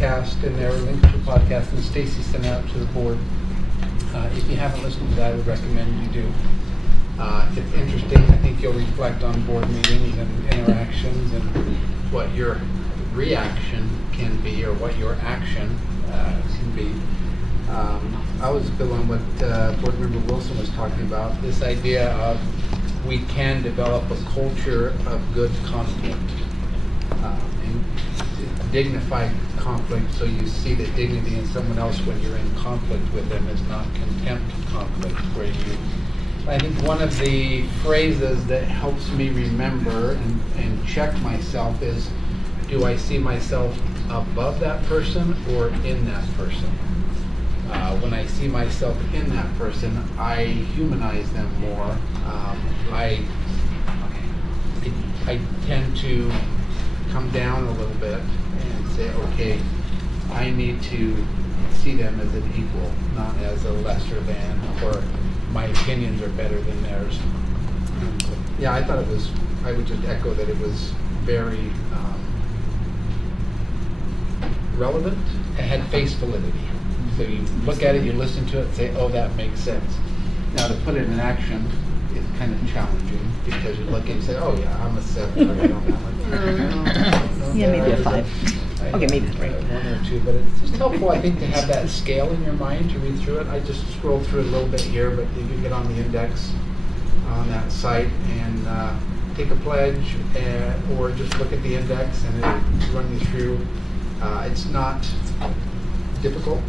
podcast in there, links to the podcast, and Stacy sent out to the board. If you haven't listened to that, I would recommend you do. It's interesting. I think you'll reflect on board meetings and interactions and what your reaction can be or what your action can be. I was building on what Board Member Wilson was talking about, this idea of we can develop a culture of good conflict and dignified conflict, so you see the dignity in someone else when you're in conflict with them is not contempt conflict where you. I think one of the phrases that helps me remember and check myself is, do I see myself above that person or in that person? When I see myself in that person, I humanize them more. I tend to come down a little bit and say, okay, I need to see them as an equal, not as a lesser than, or my opinions are better than theirs. Yeah, I thought it was, I would just echo that it was very relevant. It had face validity. So you look at it, you listen to it, and say, oh, that makes sense. Now to put it in action is kind of challenging because you look and say, oh yeah, I'm a 7 or I don't know. Yeah, maybe a 5. Okay, maybe a 3. 1 or 2, but it's just helpful, I think, to have that scale in your mind to read through it. I just scrolled through it a little bit here, but you can get on the index on that site and take a pledge or just look at the index and it'll run you through. It's not difficult.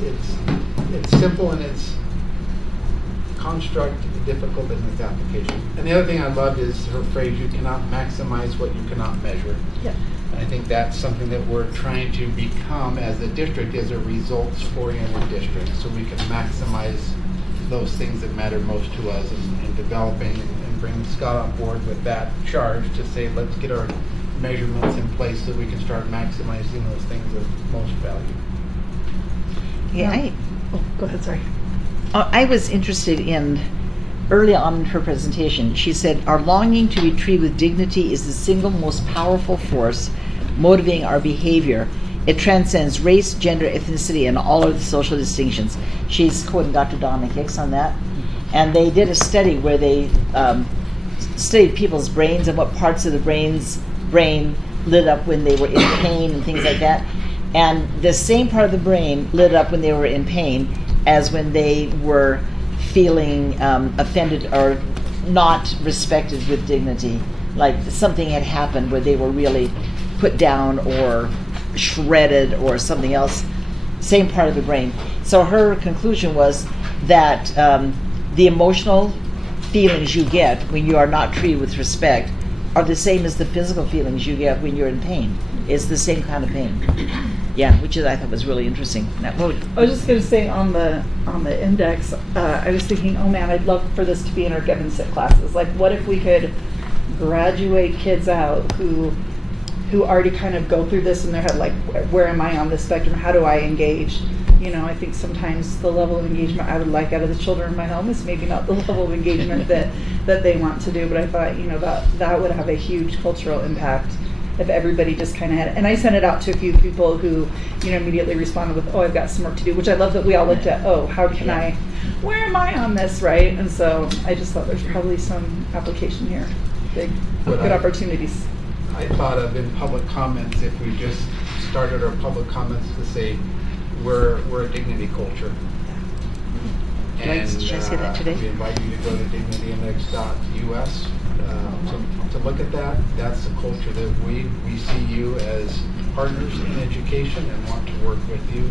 It's simple in its construct, difficult in its application. And the other thing I loved is her phrase, you cannot maximize what you cannot measure. Yeah. And I think that's something that we're trying to become as a district, is a results-oriented district, so we can maximize those things that matter most to us in developing and bring Scott on board with that charge to say, let's get our measurements in place so we can start maximizing those things of most value. Yeah, go ahead, sorry. I was interested in, early on in her presentation, she said, our longing to be treated with dignity is the single most powerful force motivating our behavior. It transcends race, gender, ethnicity, and all of the social distinctions. She's quoting Dr. Donna Hicks on that. And they did a study where they studied people's brains and what parts of the brain lit up when they were in pain and things like that. And the same part of the brain lit up when they were in pain as when they were feeling offended or not respected with dignity. Like something had happened where they were really put down or shredded or something else. Same part of the brain. So her conclusion was that the emotional feelings you get when you are not treated with respect are the same as the physical feelings you get when you're in pain. It's the same kind of pain. Yeah, which I thought was really interesting. I was just going to say on the index, I was thinking, oh man, I'd love for this to be in our Give and Sit classes. Like, what if we could graduate kids out who already kind of go through this in their head, like, where am I on this spectrum? How do I engage? You know, I think sometimes the level of engagement I would like out of the children in my home is maybe not the level of engagement that they want to do. But I thought, you know, that would have a huge cultural impact if everybody just kind of had it. And I sent it out to a few people who, you know, immediately responded with, oh, I've got some work to do, which I love that we all looked at, oh, how can I, where am I on this, right? And so I just thought there's probably some application here, good opportunities. I thought of in public comments, if we just started our public comments to say, we're a dignity culture. And should I say that today? We invite you to go to dignityindex.us to look at that. That's the culture that we see you as partners in education and want to work with you.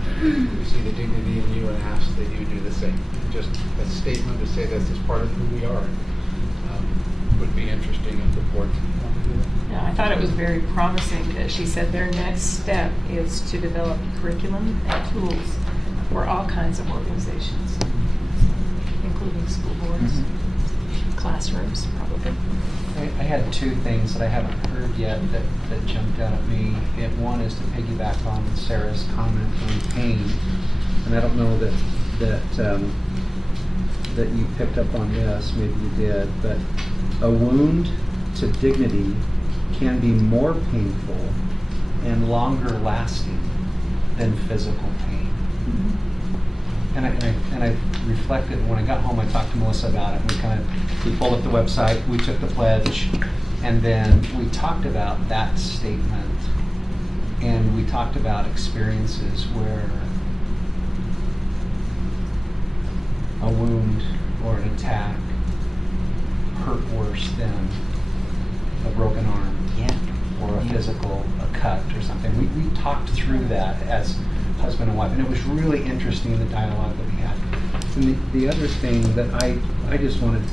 We see the dignity in you and ask that you do the same. Just a statement to say this is part of who we are would be interesting if the board wanted to do that. Yeah, I thought it was very promising that she said their next step is to develop curriculum and tools for all kinds of organizations, including school boards, classrooms, probably. I had 2 things that I haven't heard yet that jumped out at me. And one is to piggyback on Sarah's comment on pain, and I don't know that you picked up on this, maybe you did, but a wound to dignity can be more painful and longer lasting than physical pain. And I reflected, when I got home, I talked to Melissa about it. We pulled up the website, we took the pledge, and then we talked about that statement. And we talked about experiences where a wound or an attack hurt worse than a broken arm. Yeah. Or a physical, a cut or something. We talked through that as husband and wife, and it was really interesting, the dialogue that we had. And the other thing that I just wanted,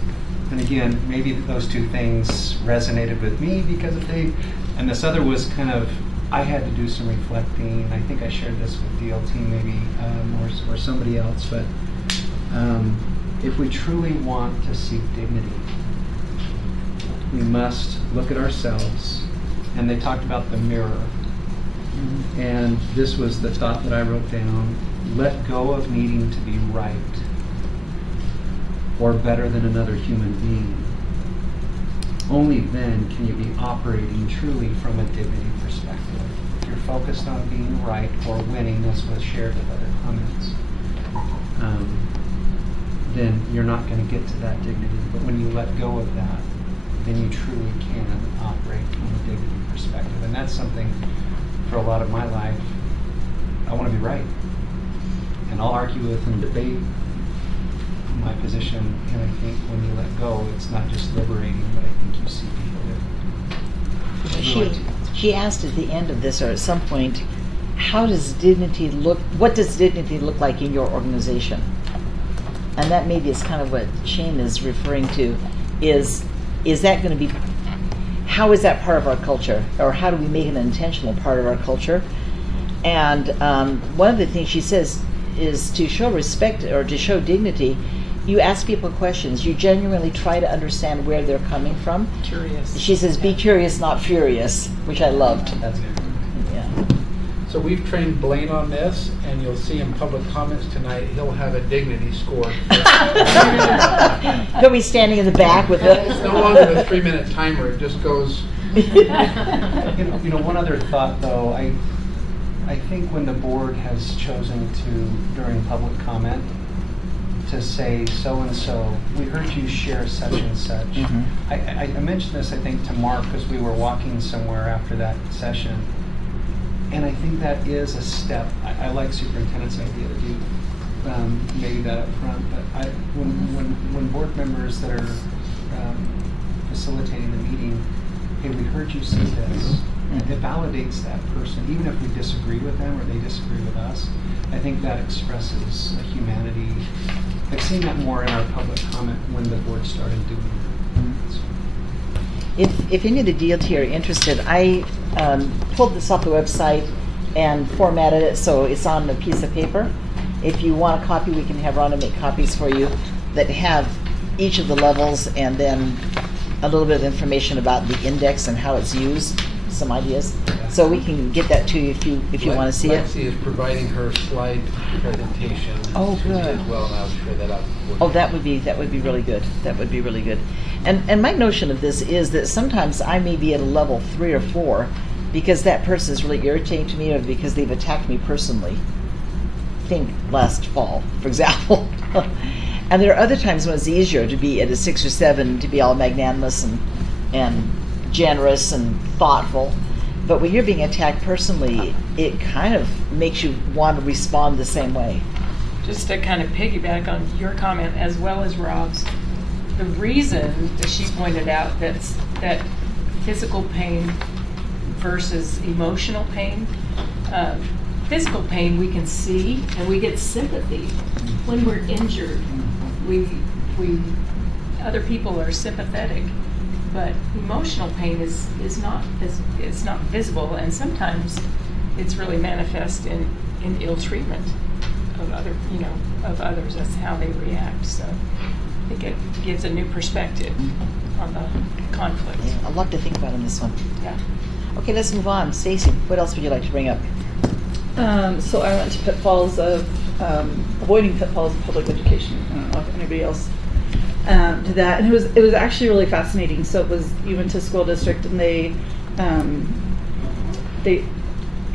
and again, maybe those two things resonated with me because of Dave, and this other was kind of, I had to do some reflecting. I think I shared this with DLT maybe, or somebody else, but if we truly want to seek dignity, we must look at ourselves. And they talked about the mirror. And this was the thought that I wrote down. Let go of needing to be right or better than another human being. Only then can you be operating truly from a dignity perspective. If you're focused on being right or winning, as was shared with other comments, then you're not going to get to that dignity. But when you let go of that, then you truly can operate from a dignity perspective. And that's something for a lot of my life, I want to be right. And I'll argue with and debate my position, and I think when you let go, it's not just liberating, but I think you see people that She asked at the end of this, or at some point, how does dignity look, what does dignity look like in your organization? And that maybe is kind of what Shane is referring to, is that going to be, how is that part of our culture? Or how do we make it an intentional part of our culture? And one of the things she says is to show respect or to show dignity, you ask people questions. You genuinely try to understand where they're coming from. Curious. She says, be curious, not furious, which I loved. That's good. Yeah. So we've trained Blaine on this, and you'll see in public comments tonight, he'll have a dignity score. He'll be standing in the back with It's no the... longer a 3-minute timer, it just goes. You know, one other thought though, I think when the board has chosen to, during public comment, to say so-and-so, we heard you share such and such. Mhm. I mentioned this, I think, to Mark because we were walking somewhere after that session. And I think that is a step. I like superintendent's idea to do maybe that up front, but when board members that are facilitating the meeting, hey, we heard you say this, it validates that person, even if we disagree with them or they disagree with us. I think that expresses a humanity. I've seen that more in our public comment when the board started doing that. So. If any of the DLT are interested, I pulled this off the website and formatted it so it's on a piece of paper. If you want a copy, we can have Rhonda make copies for you that have each of the levels and then a little bit of information about the index and how it's used, some ideas. So we can get that to you if you want to see it. Lexi is providing her slide presentation. Oh, Susie good. as well, and I'll share that out. Oh, that would be really good. That would be really good. And my notion of this is that sometimes I may be at a level 3 or 4 because that person is really irritating to me or because they've attacked me personally. Think last fall, for example. And there are other times when it's easier to be at a 6 or 7, to be all magnanimous and generous and thoughtful. But when you're being attacked personally, it kind of makes you want to respond the same way. Just to kind of piggyback on your comment as well as Rob's, the reason that she pointed out that physical pain versus emotional pain, physical pain we can see and we get sympathy when we're injured. Other people are sympathetic, but emotional pain is not visible, and sometimes it's really manifest in ill treatment of others. That's how they react. So I think it gives a new perspective on the conflict. Yeah, a lot to think about in this one. Yeah. Okay, let's move on. Stacy, what else would you like to bring up? So I went to pitfalls of avoiding pitfalls of public education. I don't know if anybody else did that, and it was actually really fascinating. So it was, you went to school district, and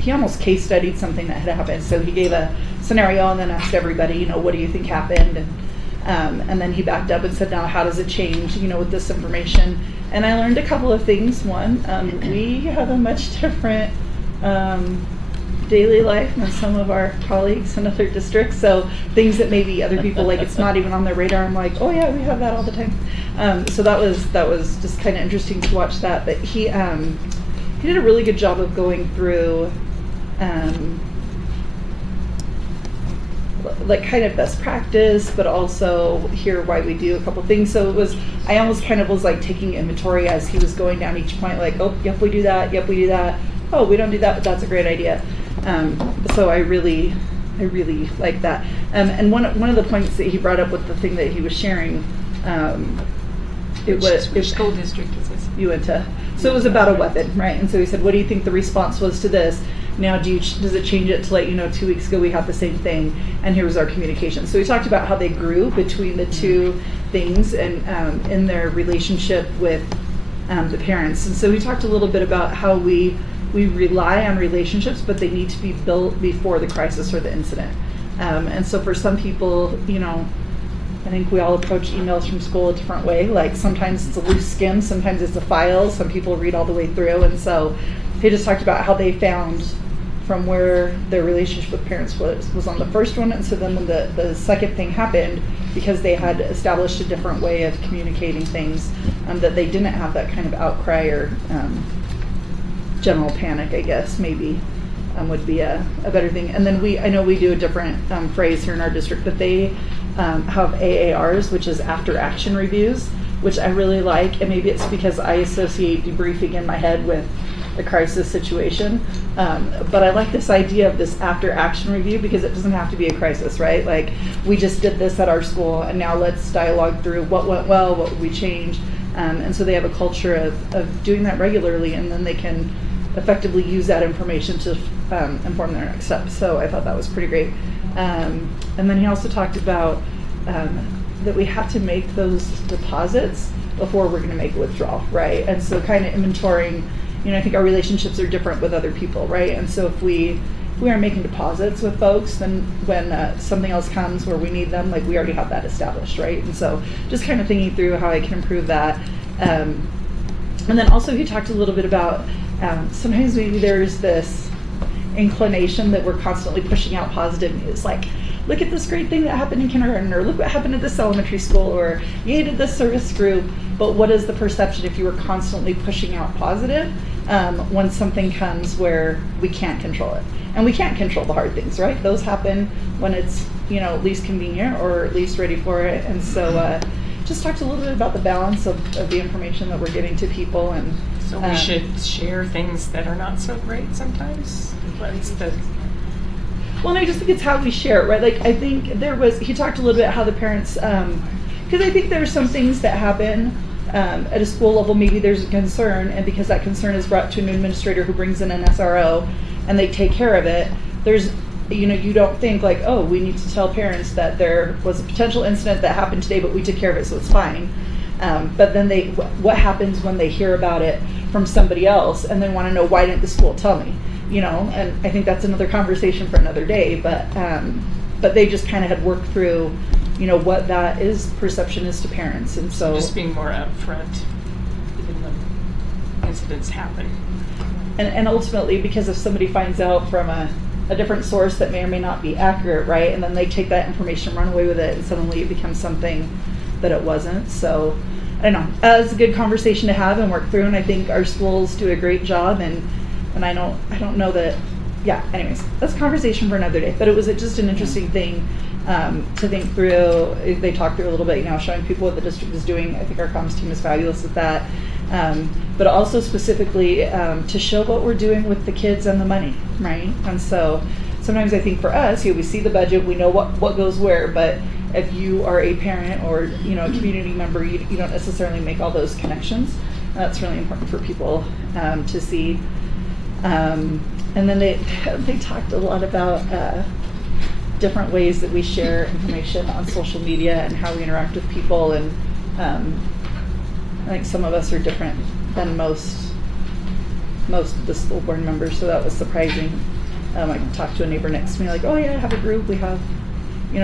he almost case studied something that had happened. So he gave a scenario and then asked everybody, you know, what do you think happened? And then he backed up and said, now how does it change, you know, with this information? And I learned a couple of things. One, we have a much different daily life than some of our colleagues in other districts. So things that maybe other people, like, it's not even on their radar. I'm like, oh yeah, we have that all the time. So that was just kind of interesting to watch that. But he did a really good job of going through like kind of best practice, but also hear why we do a couple things. So it was, I almost kind of was like taking inventory as he was going down each point, like, oh, yep, we do that, yep, we do that. Oh, we don't do that, but that's a great idea. So I really like that. And one of the points that he brought up with the thing that he was sharing, Which school district is this? Uinta. So it was about a weapon, right? And so he said, what do you think the response was to this? Now, does it change it to let you know 2 weeks ago we had the same thing, and here was our communication. So we talked about how they grew between the two things and in their relationship with the parents. And so we talked a little bit about how we rely on relationships, but they need to be built before the crisis or the incident. And so for some people, you know, I think we all approach emails from school a different way. Like sometimes it's a loose skim, sometimes it's a file, some people read all the way through. And so he just talked about how they found from where their relationship with parents was on the first one. And so then when the second thing happened, because they had established a different way of communicating things, that they didn't have that kind of outcry or general panic, I guess, maybe would be a better thing. And then I know we do a different phrase here in our district, but they have AARs, which is after action reviews, which I really like. And maybe it's because I associate debriefing in my head with a crisis situation. But I like this idea of this after action review because it doesn't have to be a crisis, right? Like, we just did this at our school and now let's dialogue through what went well, what would we change. And so they have a culture of doing that regularly, and then they can effectively use that information to inform their next steps. So I thought that was pretty great. And then he also talked about that we have to make those deposits before we're going to make a withdrawal, right? And so kind of inventorying, you know, I think our relationships are different with other people, right? And so if we are making deposits with folks, then when something else comes where we need them, like, we already have that established, right? And so just kind of thinking through how I can improve that. And then also he talked a little bit about sometimes maybe there's this inclination that we're constantly pushing out positive news, like, look at this great thing that happened in kindergarten, or look what happened at this elementary school, or yay, did this service group. But what is the perception if you were constantly pushing out positive when something comes where we can't control it? And we can't control the hard things, right? Those happen when it's, you know, least convenient or at least ready for it. And so just talked a little bit about the balance of the information that we're giving to people. And so we should share things that are not so great sometimes. Well, and I just think it's how we share it, right? Like, I think he talked a little bit how the parents, because I think there are some things that happen at a school level, maybe there's a concern, and because that concern is brought to an administrator who brings in an SRO and they take care of it, there's, you know, you don't think like, oh, we need to tell parents that there was a potential incident that happened today, but we took care of it, so it's fine. But then what happens when they hear about it from somebody else and they want to know, why didn't the school tell me? You know, and I think that's another conversation for another day, but they just kind of had worked through, you know, what that perception is to parents. And so just being more upfront even when incidents happen. And ultimately, because if somebody finds out from a different source that may or may not be accurate, right, and then they take that information, run away with it, and suddenly it becomes something that it wasn't. So I don't know, it's a good conversation to have and work through, and I think our schools do a great job, and I don't know that, yeah, anyways, that's a conversation for another day. But it was just an interesting thing to think through. They talked through a little bit, you know, showing people what the district is doing. I think our comms team is fabulous at that. But also specifically to show what we're doing with the kids and the money, right? And so sometimes I think for us, we see the budget, we know what goes where, but if you are a parent or, you know, a community member, you don't necessarily make all those connections. That's really important for people to see. And then they talked a lot about different ways that we share information on social media and how we interact with people. And I think some of us are different than most of the school board members, so that was surprising. I talked to a neighbor next to me, like, oh yeah, I have a group, we have,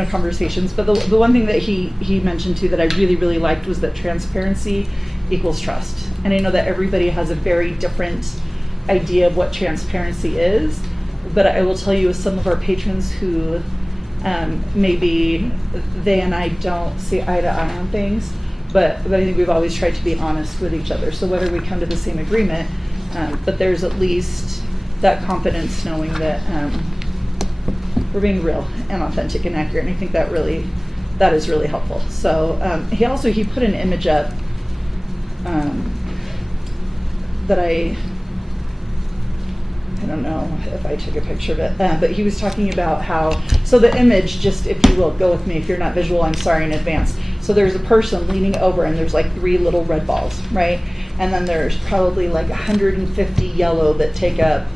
conversations. But the one thing that he mentioned too that I really, really liked was that transparency equals trust. And I know that everybody has a very different idea of what transparency is, but I will tell you, with some of our patrons who maybe they and I don't see eye to eye on things, but I think we've always tried to be honest with each other. So whether we come to the same agreement, but there's at least that confidence knowing that we're being real and authentic and accurate. And I think that is really helpful. So he put an image up that I don't know if I took a picture of it, but he was talking about how, so the image, just if you will, go with me. If you're not visual, I'm sorry in advance. So there's a person leaning over and there's like 3 little red balls, right? And then there's probably like 150 yellow that take up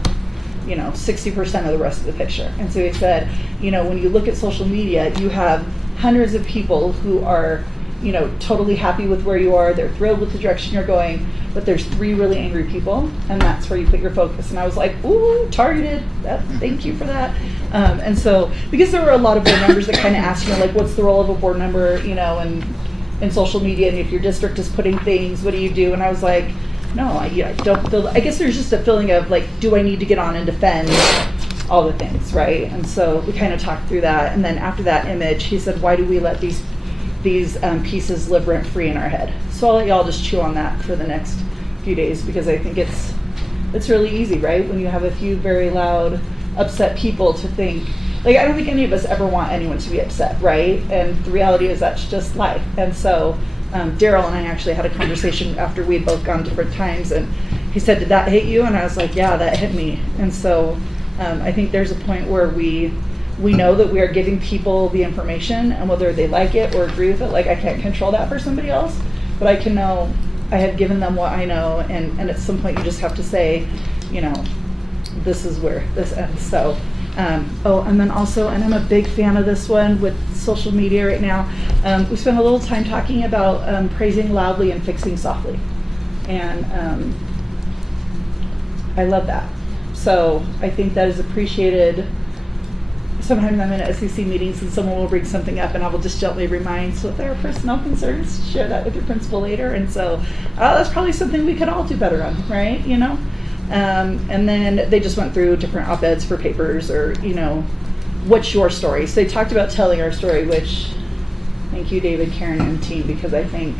60% of the rest of the picture. And so he said, when you look at social media, you have hundreds of people who are, totally happy with where you are. They're thrilled with the direction you're going, but there's 3 really angry people, and that's where you put your focus. And I was like, ooh, targeted. Thank you for that. And so, because there were a lot of board members that kind of asked, what's the role of a board member, in social media, and if your district is putting things, what do you do? And I was like, no, I don't feel, I guess there's just a feeling of like, do I need to get on and defend all the things, right? And so we kind of talked through that. And then after that image, he said, why do we let these pieces live rent free in our head? So I'll let y'all just chew on that for the next few days, because I think it's really easy, right? When you have a few very loud, upset people to think, like, I don't think any of us ever want anyone to be upset, right? And the reality is that's just life. And so Daryl and I actually had a conversation after we had both gone different times, and he said, did that hit you? And I was like, yeah, that hit me. And so I think there's a point where we know that we are giving people the information, and whether they like it or agree with it, like I can't control that for somebody else, but I can know I have given them what I know, and at some point you just have to say, this is where this ends. So, and then also, and I'm a big fan of this one with social media right now, we spent a little time talking about praising loudly and fixing softly. And I love that. So I think that is appreciated. Sometimes I'm in SEC meetings and someone will bring something up and I will just gently remind, so if there are personnel concerns, share that with your principal later. And so that's probably something we could all do better on, right? And then they just went through different op-eds for papers, or, what's your story? So they talked about telling our story, which, thank you, David, Karen, and team, because I think,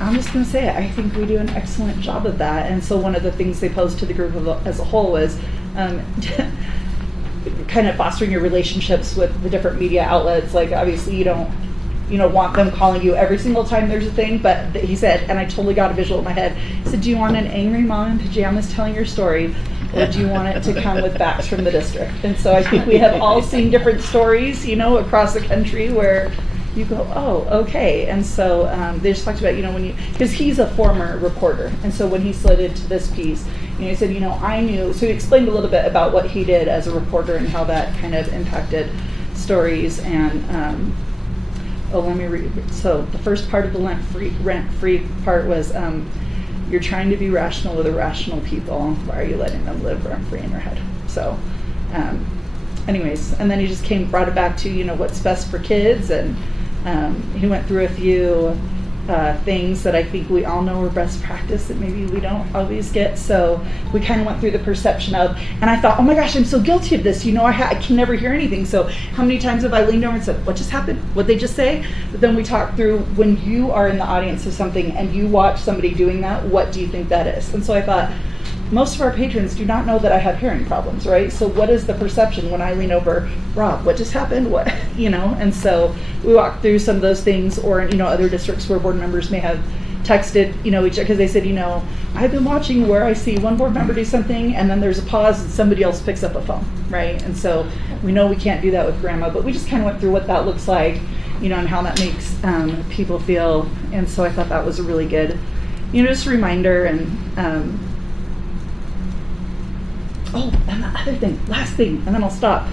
I'm just going to say it, I think we do an excellent job of that. And so one of the things they posed to the group as a whole was kind of fostering your relationships with the different media outlets. Like, obviously you don't want them calling you every single time there's a thing, but he said, and I totally got a visual in my head, he said, do you want an angry mom in pajamas telling your story, or do you want it to come with facts from the district? And so I think we have all seen different stories, across the country where you go, oh, okay. And so they just talked about, because he's a former reporter, and so when he slid into this piece, he said, I knew, so he explained a little bit about what he did as a reporter and how that kind of impacted stories. And let me read. So the first part of the rent-free part was, you're trying to be rational with irrational people. Why are you letting them live rent-free in your head? So anyways, and then he just brought it back to, what's best for kids. And he went through a few things that I think we all know are best practice that maybe we don't always get. So we kind of went through the perception of, and I thought, oh my gosh, I'm so guilty of this. I can never hear anything. So how many times have I leaned over and said, what just happened? What'd they just say? But then we talked through, when you are in the audience of something and you watch somebody doing that, what do you think that is? And so I thought, most of our patrons do not know that I have hearing problems, right? So what is the perception when I lean over, Rob, what just happened? What, and so we walked through some of those things, or, other districts where board members may have texted, each, because they said, I've been watching where I see one board member do something and then there's a pause and somebody else picks up a phone, right? And so we know we can't do that with grandma, but we just kind of went through what that looks like, and how that makes people feel. And so I thought that was a really good, just a reminder. And and the other thing, last thing, and then I'll stop.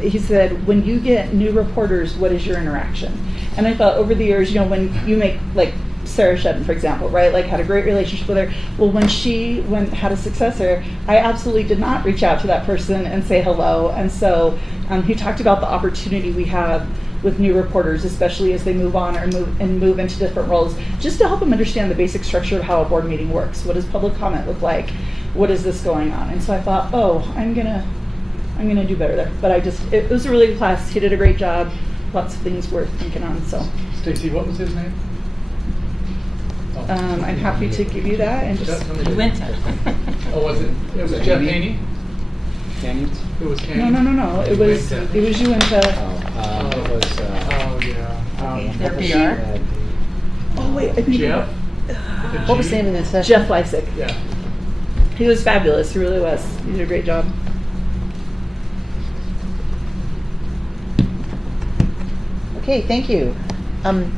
He said, when you get new reporters, what is your interaction? And I thought over the years, when you make, like, Sarah Shedden, for example, right? Like had a great relationship with her. Well, when she had a successor, I absolutely did not reach out to that person and say hello. And so he talked about the opportunity we have with new reporters, especially as they move on or move into different roles, just to help them understand the basic structure of how a board meeting works. What does public comment look like? What is this going on? And so I thought, oh, I'm gonna do better there. But it was a really good class. He did a great job. Lots of things worth thinking on. So, Stacy, what was his name? I'm happy to give you that and just. Winter. Oh, was it? It was Jeff Haney? Canyons? It was Haney? No. It was you and It was, Oh, yeah. Their PR. oh wait, I think Jeff? What was the name of this session? Jeff Lysick. Yeah. He was fabulous. He really was. He did a great job. Okay, thank you.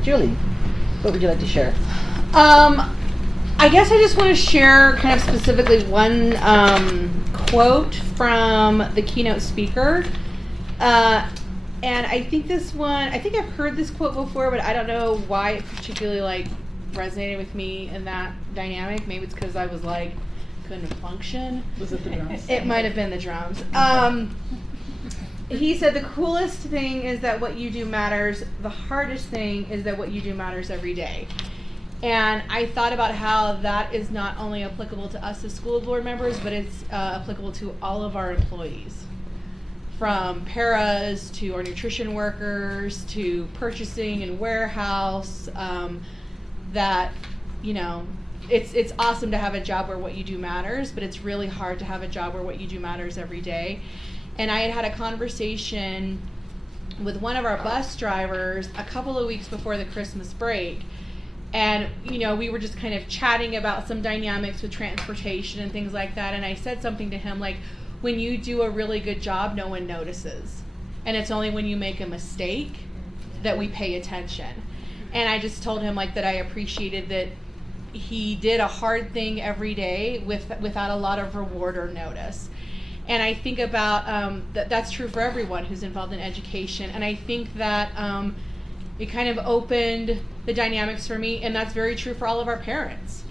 Julie, what would you like to share? I guess I just want to share kind of specifically one quote from the keynote speaker. And I think I've heard this quote before, but I don't know why it particularly resonated with me in that dynamic. Maybe it's because I was couldn't function. Was it the drums? It might have been the drums. He said the coolest thing is that what you do matters. The hardest thing is that what you do matters every day. And I thought about how that is not only applicable to us as school board members, but it's applicable to all of our employees. From paras to our nutrition workers to purchasing and warehouse, that, it's awesome to have a job where what you do matters, but it's really hard to have a job where what you do matters every day. And I had a conversation with one of our bus drivers a couple of weeks before the Christmas break. And, we were just kind of chatting about some dynamics with transportation and things like that. And I said something to him when you do a really good job, no one notices. And it's only when you make a mistake that we pay attention. And I just told him that I appreciated that he did a hard thing every day without a lot of reward or notice. And I think about that's true for everyone who's involved in education. And I think that it kind of opened the dynamics for me, and that's very true for all of our parents,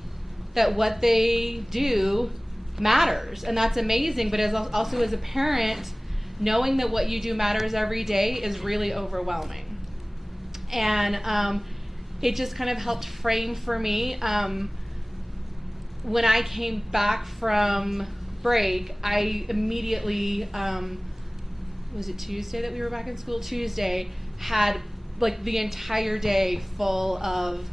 that what they do matters, and that's amazing. But also as a parent, knowing that what you do matters every day is really overwhelming. And it just kind of helped frame for me. When I came back from break, I immediately, was it Tuesday that we were back in school? Tuesday, had the entire day full of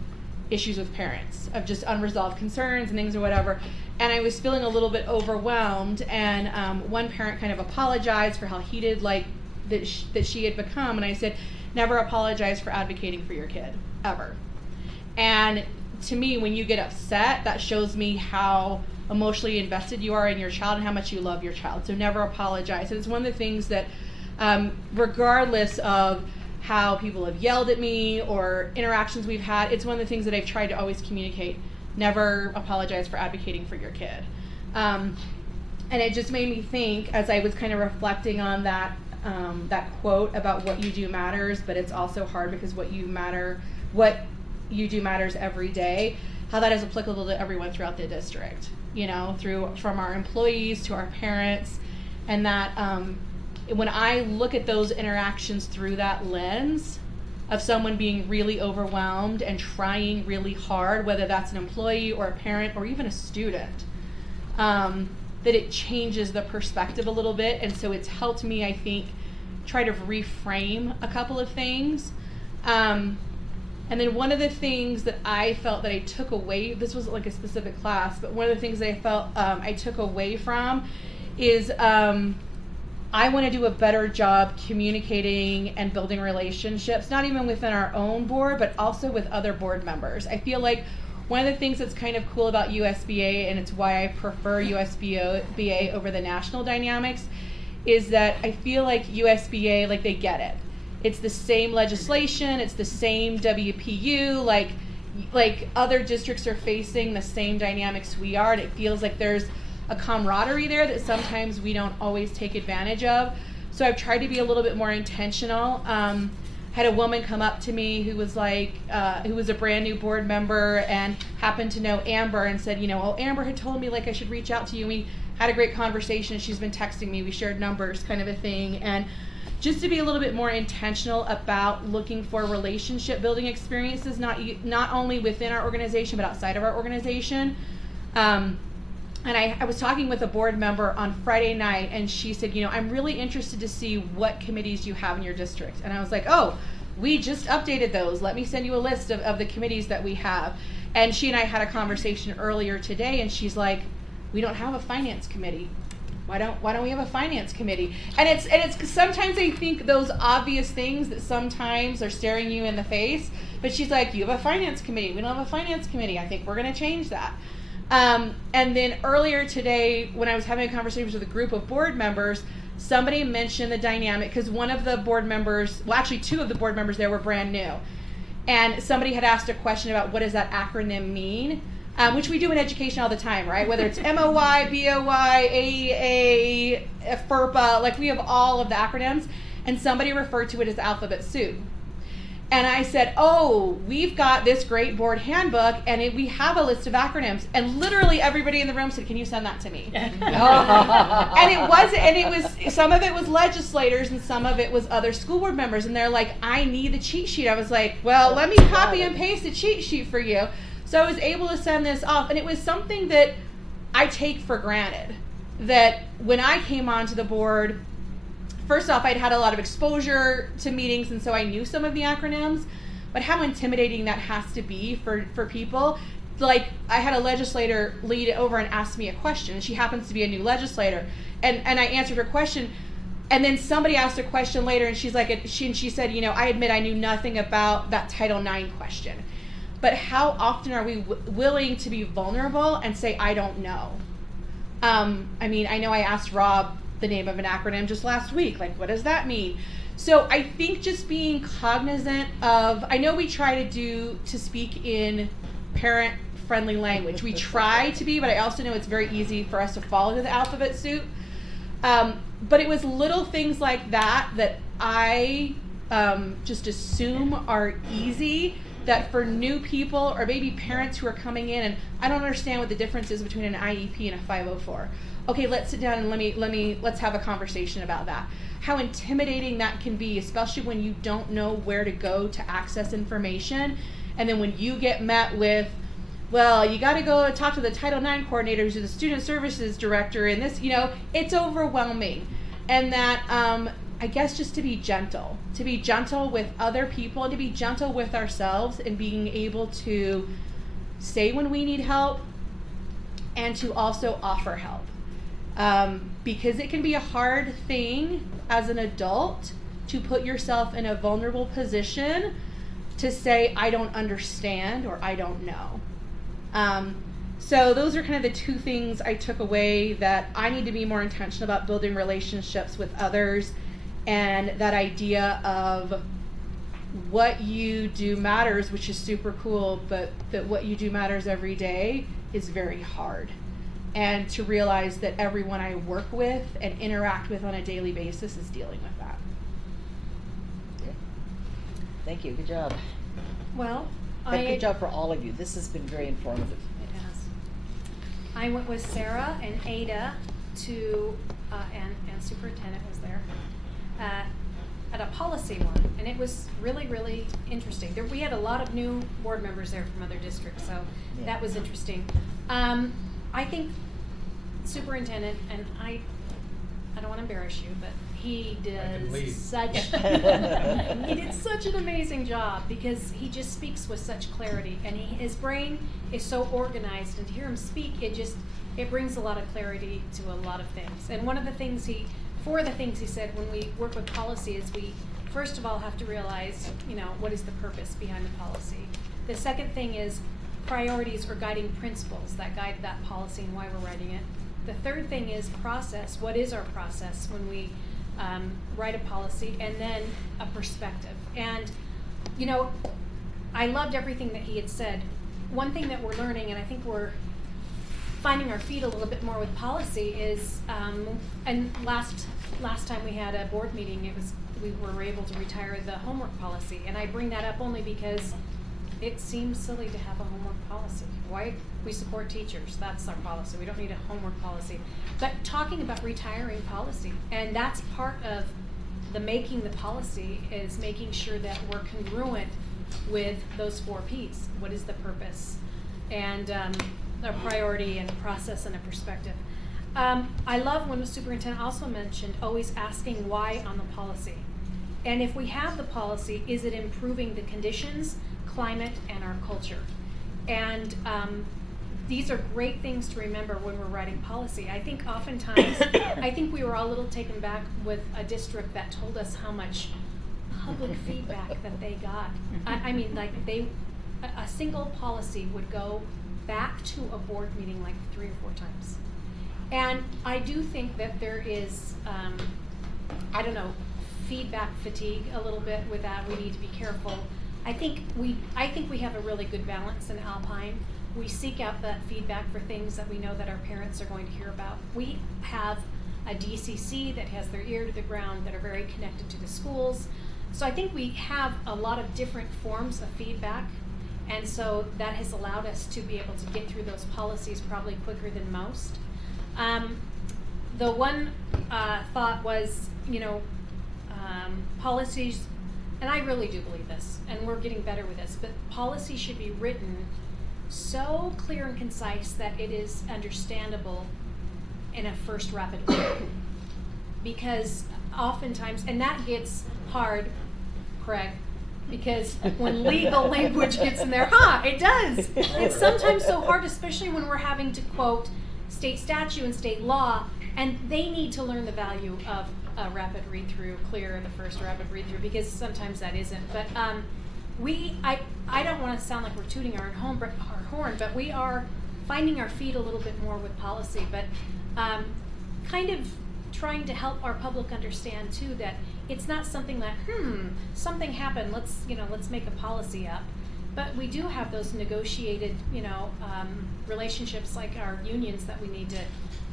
issues with parents, of just unresolved concerns and things or whatever. And I was feeling a little bit overwhelmed, and one parent kind of apologized for how heated that she had become. And I said, never apologize for advocating for your kid, ever. And to me, when you get upset, that shows me how emotionally invested you are in your child and how much you love your child. So never apologize. And it's one of the things that, regardless of how people have yelled at me or interactions we've had, it's one of the things that I've tried to always communicate. Never apologize for advocating for your kid. And it just made me think, as I was kind of reflecting on that quote about what you do matters, but it's also hard because what you do matters every day, how that is applicable to everyone throughout the district, from our employees to our parents. And that when I look at those interactions through that lens of someone being really overwhelmed and trying really hard, whether that's an employee or a parent or even a student, that it changes the perspective a little bit. And so it's helped me, I think, try to reframe a couple of things. And then one of the things that I felt that I took away, this wasn't a specific class, but one of the things that I felt I took away from is I want to do a better job communicating and building relationships, not even within our own board, but also with other board members. I feel like one of the things that's kind of cool about USBA, and it's why I prefer USBA over the national dynamics, is that I feel like USBA, they get it. It's the same legislation, it's the same WPU, like other districts are facing the same dynamics we are, and it feels like there's a camaraderie there that sometimes we don't always take advantage of. So I've tried to be a little bit more intentional. had a woman come up to me who was like, who was a brand new board member and happened to know Amber and said, oh, Amber had told me like I should reach out to you. We had a great conversation. She's been texting me. We shared numbers, kind of a thing. And just to be a little bit more intentional about looking for relationship building experiences, not only within our organization, but outside of our organization. And I was talking with a board member on Friday night, and she said, I'm really interested to see what committees you have in your district. And I was like, oh, we just updated those. Let me send you a list of the committees that we have. And she and I had a conversation earlier today, and she's like, we don't have a finance committee. Why don't we have a finance committee? And it's sometimes I think those obvious things that sometimes are staring you in the face, but she's like, you have a finance committee. We don't have a finance committee. I think we're going to change that. And then earlier today, when I was having a conversation with a group of board members, somebody mentioned the dynamic, because one of the board members, well, actually two of the board members there were brand new. And somebody had asked a question about what does that acronym mean, which we do in education all the time, right? Whether it's MOY, BOY, AEA, FERPA, like we have all of the acronyms. And somebody referred to it as alphabet soup. And I said, oh, we've got this great board handbook, and we have a list of acronyms. And literally everybody in the room said, can you send that to me? And it was, some of it was legislators and some of it was other school board members. And they're like, I need the cheat sheet. I was like, well, let me copy and paste the cheat sheet for you. So I was able to send this off. And it was something that I take for granted, that when I came onto the board, first off, I'd had a lot of exposure to meetings, and so I knew some of the acronyms, but how intimidating that has to be for people. Like, I had a legislator lead over and ask me a question, and she happens to be a new legislator, and I answered her question, and then somebody asked a question later, and she's like, she said, I admit I knew nothing about that Title IX question. But how often are we willing to be vulnerable and say, I don't know? I mean, I know I asked Rob the name of an acronym just last week. Like, what does that mean? So I think just being cognizant of, I know we try to speak in parent-friendly language. We try to be, but I also know it's very easy for us to fall into the alphabet soup. But it was little things like that I just assume are easy, that for new people or maybe parents who are coming in and I don't understand what the difference is between an IEP and a 504. Okay, let's sit down and let's have a conversation about that. How intimidating that can be, especially when you don't know where to go to access information. And then when you get met with, well, you got to go talk to the Title IX coordinators or the student services director, and this, it's overwhelming. And that, I guess, just to be gentle with other people and to be gentle with ourselves, and being able to say when we need help and to also offer help. Because it can be a hard thing as an adult to put yourself in a vulnerable position to say, I don't understand or I don't know. So those are kind of the two things I took away, that I need to be more intentional about building relationships with others, and that idea of what you do matters, which is super cool, but that what you do matters every day is very hard. And to realize that everyone I work with and interact with on a daily basis is dealing with that. Yeah. Thank you. Good job. Well, Good job for all of you. This has been very informative. It has. I went with Sarah and Ada to, and Superintendent was there, at a policy one, and it was really, really interesting. We had a lot of new board members there from other districts, so Yeah. that was interesting. I think Superintendent, and I don't want to embarrass you, but he can lead. did such an amazing job, because he just speaks with such clarity, and his brain is so organized, and to hear him speak, it brings a lot of clarity to a lot of things. And four of the things he said when we work with policy is we first of all have to realize, what is the purpose behind the policy. The second thing is priorities or guiding principles that guide that policy and why we're writing it. The third thing is process. What is our process when we write a policy? And then a perspective. And, I loved everything that he had said. One thing that we're learning, and I think we're finding our feet a little bit more with policy, is, and last time we had a board meeting, it was we were able to retire the homework policy. And I bring that up only because it seems silly to have a homework policy. Why? We support teachers, that's our policy. We don't need a homework policy. But talking about retiring policy, and that's part of the making the policy, is making sure that we're congruent with those 4 Ps. What is the purpose? And a priority and a process and a perspective. I love when the superintendent also mentioned always asking why on the policy. And if we have the policy, is it improving the conditions, climate, and our culture? And these are great things to remember when we're writing policy. I think oftentimes, I think we were all a little taken back with a district that told us how much public feedback that they got. I mean, like a single policy would go back to a board meeting like 3 or 4 times. And I do think that there is, I don't know, feedback fatigue a little bit with that. We need to be careful. I think we have a really good balance in Alpine. We seek out that feedback for things that we know that our parents are going to hear about. We have a DCC that has their ear to the ground, that are very connected to the schools. So I think we have a lot of different forms of feedback. And so that has allowed us to be able to get through those policies probably quicker than most. The one thought was, policies, and I really do believe this, and we're getting better with this, but policy should be written so clear and concise that it is understandable in a first rapid way. Because oftentimes, and that gets hard, Craig, because when legal language gets in there, it does. It's sometimes so hard, especially when we're having to quote state statute and state law, and they need to learn the value of a rapid read-through, clear in the first rapid read-through, because sometimes that isn't. But I don't want to sound like we're tooting our horn, but we are finding our feet a little bit more with policy, but kind of trying to help our public understand too that it's not something that something happened, let's make a policy up. But we do have those negotiated relationships like our unions that we need to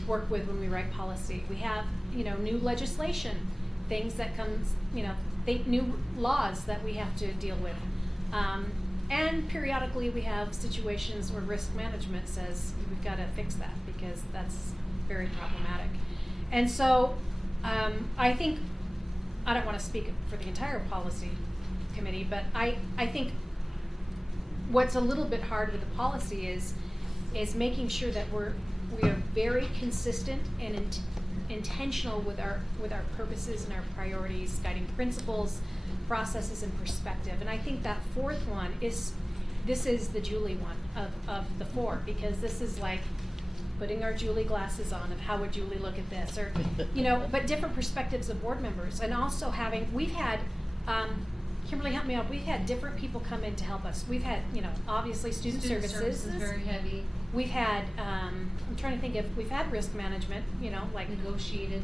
work with when we write policy. We have new legislation, things that comes, new laws that we have to deal with. And periodically we have situations where risk management says we've got to fix that because that's very problematic. And so I think, I don't want to speak for the entire policy committee, but I think what's a little bit hard with the policy is making sure that we are very consistent and intentional with our purposes and our priorities, guiding principles, processes, and perspective. And I think that 4th one is the Julie one of the 4, because this is like putting our Julie glasses on of how would Julie look at this, or but different perspectives of board members, and also we've had Kimberly, help me out. We've had different people come in to help us. We've had, obviously student services is very heavy. We've had, I'm trying to think if we've had risk management, like negotiated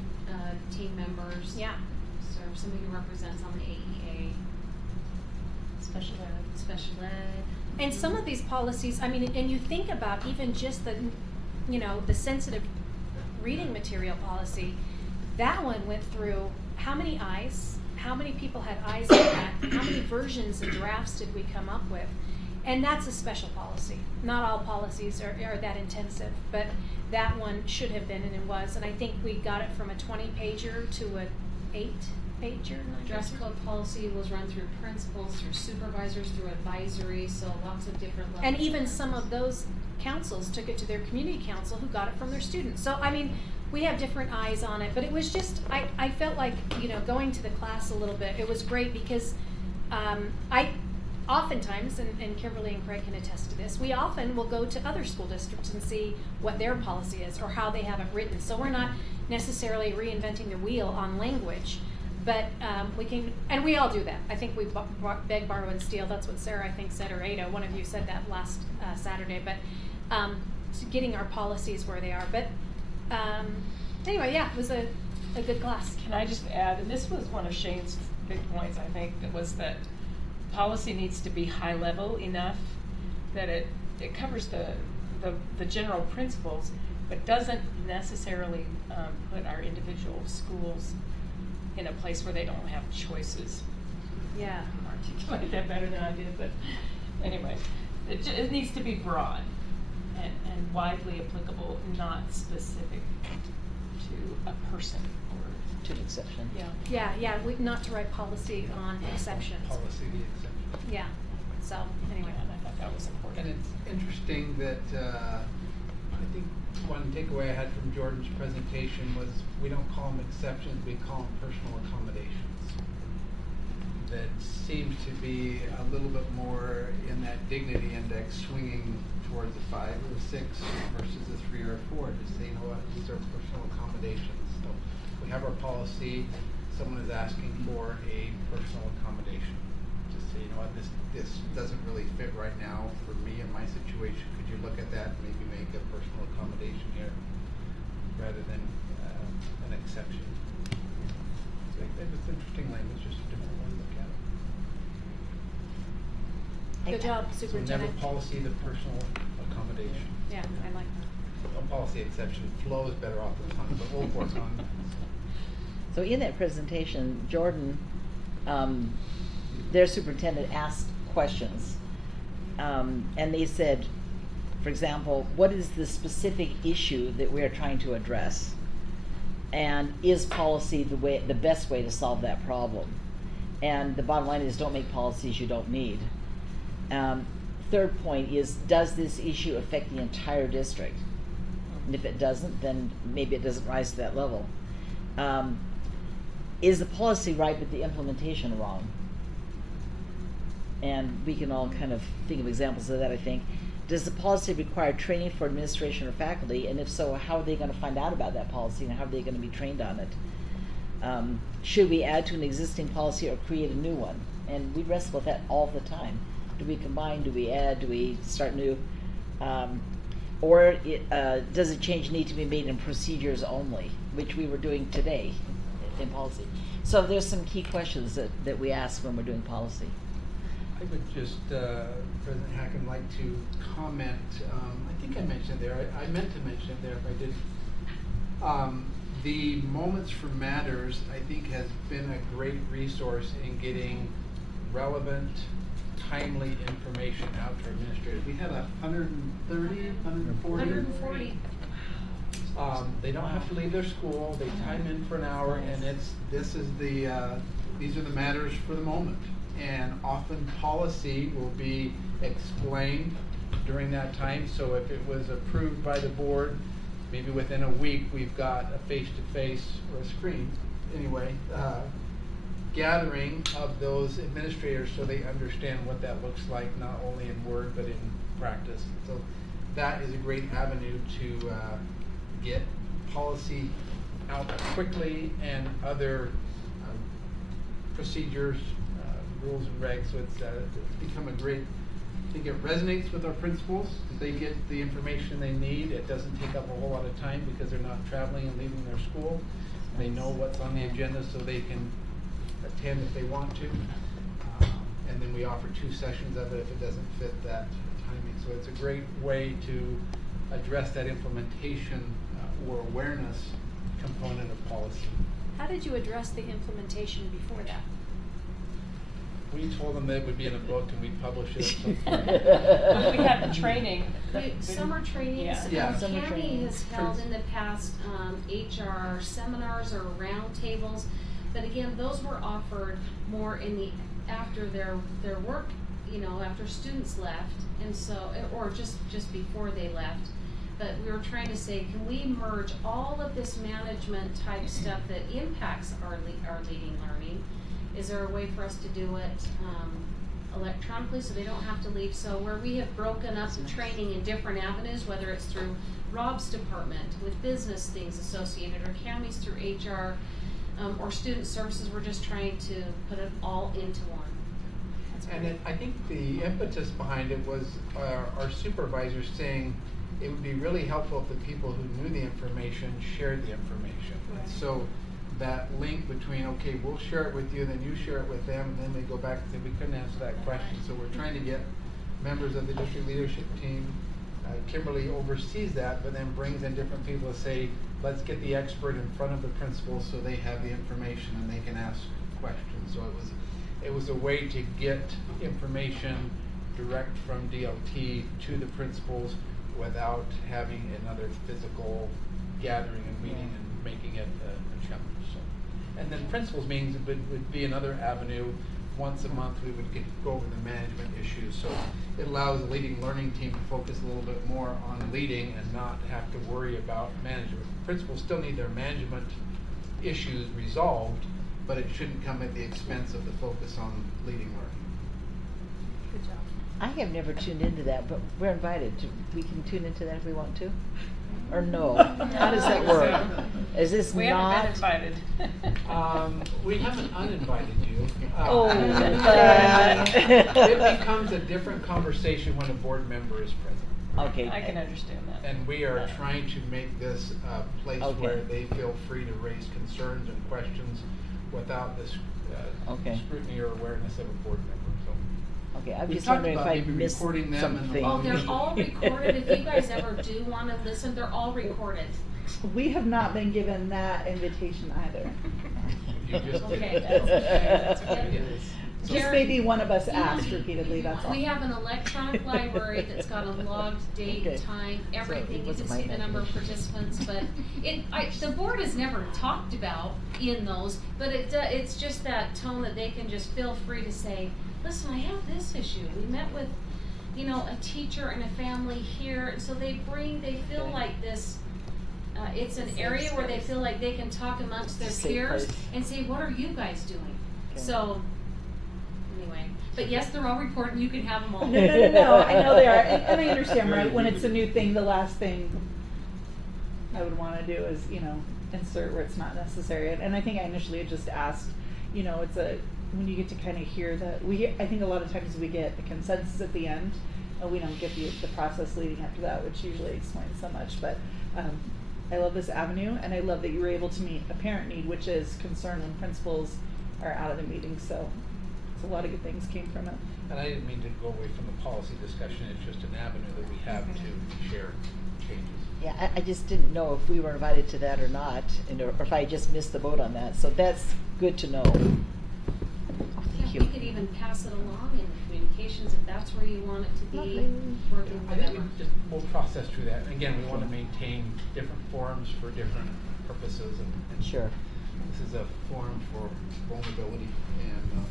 team members. Yeah. So somebody who represents on the AEA. Special ed. And some of these policies, and you think about even just the sensitive reading material policy, that one went through how many eyes? How many people had eyes on that? How many versions and drafts did we come up with? And that's a special policy. Not all policies are that intensive, but that one should have been, and it was. And I think we got it from a 20-pager to an 8-pager. Dress code policy was run through principals, through supervisors, through advisory, so lots of different levels. And even some of those councils took it to their community council who got it from their students. So, we have different eyes on it, but it was just, I felt like, going to the class a little bit, it was great because I oftentimes, and Kimberly and Craig can attest to this, we often will go to other school districts and see what their policy is or how they have it written. So we're not necessarily reinventing the wheel on language, but we can, and we all do that. I think we beg, borrow, and steal. That's what Sarah, I think, said, or Ada, one of you said that last Saturday, but getting our policies where they are. But anyway, yeah, it was a good class. Can I just add, and this was one of Shane's big points, I think, that was that policy needs to be high level enough that it covers the general principles, but doesn't necessarily put our individual schools in a place where they don't have choices. Yeah. Articulate that better than I did, but anyway, it needs to be broad and widely applicable, not specific to a person or To an exception. Yeah, not to write policy on exceptions. Policy, the exception. Yeah, so, anyway. and I thought that was important. And it's interesting that, I think one takeaway I had from Jordan's presentation was we don't call them exceptions, we call them personal accommodations. That seems to be a little bit more in that dignity index swinging towards the 5 or the 6 versus the 3 or 4. Just say, you know what, these are personal accommodations. So we have our policy, someone is asking for a personal accommodation. Just say, you know what, this doesn't really fit right now for me and my situation. Could you look at that and maybe make a personal accommodation here rather than an exception? So it's interesting language, just a different way to look at it. Good job, So Superintendent. never policy the personal accommodation. Yeah, I like that. A policy exception flows better off the tongue, but we'll work on it. So in that presentation, Jordan, their superintendent asked questions. And they said, for example, what is the specific issue that we are trying to address? And is policy the best way to solve that problem? And the bottom line is, don't make policies you don't need. Third point is, does this issue affect the entire district? And if it doesn't, then maybe it doesn't rise to that level. Is the policy right but the implementation wrong? And we can all kind of think of examples of that, I think. Does the policy require training for administration or faculty? And if so, how are they going to find out about that policy and how are they going to be trained on it? Should we add to an existing policy or create a new one? And we wrestle with that all the time. Do we combine? Do we add? Do we start new? Or does a change need to be made in procedures only, which we were doing today in policy? So there's some key questions that we ask when we're doing policy. I would just, President Hacken, like to comment, I think I mentioned there, I meant to mention it there if I didn't. The Moments for Matters, I think, has been a great resource in getting relevant, timely information out to our administrators. We had 130, 140? 140. They don't have to leave their school, they time in for an hour, and these are the matters for the moment. And often policy will be explained during that time, so if it was approved by the board, maybe within a week we've got a face-to-face or a screen, anyway, gathering of those administrators so they understand what that looks like, not only in word but in practice. So that is a great avenue to get policy out quickly and other procedures, rules and regs. So it's become a great, I think it resonates with our principals. They get the information they need. It doesn't take up a whole lot of time because they're not traveling and leaving their school. They know what's on the agenda so they can attend if they want to. And then we offer 2 sessions of it if it doesn't fit that timing. So it's a great way to address that implementation or awareness component of policy. How did you address the implementation before that? We told them that it would be in a book and we'd publish it. So We had the training. Summer trainings. Yeah. Summer County trainings. has held in the past HR seminars or roundtables, but again, those were offered more after their work, after students left, and so, or just before they left. But we were trying to say, can we merge all of this management type stuff that impacts our leading learning? Is there a way for us to do it electronically so they don't have to leave? So where we have broken up the training in different avenues, whether it's through Rob's department with business things associated, or Cammie's through HR, or student services, we're just trying to put it all into one. And then I think the impetus behind it was our supervisors saying it would be really helpful if the people who knew the information shared the information. Right. So that link between, okay, we'll share it with you, then you share it with them, and then they go back and say, we couldn't answer that question. So we're trying to get members of the district leadership team. Kimberly oversees that, but then brings in different people to say, let's get the expert in front of the principal so they have the information and they can ask questions. So it was a way to get information direct from DLT to the principals without having another physical gathering and meeting and making it a challenge. So, and then principals meetings would be another avenue. Once a month we would go over the management issues. So it allows the leading learning team to focus a little bit more on leading and not have to worry about management. Principals still need their management issues resolved, but it shouldn't come at the expense of the focus on leading learning. Good job. I have never tuned into that, but we're invited. We can tune into that if we want to? Or no? How does that work? Is this We not? haven't been invited. We haven't uninvited you. Oh, It becomes a different conversation when a board member is present. Okay. I can understand that. And we are trying to make this a place Okay. where they feel free to raise concerns and questions without this Okay. scrutiny or awareness of a board member. So Okay, I'm we just talked wondering if about I maybe missed recording them and something. Oh, they're all recorded. If you guys ever do want to listen, they're all recorded. We have not been given that invitation either. you just did. Okay, that's okay. Yes. So- Just maybe one of us asked repeatedly, that's all. We have an electronic library that's got a logged date, Okay. time, So everything. it You wasn't can my see the number of participants, but the board is never talked about in those, but it's just that tone that they can just feel free to say, listen, I have this issue. We met with, a teacher and a family here, and so they feel Okay. like this, it's an area where they feel like they can talk amongst their It's a safe peers place. and say, what are you guys doing? Okay. So, anyway, but yes, they're all recorded, you can have them all. No, I know they are, and I understand, right, when it's a new thing, the last thing I would wanna do is, insert where it's not necessary, and I think I initially had just asked, when you get to kinda hear I think a lot of times we get a consensus at the end, and we don't get the process leading up to that, which usually explains so much, but, I love this avenue, and I love that you were able to meet a parent need, which is concern when principals are out of the meeting, so a lot of good things came from it. And I didn't mean to go away from the policy discussion. It's just an avenue that we have to share changes. Yeah, I just didn't know if we were invited to that or not, or if I just missed the boat on that, so that's good to know. Oh, thank Yeah, you. we could even pass it along in the communications if that's where you want it to be, Lovely. or I think whatever. we'll process through that. And again, we want to maintain different forums for different purposes. And Sure. This is a forum for vulnerability and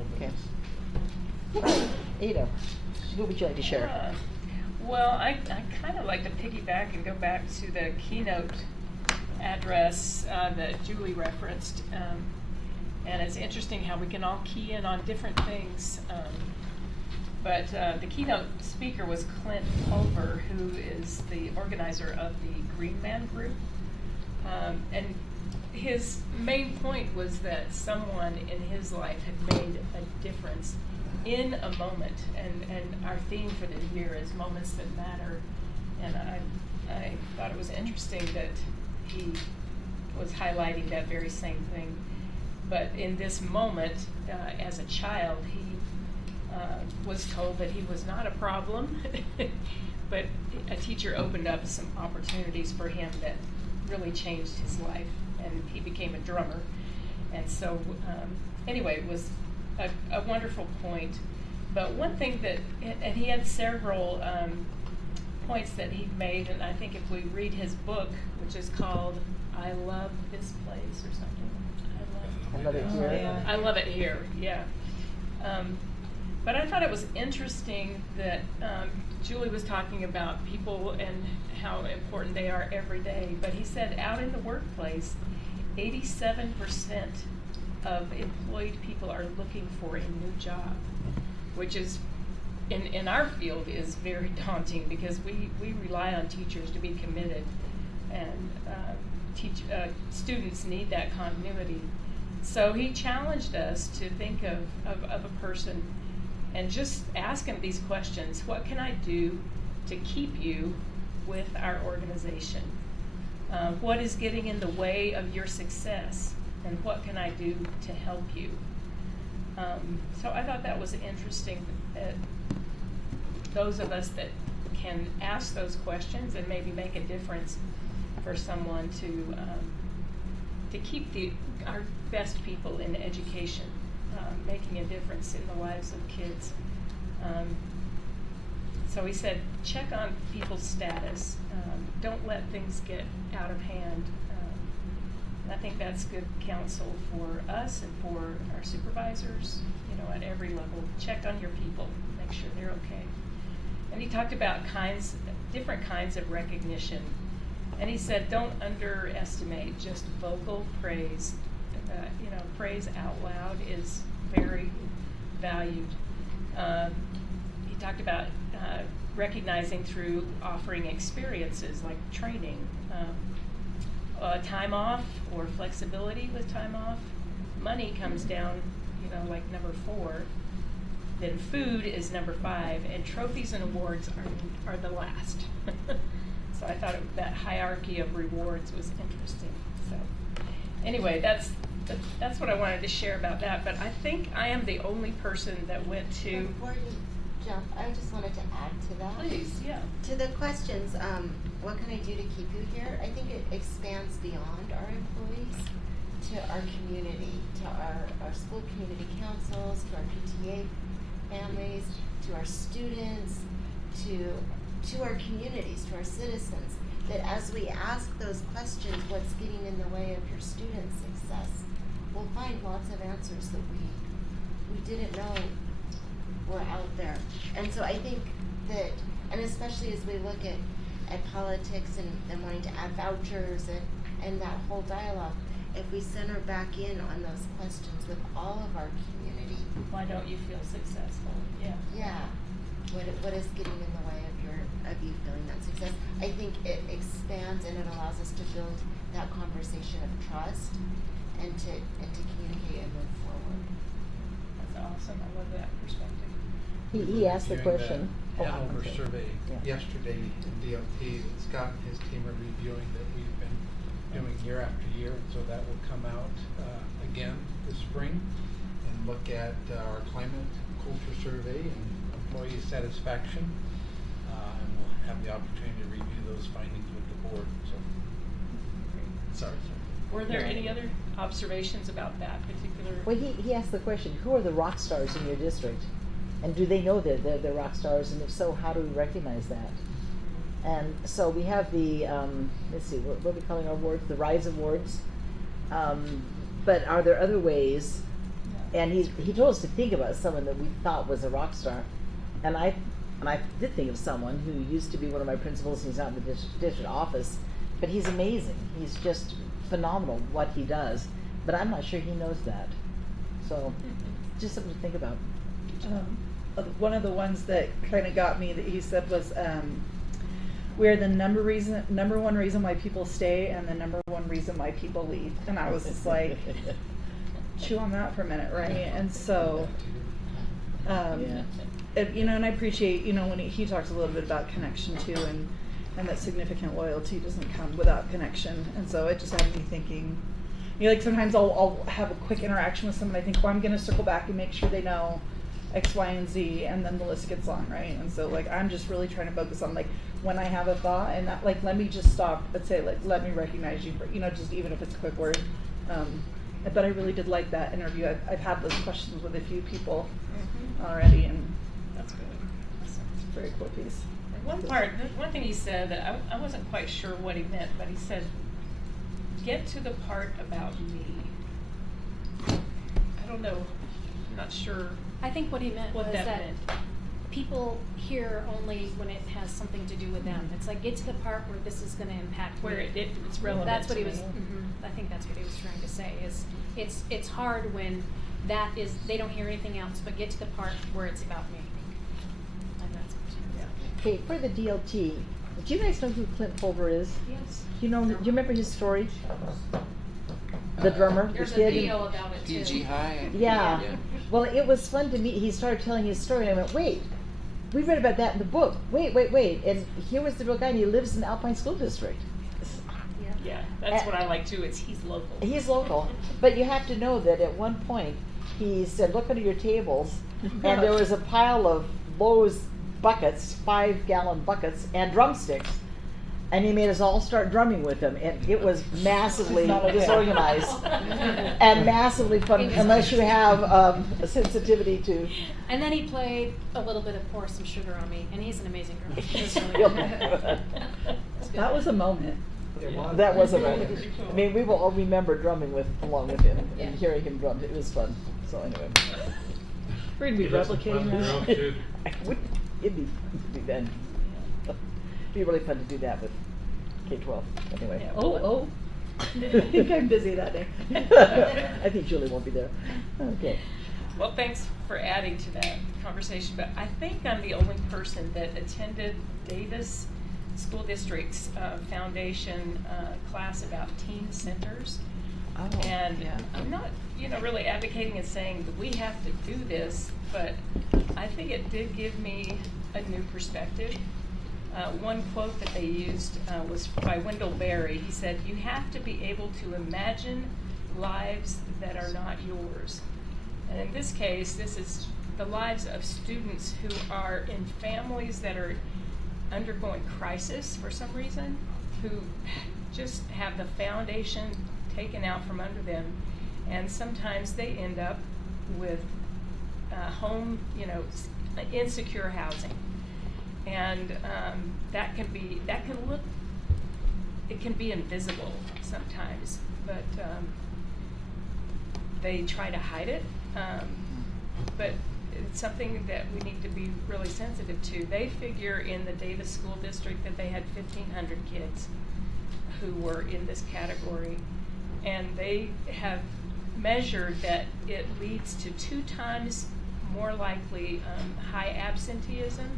openness. Ada, what would you like to share? Well, I kind of like to piggyback and go back to the keynote address that Julie referenced. And it's interesting how we can all key in on different things. But the keynote speaker was Clint Pulver, who is the organizer of the Green Man Group. And his main point was that someone in his life had made a difference in a moment. And our theme for the year is moments that matter. And I thought it was interesting that he was highlighting that very same thing. But in this moment, as a child, he was told that he was not a problem, but a teacher opened up some opportunities for him that really changed his life, and he became a drummer. And so, anyway, it was a wonderful point. But one thing that, and he had several points that he made, and I think if we read his book, which is called I Love This Place or something. I love it here. Yeah. I love it here, yeah. But I thought it was interesting that Julie was talking about people and how important they are every day. But he said out in the workplace, 87% of employed people are looking for a new job, which is, in our field, is very daunting because we rely on teachers to be committed, and students need that continuity. So he challenged us to think of a person and just ask him these questions. What can I do to keep you with our organization? What is getting in the way of your success? And what can I do to help you? So I thought that was interesting that those of us that can ask those questions and maybe make a difference for someone to keep our best people in education, making a difference in the lives of kids. So he said, check on people's status. Don't let things get out of hand. I think that's good counsel for us and for our supervisors, at every level. Check on your people, make sure they're okay. And he talked about different kinds of recognition. And he said, don't underestimate just vocal praise. Praise out loud is very valued. He talked about recognizing through offering experiences like training, time off or flexibility with time off. Money comes down, like number 4. Then food is number 5, and trophies and awards are the last. So I thought that hierarchy of rewards was interesting. So anyway, that's what I wanted to share about that. But I think I am the only person that went to. Before you jump, I just wanted to add to that. Please, yeah. To the questions, what can I do to keep you here? I think it expands beyond our employees to our community, to our school community councils, to our PTA families, to our students, to our communities, to our citizens, that as we ask those questions, what's getting in the way of your students' success, we'll find lots of answers that we didn't know were out there. And so I think that, and especially as we look at politics and wanting to add vouchers and that whole dialogue, if we center back in on those questions with all of our community. Why don't you feel successful? Yeah. Yeah. What is getting in the way of you feeling that success? I think it expands and it allows us to build that conversation of trust and to communicate and move forward. That's awesome. I love that perspective. He asked the Reviewing question. that Hanover okay. survey Yeah. yesterday in DLT that Scott and his team are reviewing that we've been doing year after year, and so that will come out again this spring and look at our climate culture survey and employee satisfaction, and we'll have the opportunity to review those findings with the board. So, sorry. Were there any other observations about that particular? Well, he asked the question, who are the rock stars in your district? And do they know that they're rock stars? And if so, how do we recognize that? And so we have the, let's see, what are we calling our awards? The RISE Awards. But are there other ways? And he told us to think about someone that we thought was a rock star. And I did think of someone who used to be one of my principals. He's not in the district office, but he's amazing. He's just phenomenal what he does. But I'm not sure he knows that. So just something to think about. One of the ones that kind of got me that he said was, we're the number one reason why people stay and the number one reason why people leave. And I was just like, chew on that for a minute, right? And so, Yeah. and I appreciate, when he talks a little bit about connection too, and that significant loyalty doesn't come without connection. And so it just had me thinking, like sometimes I'll have a quick interaction with someone. I think, well, I'm going to circle back and make sure they know X, Y, and Z, and then the list gets on, right? And so, I'm just really trying to focus on, when I have a thought, and not, let me just stop and say, let me recognize you for, just even if it's a quick word. But I really did like that interview. I've had those questions with a few people already, and That's good. Awesome. it's a very cool piece. One thing he said that I wasn't quite sure what he meant, but he said, get to the part about me. I don't know. I'm not sure. I think what he meant What was that that meant. people hear only when it has something to do with them. It's like, get to the part where this is going to impact Where me. it's relevant. That's what to he was. me. I think that's what he was trying to say. Is it's hard when they don't hear anything else, but get to the part where it's about me. And that's Yeah. Okay, for the DLT, do you guys know who Clint Pulver is? yes. Do you remember his story? The drummer, the There's a kid. video about it too. PG High. Yeah. Well, it was fun to meet. He started telling his story, and I went, wait, we read about that in the book. Wait. And here was the real guy, and he lives in the Alpine School District. Yeah, that's what I like too. He's local. He's local. But you have to know that at one point, he said, look under your tables, and there was a pile of Lowe's buckets, 5-gallon buckets, and drumsticks. And he made us all start drumming with him, and it was massively Not okay. disorganized and massively fun, unless you have a sensitivity to. And then he played a little bit of Pour Some Sugar on Me, and he's an amazing drummer. He's really Real good. good. It's good. That was a moment. That was a moment. I mean, we will all remember drumming along with him Yeah. and hearing him drum. It was fun. So anyway, We're gonna be replicating that. it'd be fun to do then. It'd be really fun to do that with K-12. Anyway. Yeah. Oh. I think I'm busy that day. I think Julie won't be there. Okay. Well, thanks for adding to that conversation, but I think I'm the only person that attended Davis School District's foundation class about teen centers. Oh, And yeah. I'm not, really advocating and saying that we have to do this, but I think it did give me a new perspective. One quote that they used was by Wendell Berry. He said, "You have to be able to imagine lives that are not yours." And in this case, this is the lives of students who are in families that are undergoing crisis for some reason, who just have the foundation taken out from under them, and sometimes they end up with insecure housing, and that can be invisible sometimes, but they try to hide it, but it's something that we need to be really sensitive to. They figure in the Davis School District that they had 1,500 kids who were in this category, and they have measured that it leads to 2 times more likely high absenteeism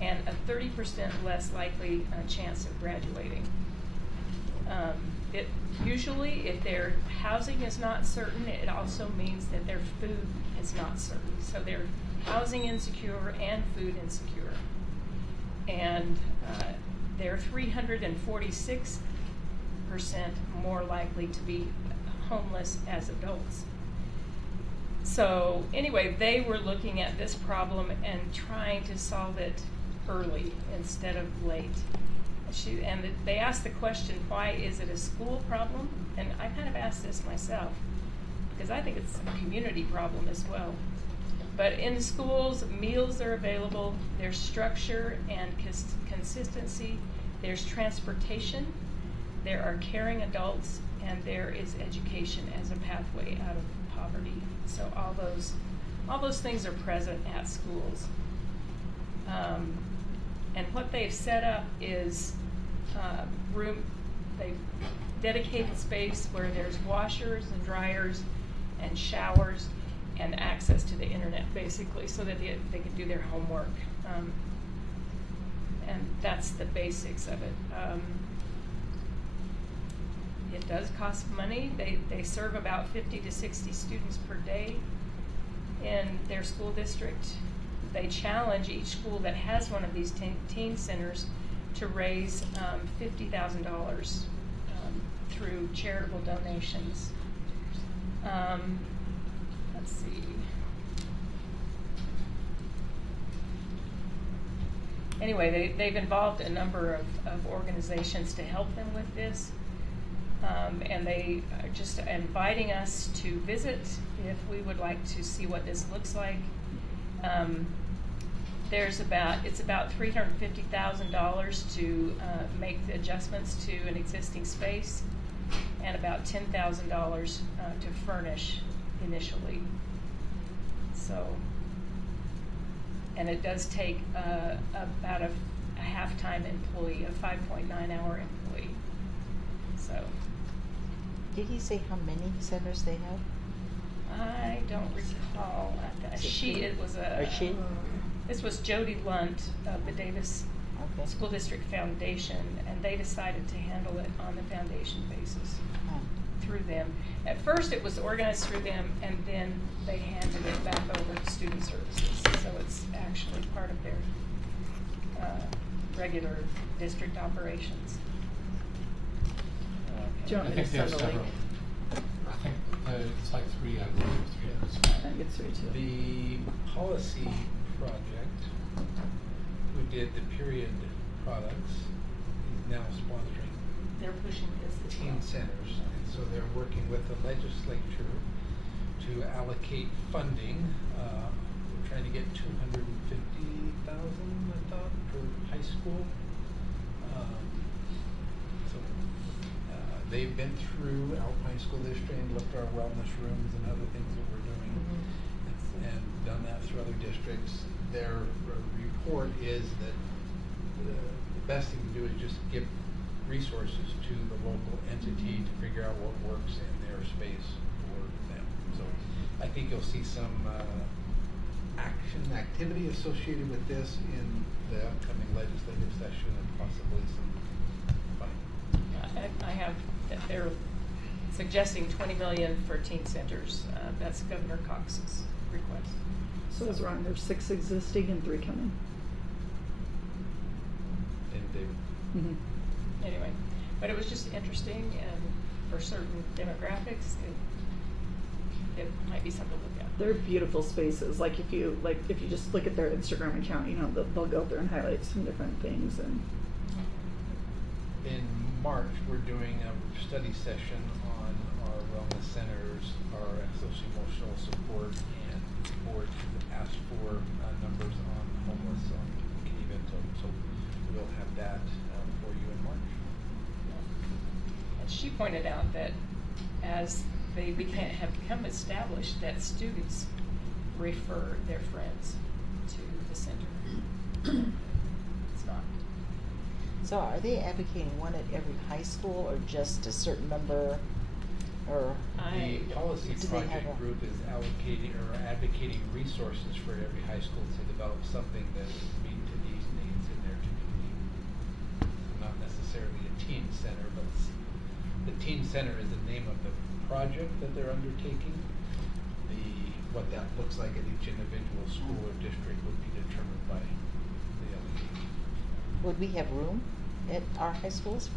and a 30% less likely chance of graduating. Usually, if their housing is not certain, it also means that their food is not certain. So they're housing insecure and food insecure. And they're 346% more likely to be homeless as adults. So anyway, they were looking at this problem and trying to solve it early instead of late. They asked the question, why is it a school problem? And I kind of asked this myself, because I think it's a community problem as well. But in the schools, meals are available, there's structure and consistency, there's transportation, there are caring adults, and there is education as a pathway out of poverty. So all those things are present at schools. And what they've set up is they've dedicated space where there's washers and dryers and showers and access to the internet, basically, so that they can do their homework. And that's the basics of it. It does cost money. They serve about 50 to 60 students per day in their school district. They challenge each school that has one of these teen centers to raise $50,000 through charitable donations. Let's see. Anyway, they've involved a number of organizations to help them with this. And they are just inviting us to visit if we would like to see what this looks like. It's about $350,000 to make the adjustments to an existing space, and about $10,000 to furnish initially. So, and it does take about a half-time employee, a 5.9-hour employee. So. Did he say how many centers they have? I don't recall. This was Jody Lunt of the Davis School District Foundation, and they decided to handle it on the foundation basis through them. At first it was organized through them, and then they handed it back over to Student Services. So it's actually part of their regular district operations. Do you want I me to think there's send a link? several. I think it's like 3, I believe, 3 of us. I think it's 3 too. The policy project, who did the period products, now sponsoring They're pushing this as well. teen centers. And so they're working with the legislature to allocate funding. We're trying to get 250,000, I thought, for high school. They've been through Alpine School District and looked at our wellness rooms and other things that we're doing, and done that through other districts. Their report is that the best thing to do is just give resources to the local entity to figure out what works in their space for them. So I think you'll see some activity associated with this in the upcoming legislative session, and possibly some funding. I have that they're suggesting 20 million for teen centers. That's Governor Cox's request. So it's wrong, there's 6 existing and 3 coming. And they, Anyway, but it was just interesting, and for certain demographics, it might be something to look at. They're beautiful spaces. Like if you just look at their Instagram account, you know, they'll go there and highlight some different things. And in March, we're doing a study session on our wellness centers, our social-emotional support, and the board asked for numbers on homeless on Canevento. So we'll have that for you in March. And she pointed out that as they have become established, that students refer their friends to the center. It's not. So are they advocating one at every high school, or just a certain number, or? The policy Do they have project a- group is allocating or advocating resources for every high school to develop something that would meet to these needs in their community. Not necessarily a teen center, but the teen center is the name of the project that they're undertaking. What that looks like at each individual school or district would be determined by the allocation. Would we have room at our high schools?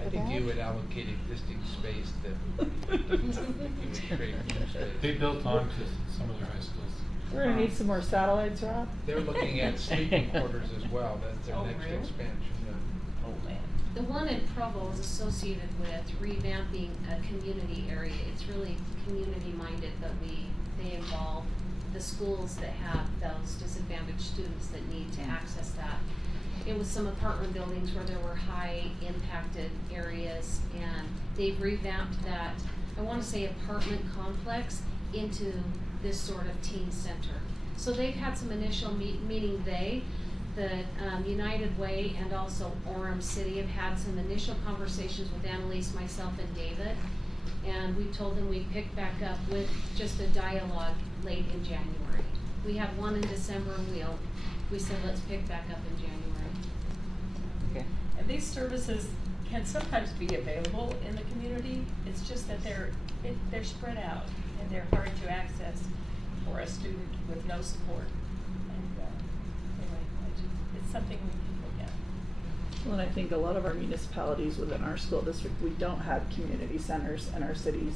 I for think that? you would allocate existing space that would you would create new space. They built on to some of their high schools. we're gonna need some more satellites, Rob. They're looking at sleeping quarters as well. That's their Oh, next really? expansion. Oh, man. The one in Provo is associated with revamping a community area. It's really community minded, but they involve the schools that have those disadvantaged students that need to access that. It was some apartment buildings where there were high impacted areas, and they've revamped that, I want to say, apartment complex into this sort of teen center. So they've had some initial meaning the United Way and also Orem City have had some initial conversations with Annalise, myself, and David. And we told them we'd pick back up with just a dialogue late in January. We had one in December, and we said let's pick back up in January. Okay. And these services can sometimes be available in the community. It's just that they're spread out, and they're hard to access for a student with no support. And anyway, it's something we can look at. Well, and I think a lot of our municipalities within our school district, we don't have community centers in our cities.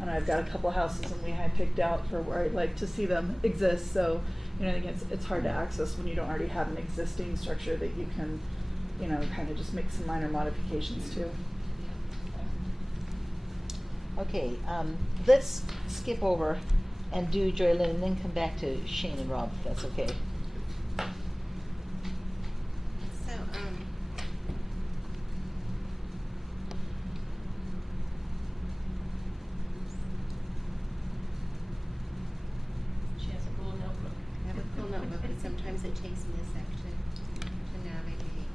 And I've got a couple houses in Lehigh picked out for where I'd like to see them exist. So, you know, I think it's hard to access when you don't already have an existing structure that you can, you know, kind of just make some minor modifications to. Okay, let's skip over and do Joylyn, and then come back to Shane and Rob, if that's okay. So, She has a cool notebook. I have a cool notebook, but sometimes it takes me a sec to navigate.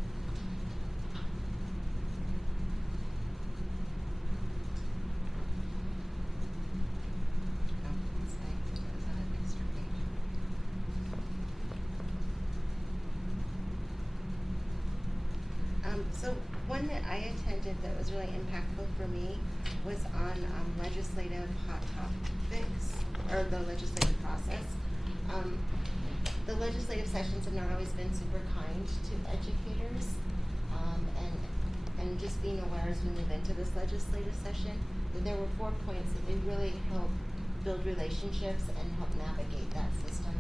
Oh, it's like it was on an extra page. So one that I attended that was really impactful for me was on legislative hot topics, or the legislative process. The legislative sessions have not always been super kind to educators, and just being aware as we move into this legislative session, that there were 4 points that they really help build relationships and help navigate that system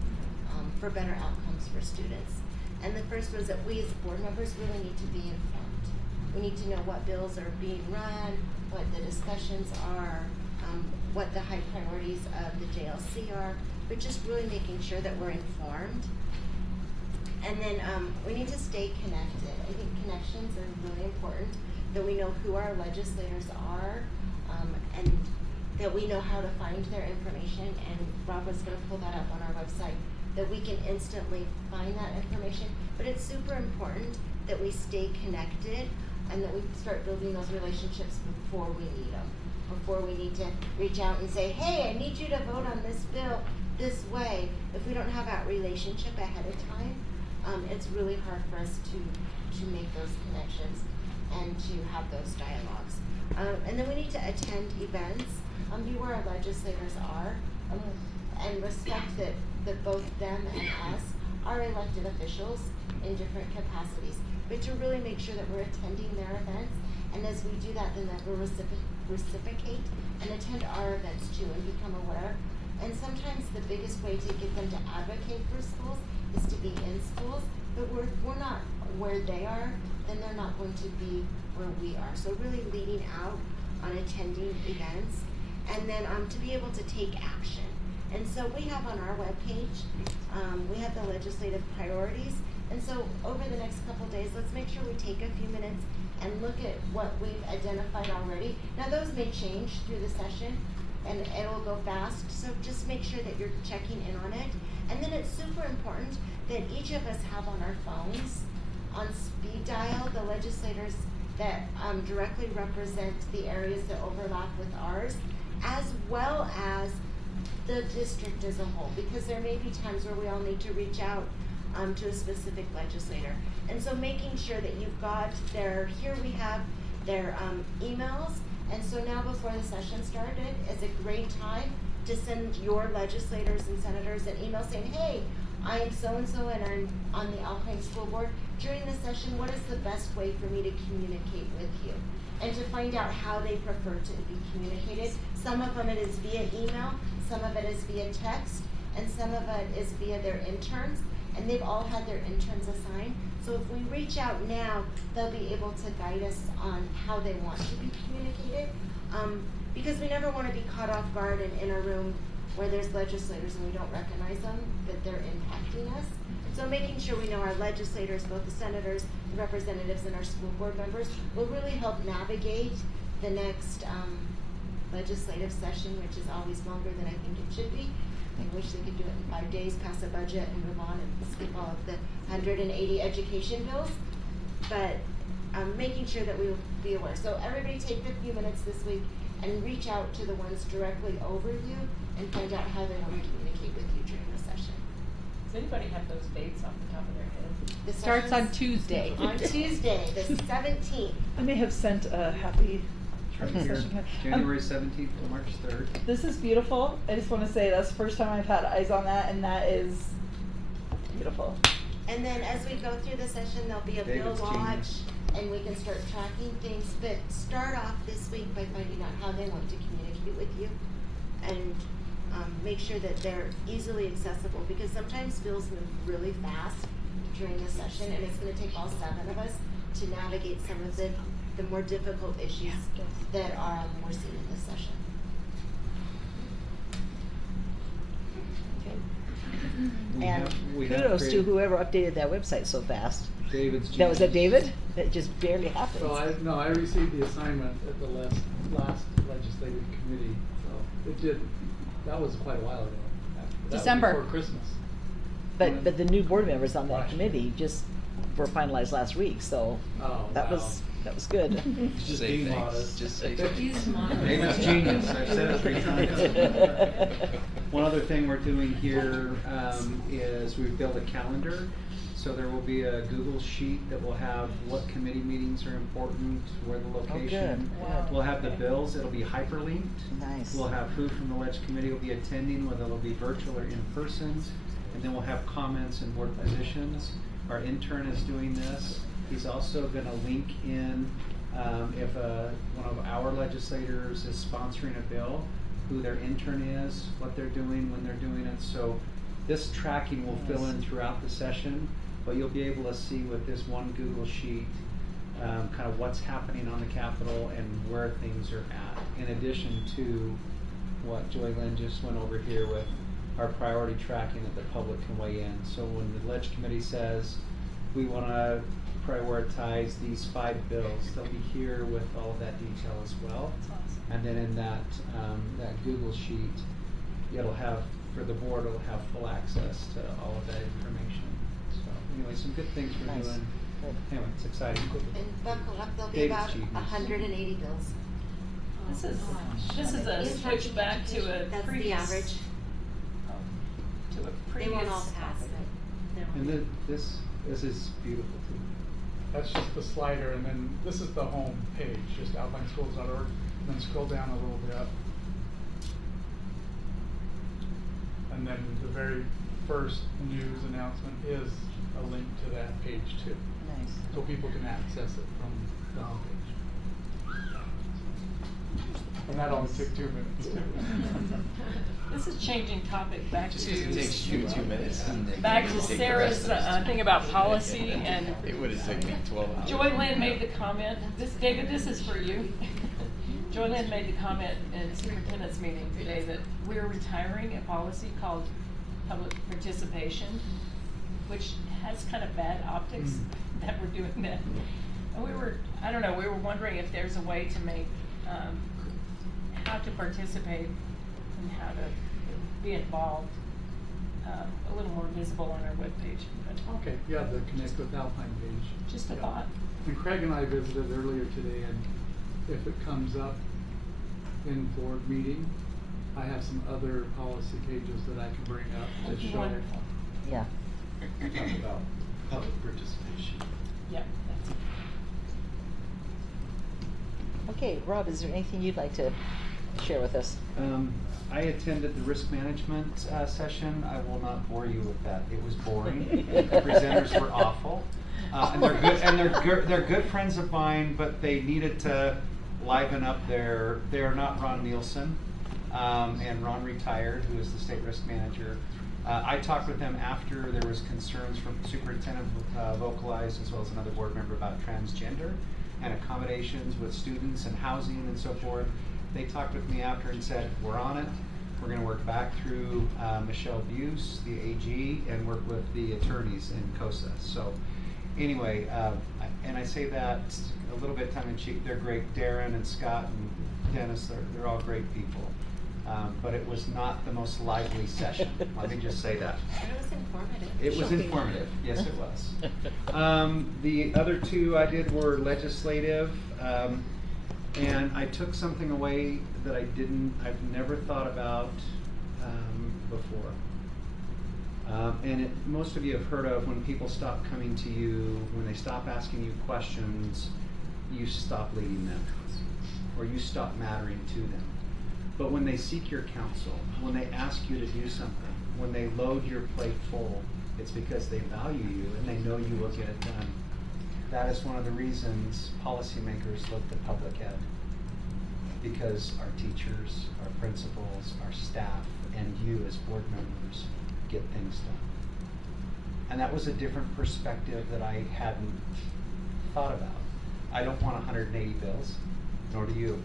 for better outcomes for students. And the first was that we as board members really need to be informed. We need to know what bills are being run, what the discussions are, what the high priorities of the JLC are, but just really making sure that we're informed. And then we need to stay connected. I think connections are really important, that we know who our legislators are, and that we know how to find their information. And Rob was going to pull that up on our website, that we can instantly find that information. But it's super important that we stay connected and that we start building those relationships before we need them, before we need to reach out and say, hey, I need you to vote on this bill this way. If we don't have that relationship ahead of time, it's really hard for us to make those connections and to have those dialogues. And then we need to attend events, be where our legislators are, and respect that both them and us are elected officials in different capacities, but to really make sure that we're attending their events, and as we do that, then that we'll reciprocate and attend our events too and become aware. And sometimes the biggest way to get them to advocate for schools is to be in schools, but we're not where they are, then they're not going to be where we are. So really leading out on attending events, and then to be able to take action. And so we have on our webpage, we have the legislative priorities. And so over the next couple days, let's make sure we take a few minutes and look at what we've identified already. Now those may change through the session, and it'll go fast, so just make sure that you're checking in on it. And then it's super important that each of us have on our phones, on speed dial, the legislators that directly represent the areas that overlap with ours, as well as the district as a whole, because there may be times where we all need to reach out to a specific legislator. And so making sure that you've got their, here we have their emails, and so now before the session started is a great time to send your legislators and senators an email saying, hey, I am so-and-so and I'm on the Alpine School Board. During the session, what is the best way for me to communicate with you? And to find out how they prefer to be communicated. Some of them it is via email, some of it is via text, and some of it is via their interns. And they've all had their interns assigned. So if we reach out now, they'll be able to guide us on how they want to be communicated. Because we never want to be caught off guard and in a room where there's legislators and we don't recognize them, that they're impacting us. So making sure we know our legislators, both the senators, the representatives, and our school board members will really help navigate the next legislative session, which is always longer than I think it should be. I wish they could do it in 5 days, pass a budget, and move on and skip all of the 180 education bills. But making sure that we will be aware. So everybody take a few minutes this week and reach out to the ones directly over you and find out how they want to communicate with you during the session. Does anybody have those dates off the top of their head? It starts on Tuesday. On Tuesday, the 17th. I may have sent a happy Right here, session. January 17th to March 3rd. This is beautiful. I just want to say that's the first time I've had eyes on that, and that is beautiful. And then as we go through the session, there'll be a bill David's watch, genius. and we can start tracking things. But start off this week by finding out how they want to communicate with you, and make sure that they're easily accessible, because sometimes bills move really fast during the session, and it's going to take all 7 of us to navigate some of the more difficult issues that we're seeing in this session. And We have kudos to created- whoever updated that website so fast. David's That was that genius. David? That just barely happened. So I received the assignment at the last legislative committee, so it did, that was quite a while ago. That was December. before Christmas. But the new board members on that Right. committee just were finalized last week, so Oh, that wow. was good. Just being modest. Just say He's modest. David's genius, I've said it 3 times. One other thing we're doing here is we've built a calendar. So there will be a Google sheet that will have what committee meetings are important, where the location. good. Wow. We'll have the bills, it'll be hyperlinked. Nice. We'll have who from the Ledge Committee will be attending, whether it'll be virtual or in person. And then we'll have comments and board positions. Our intern is doing this. He's also gonna link in, if one of our legislators is sponsoring a bill, who their intern is, what they're doing, when they're doing it. So this tracking will fill in throughout the session, but you'll be able to see with this one Google sheet kind of what's happening on the Capitol and where things are at, in addition to what Joy Lynn just went over here with our priority tracking that the public can weigh in. So when the Ledge Committee says we want to prioritize these 5 bills, they'll be here with all of that detail as well. That's awesome. And then in that that Google sheet, it'll have, for the board, it'll have full access to all of that information. So anyway, some good things we're Nice. doing. Good. Anyway, it's exciting. And buckle up, there'll be Big about achievements. 180 bills. This is a In switch back to a That's the previous. average. To a They previous. won't all pass, but they're. And this is beautiful too. That's just the slider, and then this is the home page, just alpineschools.org, and then scroll down a little bit. And then the very first news announcement is a link to that page too. Nice. So people can access it from the homepage. And that only took 2 minutes too. This is changing topic back Just to. because it takes you 2 minutes. Back to Sarah's thing about policy, and It would have taken me 12 hours. Joy Lynn made the comment, David, this is for you. Joy Lynn made the comment in the superintendent's meeting today that we're retiring a policy called public participation, which has kind of bad optics that we're doing that. And we were wondering if there's a way to make, how to participate and how to be involved, a little more visible on our webpage. But Okay, yeah, the Connect with Alpine page. just a Yeah. thought. And Craig and I visited earlier today, and if it comes up in board meeting, I have some other policy pages that I can bring up to That'd be show. wonderful. Yeah. Talk about public participation. Yeah, that's it. Okay, Rob, is there anything you'd like to share with us? I attended the risk management session. I will not bore you with that. It was boring. The presenters were awful, and they're good. And they're good friends of mine, but they needed to liven up their. They are not Ron Nielsen, and Ron retired, who is the state risk manager. I talked with them after there was concerns from the superintendent vocalized, as well as another board member, about transgender and accommodations with students and housing and so forth. They talked with me after and said, we're on it. We're going to work back through Michelle Buse, the AG, and work with the attorneys in COSA. So anyway, and I say that a little bit tongue in cheek. They're great. Darren and Scott and Dennis, they're all great people. But it was not the most lively session. Let me just say that. But it was informative. It was informative, yes it was. The other 2 I did were legislative, and I took something away that I've never thought about before. And most of you have heard of when people stop coming to you, when they stop asking you questions, you stop leading them, or you stop mattering to them. But when they seek your counsel, when they ask you to do something, when they load your plate full, it's because they value you and they know you will get it done. That is one of the reasons policymakers look to public ed. Because our teachers, our principals, our staff, and you as board members get things done. And that was a different perspective that I hadn't thought about. I don't want 180 bills, nor do you.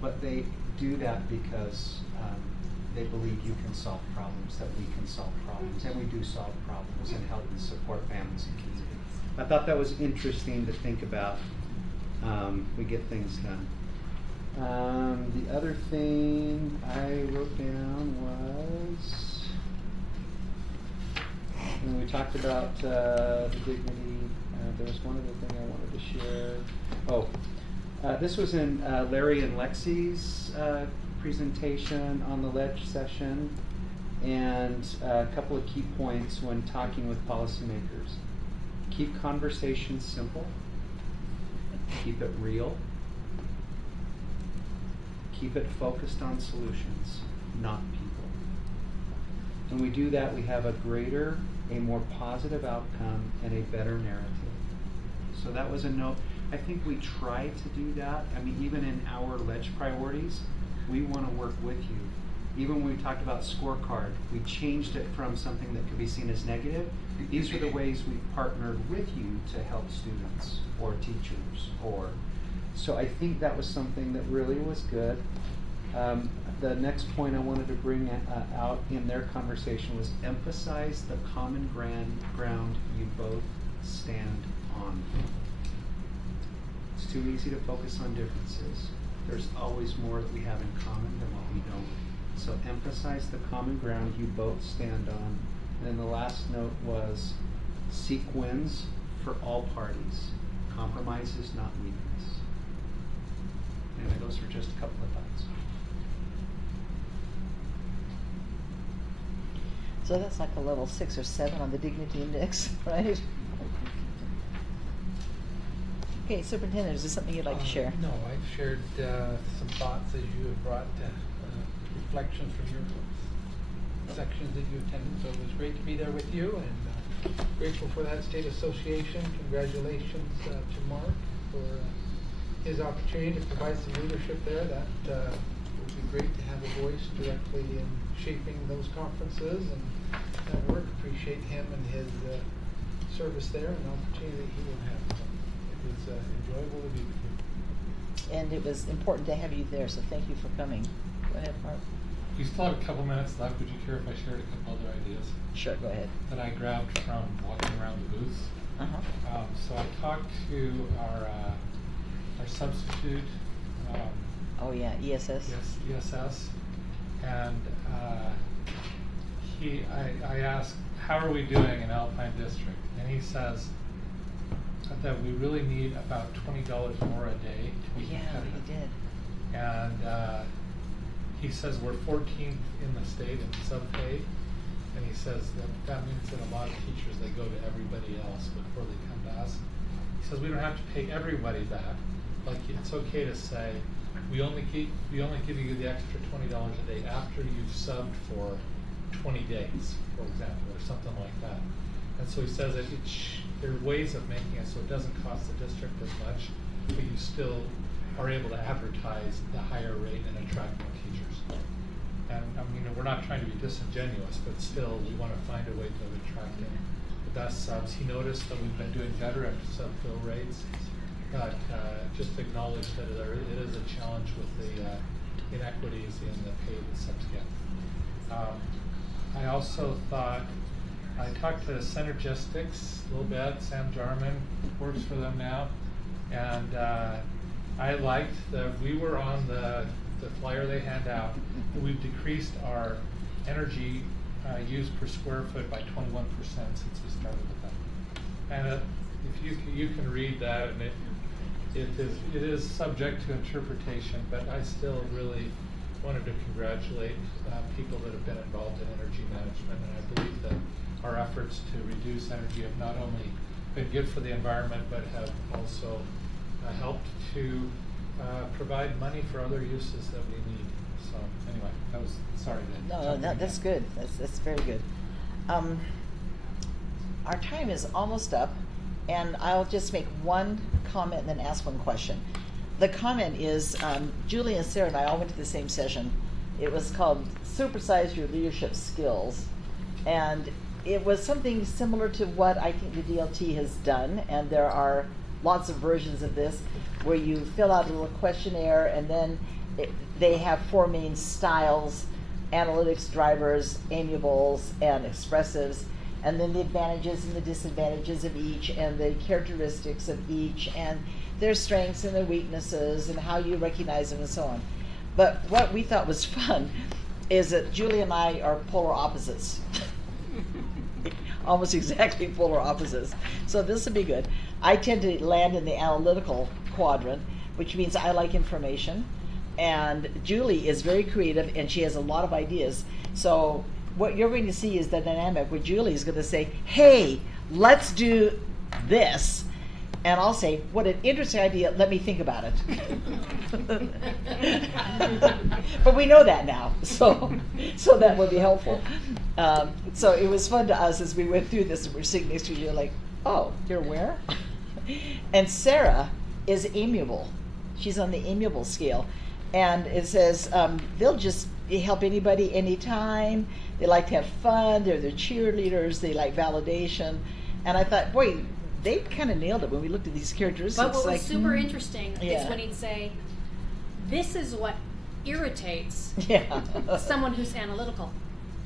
But they do that because they believe you can solve problems, that we can solve problems, and we do solve problems and help and support families and communities. I thought that was interesting to think about. We get things done. The other thing I wrote down was, when we talked about the dignity, there was one other thing I wanted to share. Oh, this was in Larry and Lexi's presentation on the Ledge session, and a couple of key points when talking with policymakers. Keep conversations simple. Keep it real. Keep it focused on solutions, not people. When we do that, we have a greater, a more positive outcome, and a better narrative. So that was a note. I think we try to do that. I mean, even in our Ledge priorities, we want to work with you Even when we talked about scorecard, we changed it from something that could be seen as negative. These are the ways we partnered with you to help students or teachers so I think that was something that really was good. The next point I wanted to bring out in their conversation was emphasize the common ground you both stand on. It's too easy to focus on differences. There's always more that we have in common than what we don't. So emphasize the common ground you both stand on. And then the last note was seek wins for all parties. Compromise is not weakness. Anyway, those are just a couple of thoughts. So that's like a level 6 or 7 on the dignity index, right? Okay, Superintendent, is there something you'd like to share? No, I've shared some thoughts as you have brought reflections from your sections that you attended, so it was great to be there with you, and grateful for that state association. Congratulations to Mark for his opportunity to provide some leadership there. That would be great to have a voice directly in shaping those conferences and that work. Appreciate him and his service there and the opportunity that he will have. So it was enjoyable to be with you. And it was important to have you there, so thank you for coming. Go ahead, Mark. We still have a couple minutes left. Would you care if I shared a couple other ideas Sure, go ahead. that I grabbed from walking around the booths? Uh-huh. So I talked to our substitute. Oh yeah, ESS. Yes, ESS, and I asked, how are we doing in Alpine District? And he says that we really need about $20 more a day to be Yeah, competitive. you did. And he says we're 14th in the state in sub-pay, and he says that means that a lot of teachers, they go to everybody else before they come to us. He says we don't have to pay everybody that. Like, it's okay to say we only give you the extra $20 a day after you've subbed for 20 days, for example, or something like that. And so he says that there are ways of making it so it doesn't cost the district as much, but you still are able to advertise the higher rate and attract more teachers. And I mean, we're not trying to be disingenuous, but still we want to find a way to attract in the best subs. He noticed that we've been doing better at sub-fill rates, but just acknowledge that it is a challenge with the inequities in the pay that subs get. I also thought, I talked to Synergistics a little bit. Sam Jarman works for them now, and I liked that we were on the flyer they hand out, that we've decreased our energy use per square foot by 21% since we started with them. And if you can read that, and it is subject to interpretation, but I still really wanted to congratulate people that have been involved in energy management, and I believe that our efforts to reduce energy have not only been good for the environment, but have also helped to provide money for other uses that we need. So anyway, that was, sorry. No, that's good. That's very good. Our time is almost up, and I'll just make one comment and then ask one question. The comment is, Julie and Sarah and I all went to the same session. It was called Supersize Your Leadership Skills. And it was something similar to what I think the DLT has done, and there are lots of versions of this where you fill out a little questionnaire, and then they have 4 main styles: analytics, drivers, amiables, and expressives, and then the advantages and the disadvantages of each, and the characteristics of each, and their strengths and their weaknesses, and how you recognize them, and so on. But what we thought was fun is that Julie and I are polar opposites. Almost exactly polar opposites. So this would be good. I tend to land in the analytical quadrant, which means I like information. And Julie is very creative, and she has a lot of ideas. So what you're going to see is the dynamic where Julie is going to say, hey, let's do this. And I'll say, what an interesting idea, let me think about it. But we know that now, so that would be helpful. So it was fun to us as we went through this, and we're sitting next to you like, oh, you're where? And Sarah is amiable. She's on the amiable scale. And it says, they'll just they help anybody anytime. They like to have fun. They're the cheerleaders. They like validation. And I thought, boy, they kind of nailed it when we looked at these characteristics. But what was like, super interesting yeah. is when he'd say, this is what irritates yeah. someone who's analytical.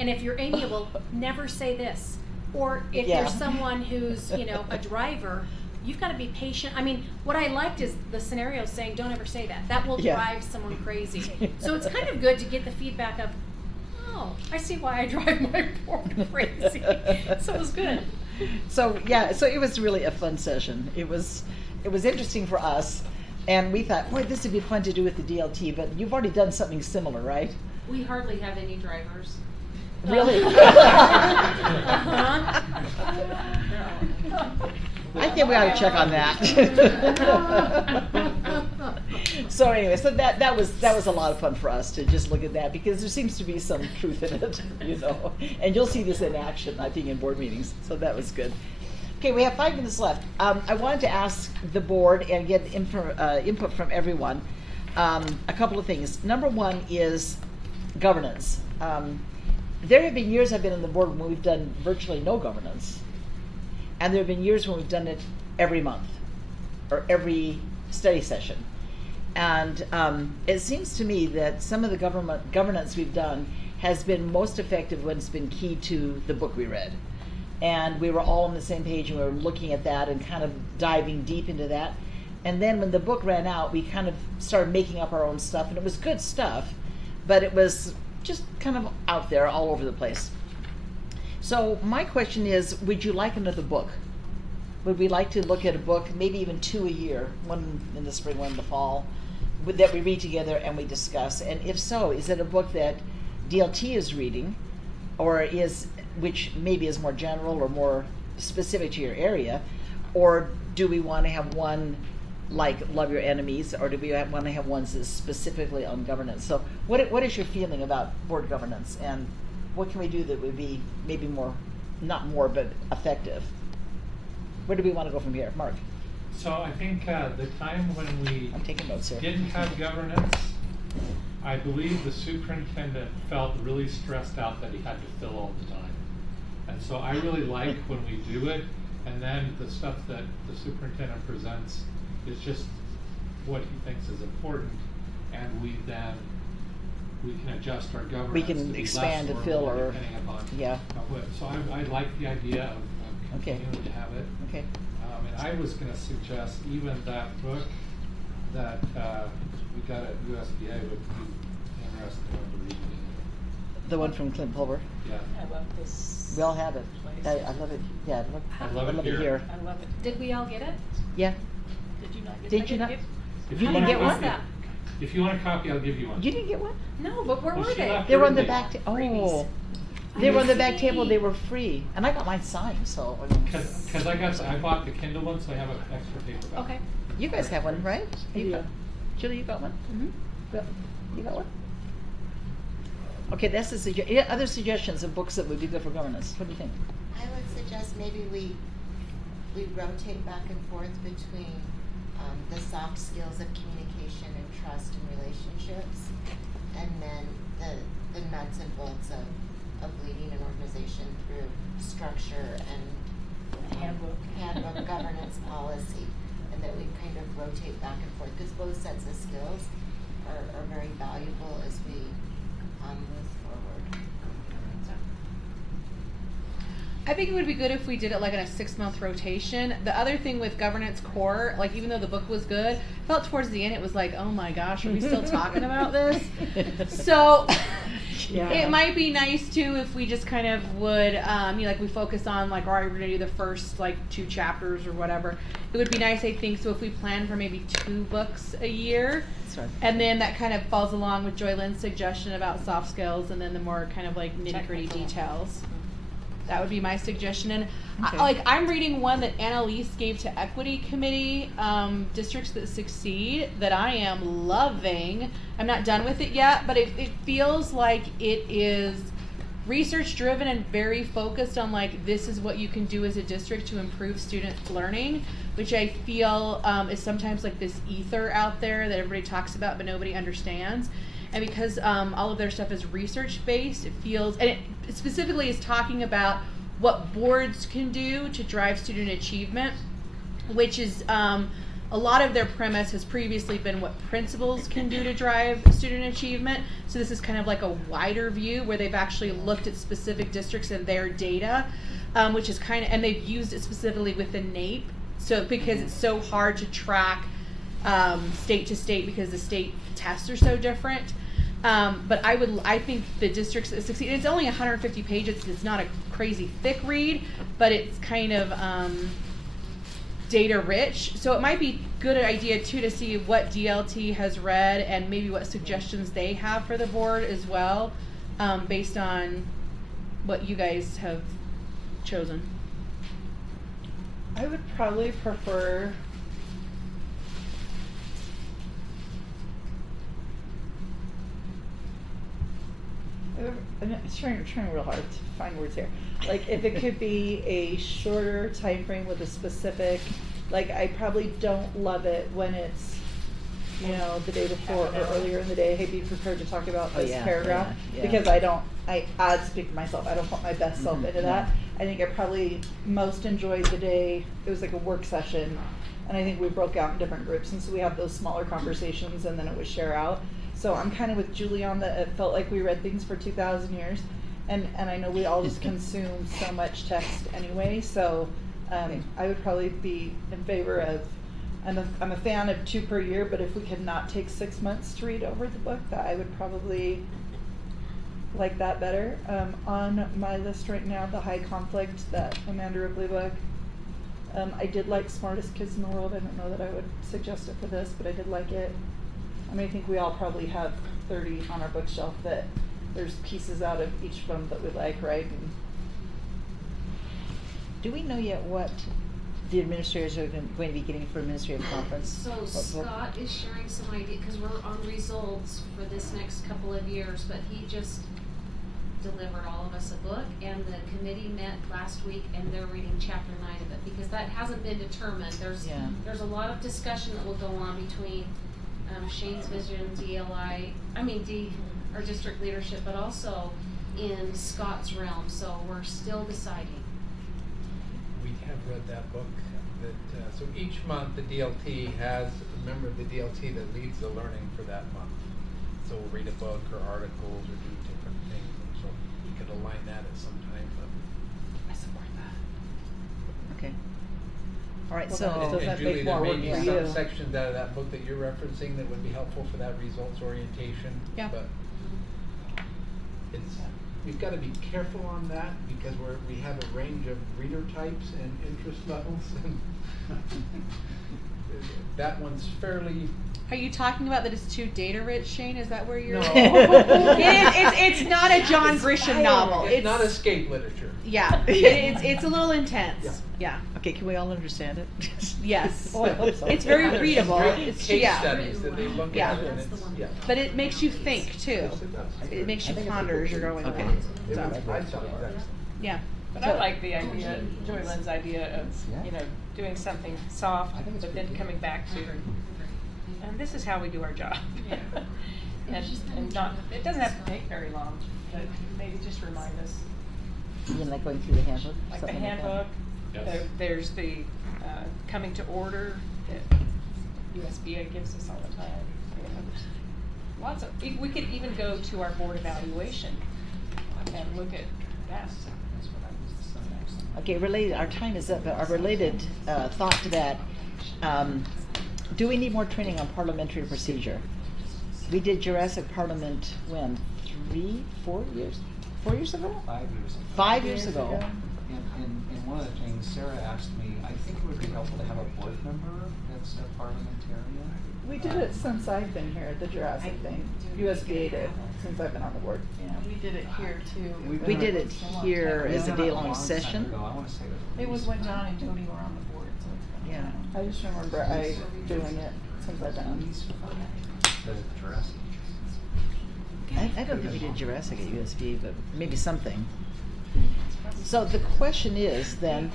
And if you're amiable, never say this. Or if Yeah. you're someone who's, you know, a driver, you've got to be patient. I mean, what I liked is the scenario saying, don't ever say that. That will Yeah. drive someone crazy. So it's kind of good to get the feedback of, oh, I see why I drive my board crazy. So it was good. So yeah, so it was really a fun session. It was interesting for us, and we thought, boy, this would be fun to do with the DLT. But you've already done something similar, right? We hardly have any drivers. Really? Uh-huh. I think we ought to check on that. So anyway, so that was a lot of fun for us to just look at that, because there seems to be some truth in it, you know. And you'll see this in action, I think, in board meetings. So that was good. Okay, we have 5 minutes left. I wanted to ask the board and get input from everyone. A couple of things. Number one is governance. There have been years I've been on the board when we've done virtually no governance. And there have been years when we've done it every month or every study session. And it seems to me that some of the governance we've done has been most effective when it's been key to the book we read. And we were all on the same page, and we were looking at that and kind of diving deep into that. And then when the book ran out, we kind of started making up our own stuff, and it was good stuff, but it was just kind of out there all over the place. So my question is, would you like another book? Would we like to look at a book, maybe even 2 a year, one in the spring, one in the fall, that we read together and we discuss? And if so, is it a book that DLT is reading, or which maybe is more general or more specific to your area? Or do we want to have one like Love Your Enemies, or do we want to have ones that's specifically on governance? So what is your feeling about board governance, and what can we do that would be maybe more, not more, but effective? Where do we want to go from here? Mark? So I think the time when we I'm taking notes here. didn't have governance, I believe the superintendent felt really stressed out that he had to fill all the time. And so I really like when we do it, and then the stuff that the superintendent presents is just what he thinks is important, and we can adjust our governance. We can to be expand less and or fill more or, depending upon yeah. So I like the idea of Okay. continuing to have it. Okay. And I was going to suggest even that book that we got at USDA would be interesting to read. The one from Clint Pulver? Yeah. I love this. We all have it. place. I love it. Yeah, I love it here. I love it. Did we all get it? Yeah. Did you not get Did it? you not? If You want didn't a get one? copy- If you want a copy, I'll give you one. You didn't get one? No, but where Well, were she they? left They were on the early. back. Oh, Freebies. they were on the I back table. see. They were free, and I got mine signed. So I mean, Because I bought the Kindle one, so I have an extra paperback. Okay. you guys have one, right? You Yeah. got, Julie, you got one? Mm-hmm. You got one? Okay, that's the other suggestions of books that would be good for governance. What do you think? I would suggest maybe we rotate back and forth between the soft skills of communication and trust and relationships, and then the nuts and bolts of leading an organization through structure and handbook governance policy, and that we kind of rotate back and forth, because both sets of skills are very valuable as we move forward. I think it would be good if we did it like on a 6-month rotation. The other thing with governance core, like even though the book was good, I felt towards the end it was like, oh my gosh, are we still talking about this? So Yeah. it might be nice too if we just kind of would, like we focus on like, all right, we're gonna do the first like 2 chapters or whatever. It would be nice, I think, so if we plan for maybe 2 books a year. Sorry. And then that kind of falls along with Joy Lynn's suggestion about soft skills, and then the more kind of like nitty-gritty Technical. details. That would be my suggestion. And Okay. I'm reading one that Annalise gave to Equity Committee, Districts That Succeed, that I am loving. I'm not done with it yet, but it feels like it is research driven and very focused on like, this is what you can do as a district to improve student learning, which I feel is sometimes like this ether out there that everybody talks about but nobody understands. and because all of their stuff is research based, it feels, and it specifically is talking about what boards can do to drive student achievement, which is a lot of their premise has previously been what principals can do to drive student achievement. So this is kind of like a wider view where they've actually looked at specific districts and their data, which is kind of, and they've used it specifically with the NAEP. So because it's so hard to track state to state because the state tests are so different. But I think the districts that succeed, it's only 150 pages, it's not a crazy thick read, but it's kind of data rich. So it might be a good idea too to see what DLT has read and maybe what suggestions they have for the board as well, based on what you guys have chosen. I would probably prefer I'm trying real hard to find words here. Like if it could be a shorter time frame with a specific, like I probably don't love it when it's, you know, the day before or earlier in the day, hey, be prepared to talk about this paragraph. Because I'd speak for myself, I don't put my best self into that. I think I probably most enjoyed the day, it was like a work session, and I think we broke out in different groups, and so we have those smaller conversations and then it would share out. So I'm kind of with Julie on that it felt like we read things for 2,000 years, and I know we all just consume so much text anyway, so I would probably be in favor of, I'm a fan of 2 per year, but if we could not take 6 months to read over the book, that I would probably like that better. On my list right now, the High Conflict, that Amanda Ripley book, I did like Smartest Kids in the World. I don't know that I would suggest it for this, but I did like it. I mean, I think we all probably have 30 on our bookshelf that there's pieces out of each of them that we like, right? And do we know yet what the administrators are going to be getting for administrative conference? So Scott is sharing some idea, because we're on results for this next couple of years, but he just delivered all of us a book, and the committee met last week and they're reading chapter 9 of it, because that hasn't been determined. There's a lot of discussion that will go on between Shane's vision, our district leadership, but also in Scott's realm, so we're still deciding. We have read that book. So each month the DLT has a member of the DLT that leads the learning for that month. So we'll read a book or articles or do different things, and so we could align that at some time. But I support that. Okay. All right, Well, so does that and Julie, make there more may work be for some you? sections out of that book that you're referencing that would be helpful for that results orientation. Yeah. But we've got to be careful on that because we have a range of reader types and interest levels, and that one's fairly. Are you talking about that it's too data rich, Shane? Is that where you're? No. It's not a John Grisham novel. It's not escape literature. Yeah, it's a little intense. Yeah. Okay, can we all understand it? Yes. Oh, I hope so. It's very There's readable. some great It's case studies that they look Yeah. at, and That's the it's, one. yeah. But it makes you think too. Yes, it does. It makes you ponder as you're going Okay. along. It So, was- I thought it was yeah. But I like the idea, Joy Lynn's idea of, doing something soft, but then coming back to, and this is how we do our job. And not, it doesn't have to take very long, but maybe just remind us. You mean like going through the handbook? Like the something that? handbook, Yes. there's the coming to order that USBA gives us all the time. Lots of, we could even go to our board evaluation and look at that. Okay, related, our time is up, but our related thought to that, do we need more training on parliamentary procedure? We did Jurassic Parliament when? 4 years? 4 years ago? 5 years ago. 5 years ago. And one of the things Sarah asked me, I think it would be helpful to have a board member that's a parliamentarian. We did it since I've been here, the Jurassic thing. USBA did, since I've been on the board. Yeah, we did it here too. We did it here as a day-long session. I want to say that It was when John and Jody were on the board, so it's been a Yeah. while. I just remember doing it since I've been on. the Jurassic. I don't think we did Jurassic at USB, but maybe something. So the question is then,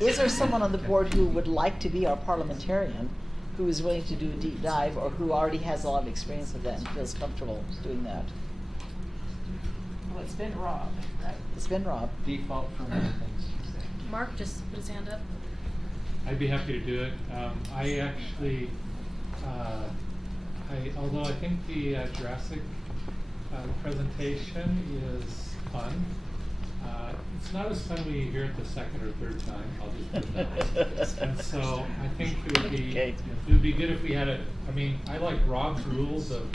is there someone on the board who would like to be our parliamentarian, who is willing to do a deep dive or who already has a lot of experience with that and feels comfortable doing that. Well, it's been Rob, right? It's been Rob. Default for many things. Mark just put his hand up. I'd be happy to do it. I actually, although I think the Jurassic presentation is fun, it's not as fun when you hear it the second or third time, I'll just put it that way. And so I think Okay. it would be good if we had I mean, I like Rob's rules of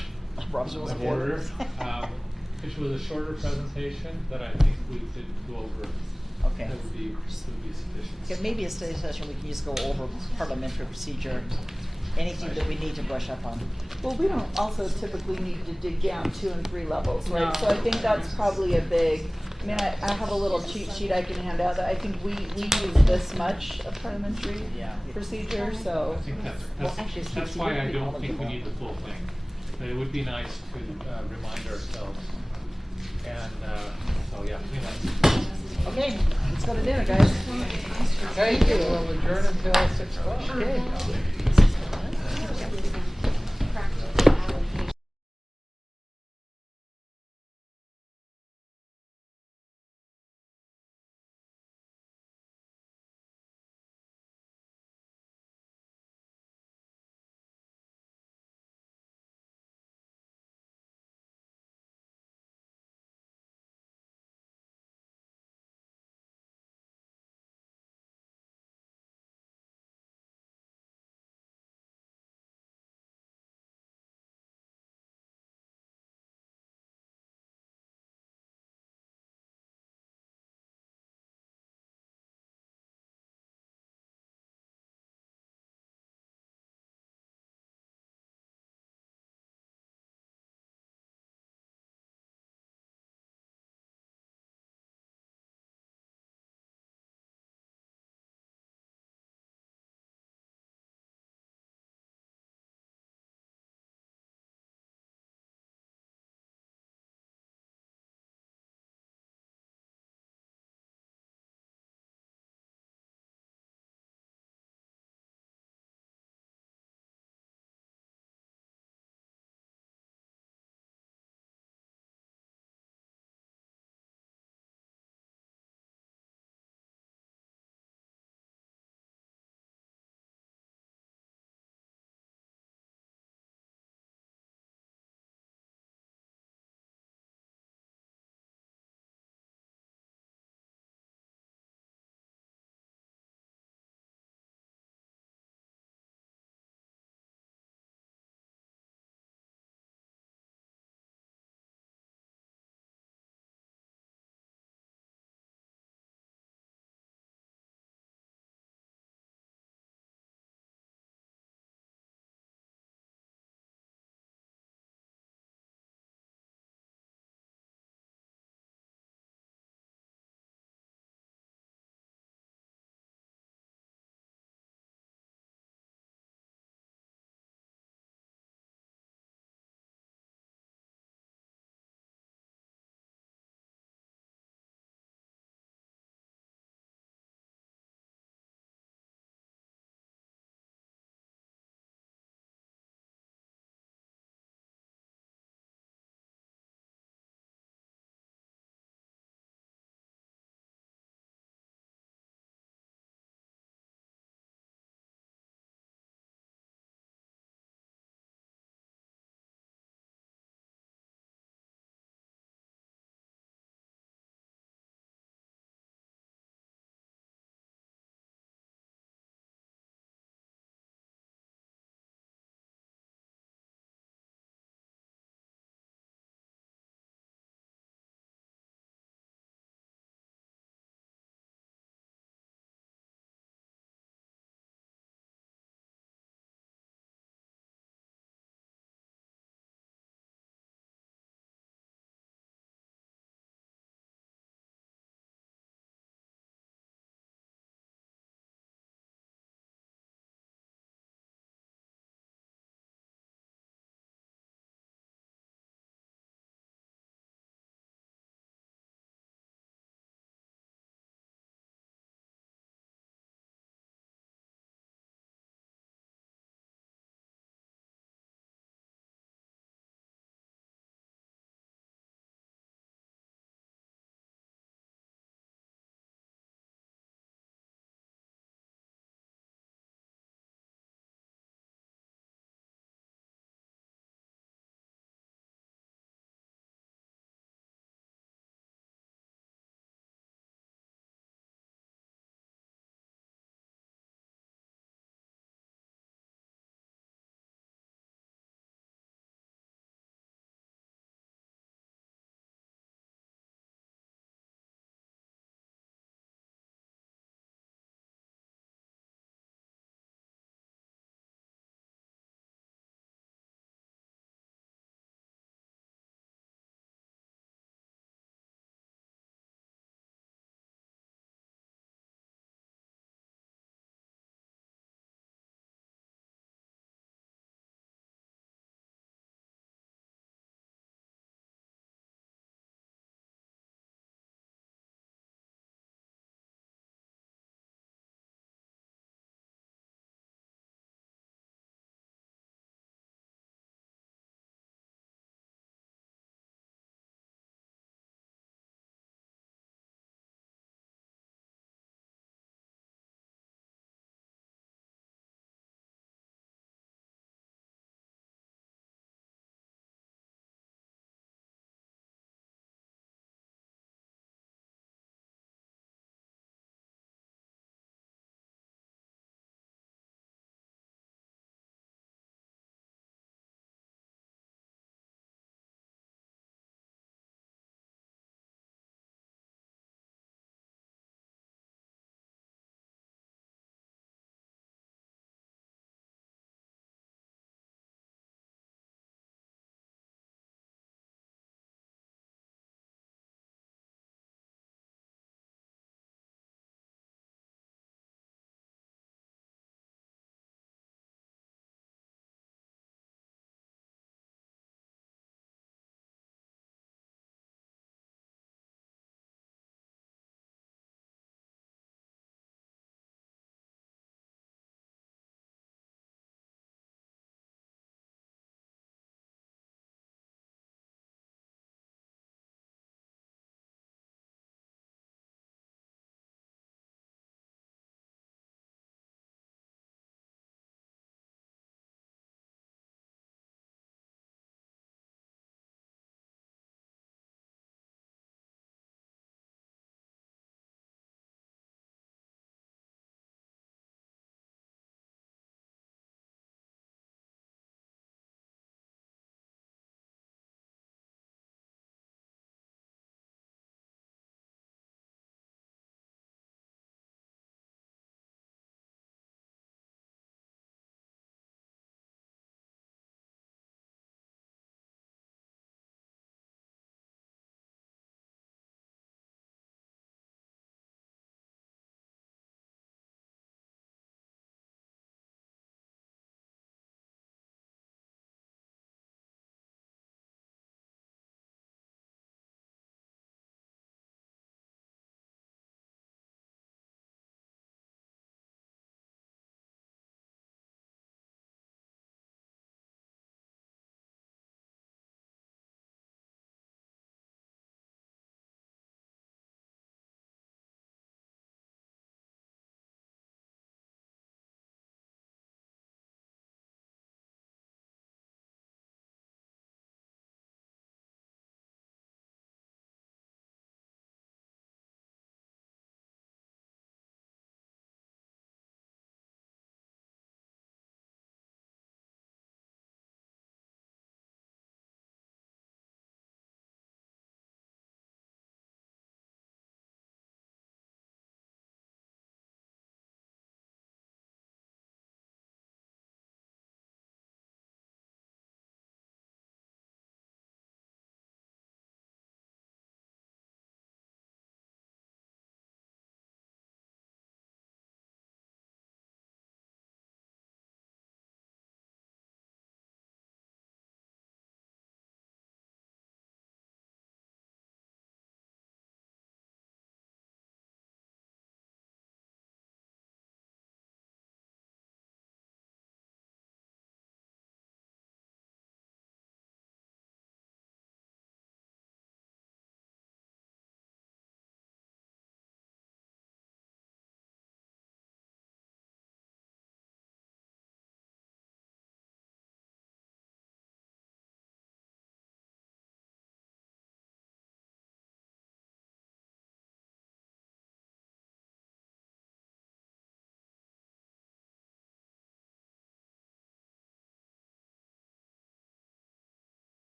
Rob's rules of order, order. which was a shorter presentation, but I think we could go over. Okay. That would be sufficient. Okay, maybe a study session, we can just go over parliamentary procedure, anything that we need to brush up on. Well, we don't also typically need to dig down 2 and 3 levels, right? No. So I think that's probably a big, I mean, I have a little cheat sheet I can hand out that I think we use this much of parliamentary Yeah. procedure, so. I think Well, actually, that's Stacey, why you I read all don't of think we them. need the full thing. But it would be nice to remind ourselves. And so, yeah, anyway. Okay, let's go to dinner, guys. Thank you. We'll adjourn until 6 o'clock. Okay.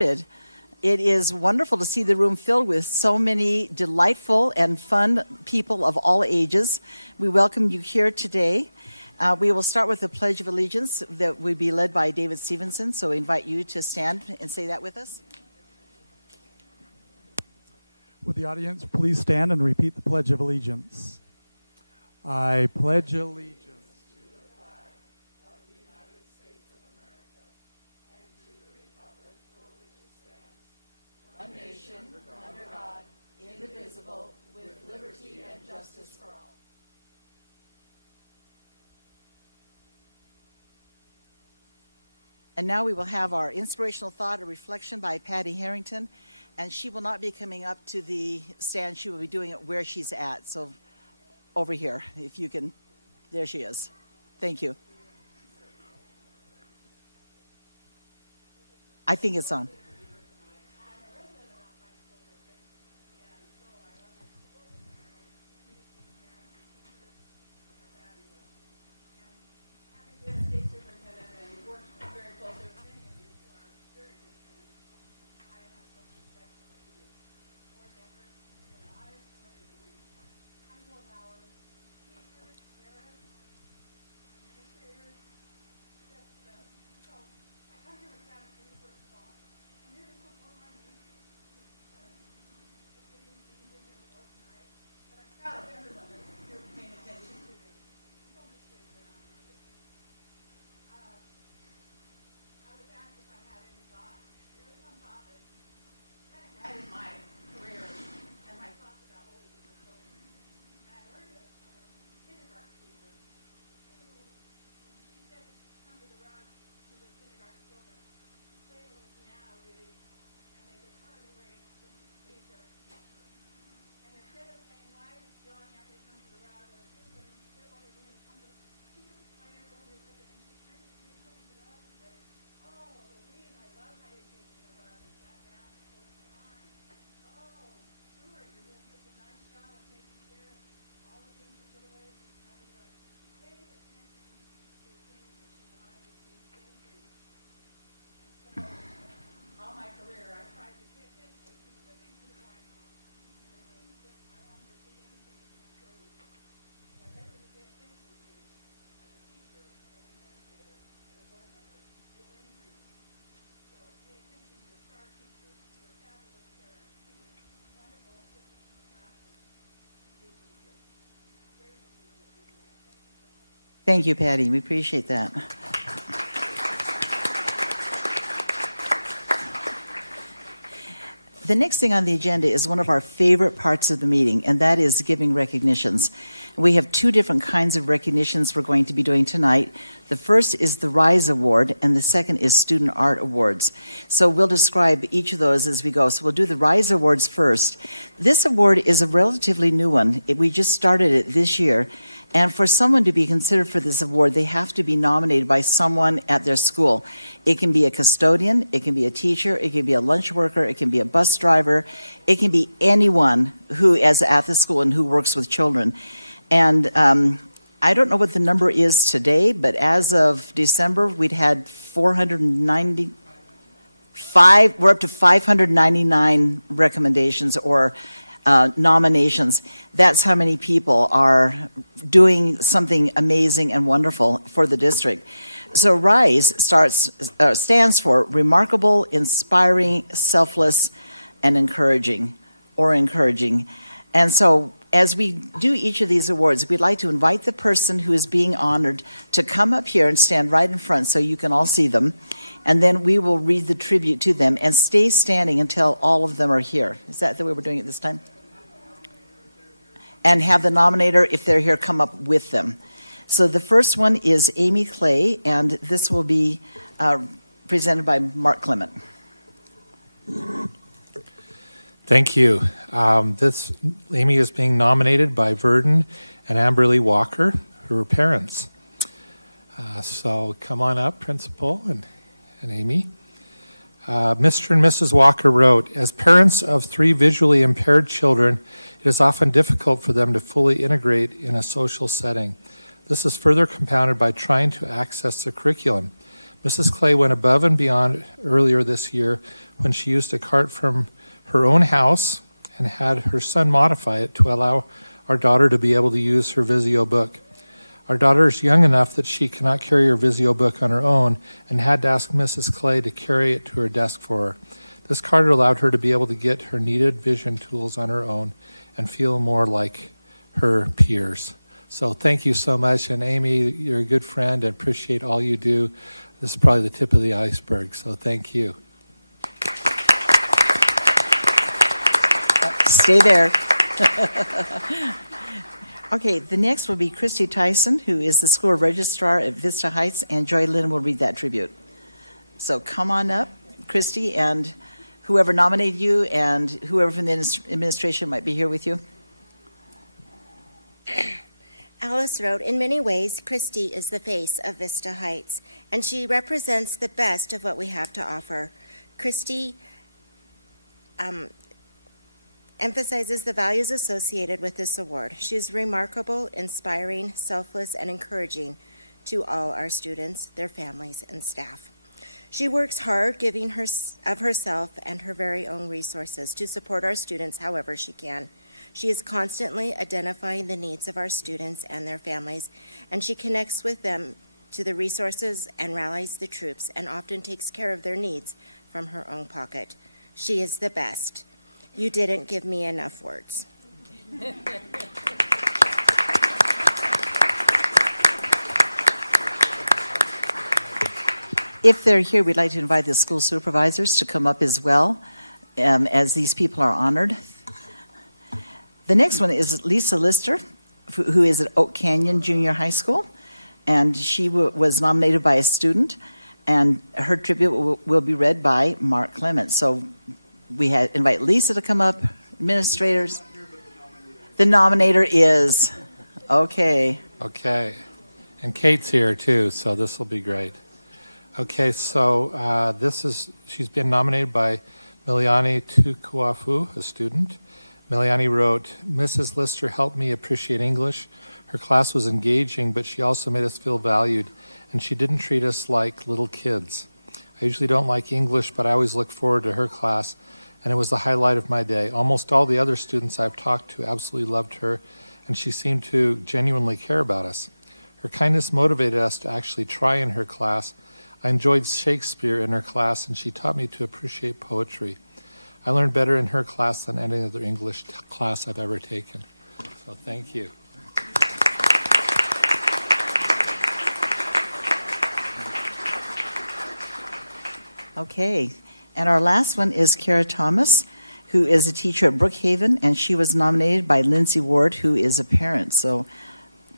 It is wonderful to see the room filled with so many delightful and fun people of all ages. We welcome you here today. We will start with the Pledge of Allegiance that will be led by David Stevenson, so we invite you to stand and say that with us. Would the audience please stand and repeat the Pledge of Allegiance? I pledge allegiance to the flag of the United States of America and to the republic for which it stands, one nation, under God, indivisible, with liberty and justice for all. And now we will have our inspirational thought or reflection by Patty Harrington, and she will not be coming up to the stand. She will be doing it where she's at. So over here, if you can, there she is. Thank you. I think it's on. Thank you, Patty. We appreciate that. The next thing on the agenda is one of our favorite parts of the meeting, and that is giving recognitions. We have two different kinds of recognitions we're going to be doing tonight. The first is the RISE Award, and the second is Student Art Awards. So we'll describe each of those as we go. So we'll do the RISE Awards first. This award is a relatively new one. We just started it this year. And for someone to be considered for this award, they have to be nominated by someone at their school. It can be a custodian, it can be a teacher, it can be a lunch worker, it can be a bus driver, it can be anyone who is at the school and who works with children. And I don't know what the number is today, but as of December, we'd had 495, we're up to 599 recommendations or nominations. That's how many people are doing something amazing and wonderful for the district. So RISE stands for Remarkable, Inspiring, Selfless, and Encouraging. And so as we do each of these awards, we'd like to invite the person who is being honored to come up here and stand right in front so you can all see them. And then we will read the tribute to them and stay standing until all of them are here. Is that the way we're doing it this time? And have the nominator, if they're here, come up with them. So the first one is Amy Clay, and this will be presented by Mark Clement. Thank you. Amy is being nominated by Verdon and Amberly Walker, who are parents. So come on up, Principal and Amy. Mr. and Mrs. Walker wrote, as parents of 3 visually impaired children, it is often difficult for them to fully integrate in a social setting. This is further compounded by trying to access the curriculum. Mrs. Clay went above and beyond earlier this year when she used a cart from her own house and had her son modify it to allow our daughter to be able to use her Visio book. Our daughter is young enough that she cannot carry her Visio book on her own and had to ask Mrs. Clay to carry it to her desk for her. This cart allowed her to be able to get her needed vision tools on her own and feel more like her peers. So thank you so much. And Amy, you're a good friend. I appreciate all you do. This is probably the tip of the iceberg, so thank you. Stay there. Okay, the next will be Christy Tyson, who is the school registrar at Vista Heights, and Joy Lynn will read that tribute. So come on up, Christy, and whoever nominated you and whoever from the administration might be here with you. Alice wrote, in many ways, Christy is the face of Vista Heights, and she represents the best of what we have to offer. Christy emphasizes the values associated with this award. She is remarkable, inspiring, selfless, and encouraging to all our students, their families, and staff. She works hard, giving of herself and her very own resources to support our students however she can. She is constantly identifying the needs of our students and their families, and she connects with them to the resources and rallies the troops and often takes care of their needs from her own pocket. She is the best. You didn't give me enough words. If they're here, we'd like to invite the school supervisors to come up as well, as these people are honored. The next one is Lisa Lister, who is at Oak Canyon Junior High School, and she was nominated by a student, and her tribute will be read by Mark Clements. So we invite Lisa to come up, administrators. The nominator is, okay. Okay, and Kate's here too, so this will be great. Okay, so she's been nominated by Miliani Tukuafu, a student. Miliani wrote, Mrs. Lister helped me appreciate English. Her class was engaging, but she also made us feel valued, and she didn't treat us like little kids. I usually don't like English, but I always look forward to her class, and it was the highlight of my day. Almost all the other students I've talked to absolutely loved her, and she seemed to genuinely care about us. Her kindness motivated us to actually try in her class. I enjoyed Shakespeare in her class, and she taught me to appreciate poetry. I learned better in her class than any other English class I've ever taken. So thank you. Okay, and our last one is Kara Thomas, who is a teacher at Brookhaven, and she was nominated by Lindsay Ward, who is a parent. So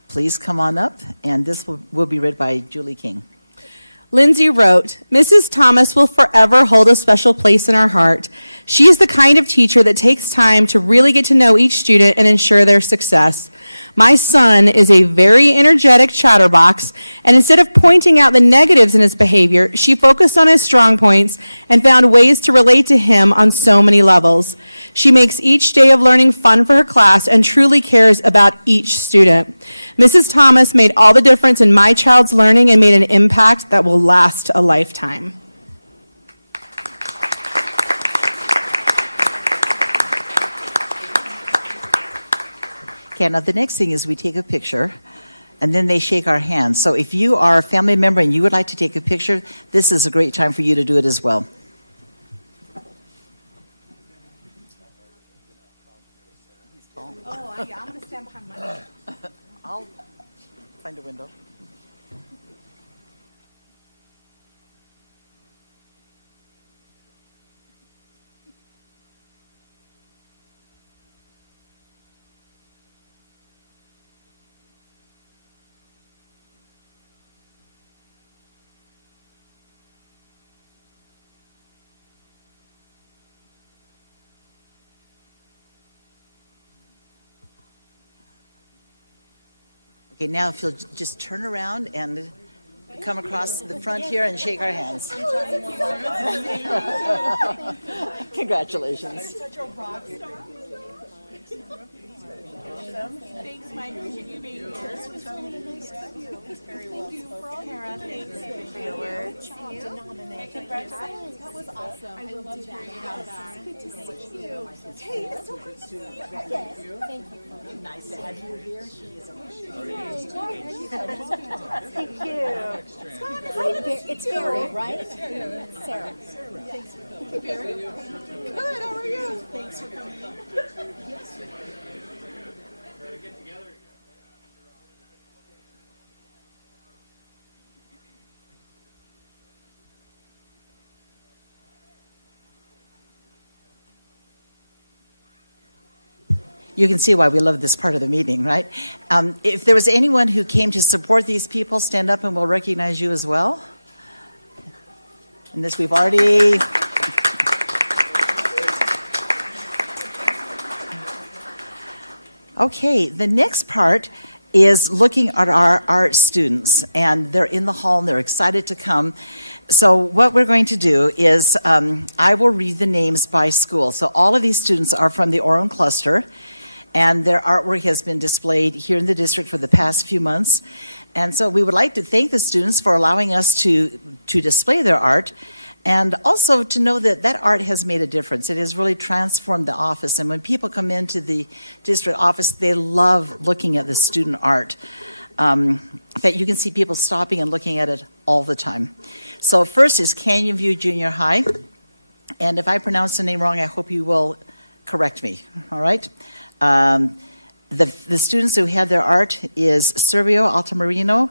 please come on up, and this will be read by Julie King. Lindsay wrote, Mrs. Thomas will forever hold a special place in our heart. She is the kind of teacher that takes time to really get to know each student and ensure their success. My son is a very energetic chatterbox, and instead of pointing out the negatives in his behavior, she focused on his strong points and found ways to relate to him on so many levels. She makes each day of learning fun for her class and truly cares about each student. Mrs. Thomas made all the difference in my child's learning and made an impact that will last a lifetime. Okay, now the next thing is we take a picture, and then they shake our hands. So if you are a family member and you would like to take a picture, this is a great time for you to do it as well. Oh, yeah, I'm going to stand behind my I'll find a window. Okay, now if you'll just turn around and come across the front here and shake our hands. Congratulations. Thanks, Mike. Appreciate you being here. Thank you for all your words. see you. Congratulations. That was awesome. I love to hear you about that. Good to see you. Hey, it's so great to see you. Yes. Thank you. Nice to have you here. She is Thank you. Hi, it's Barry, right? Sarah. Thanks for coming. Hey, Barry. Good, how are you? Thanks for coming. You can see why we love this part of the meeting, right? If there was anyone who came to support these people, stand up and we'll recognize you as well. And this we've already... Okay, the next part is looking at our art students, and they're in the hall and they're excited to come. So what we're going to do is I will read the names by school. So all of these students are from the Orem cluster, and their artwork has been displayed here in the district for the past few months. And so we would like to thank the students for allowing us to display their art, and also to know that that art has made a difference. It has really transformed the office. And when people come into the district office, they love looking at the student art. In fact, you can see people stopping and looking at it all the time. So first is Canyon View Junior High. And if I pronounce the name wrong, I hope you will correct me, all right? The students who had their art is Servio Altamarino,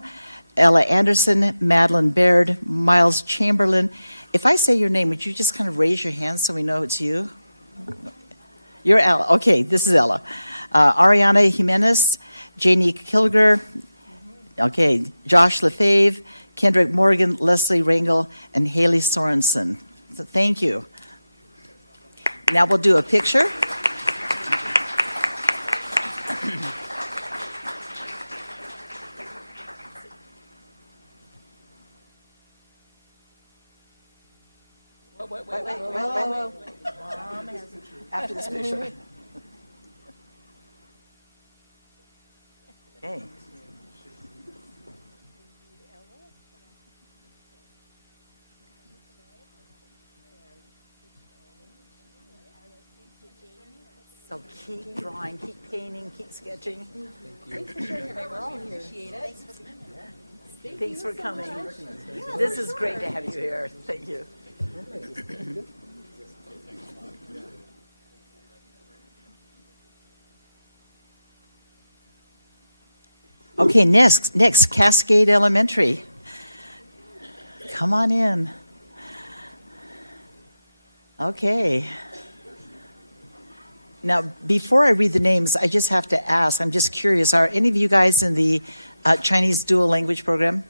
Ella Anderson, Madeline Baird, Miles Chamberlain. If I say your name, would you just kind of raise your hand so we know it's you? You're Ella. Okay, this is Ella. Ariana Jimenez, Janie Kilger, okay, Josh Lefebvre, Kendrick Morgan, Leslie Rangel, and Haley Sorensen. So thank you. Now we'll do a picture. Wait. After this picture. Okay. So keep drawing, keep painting, keep sketching. Thanks for sharing your work. We appreciate it. Thanks for coming. This is great to have you here. Thank you. Okay, next, Cascade Elementary. Come on in. Okay. Now, before I read the names, I just have to ask, I'm just curious, are any of you guys in the Chinese dual language program?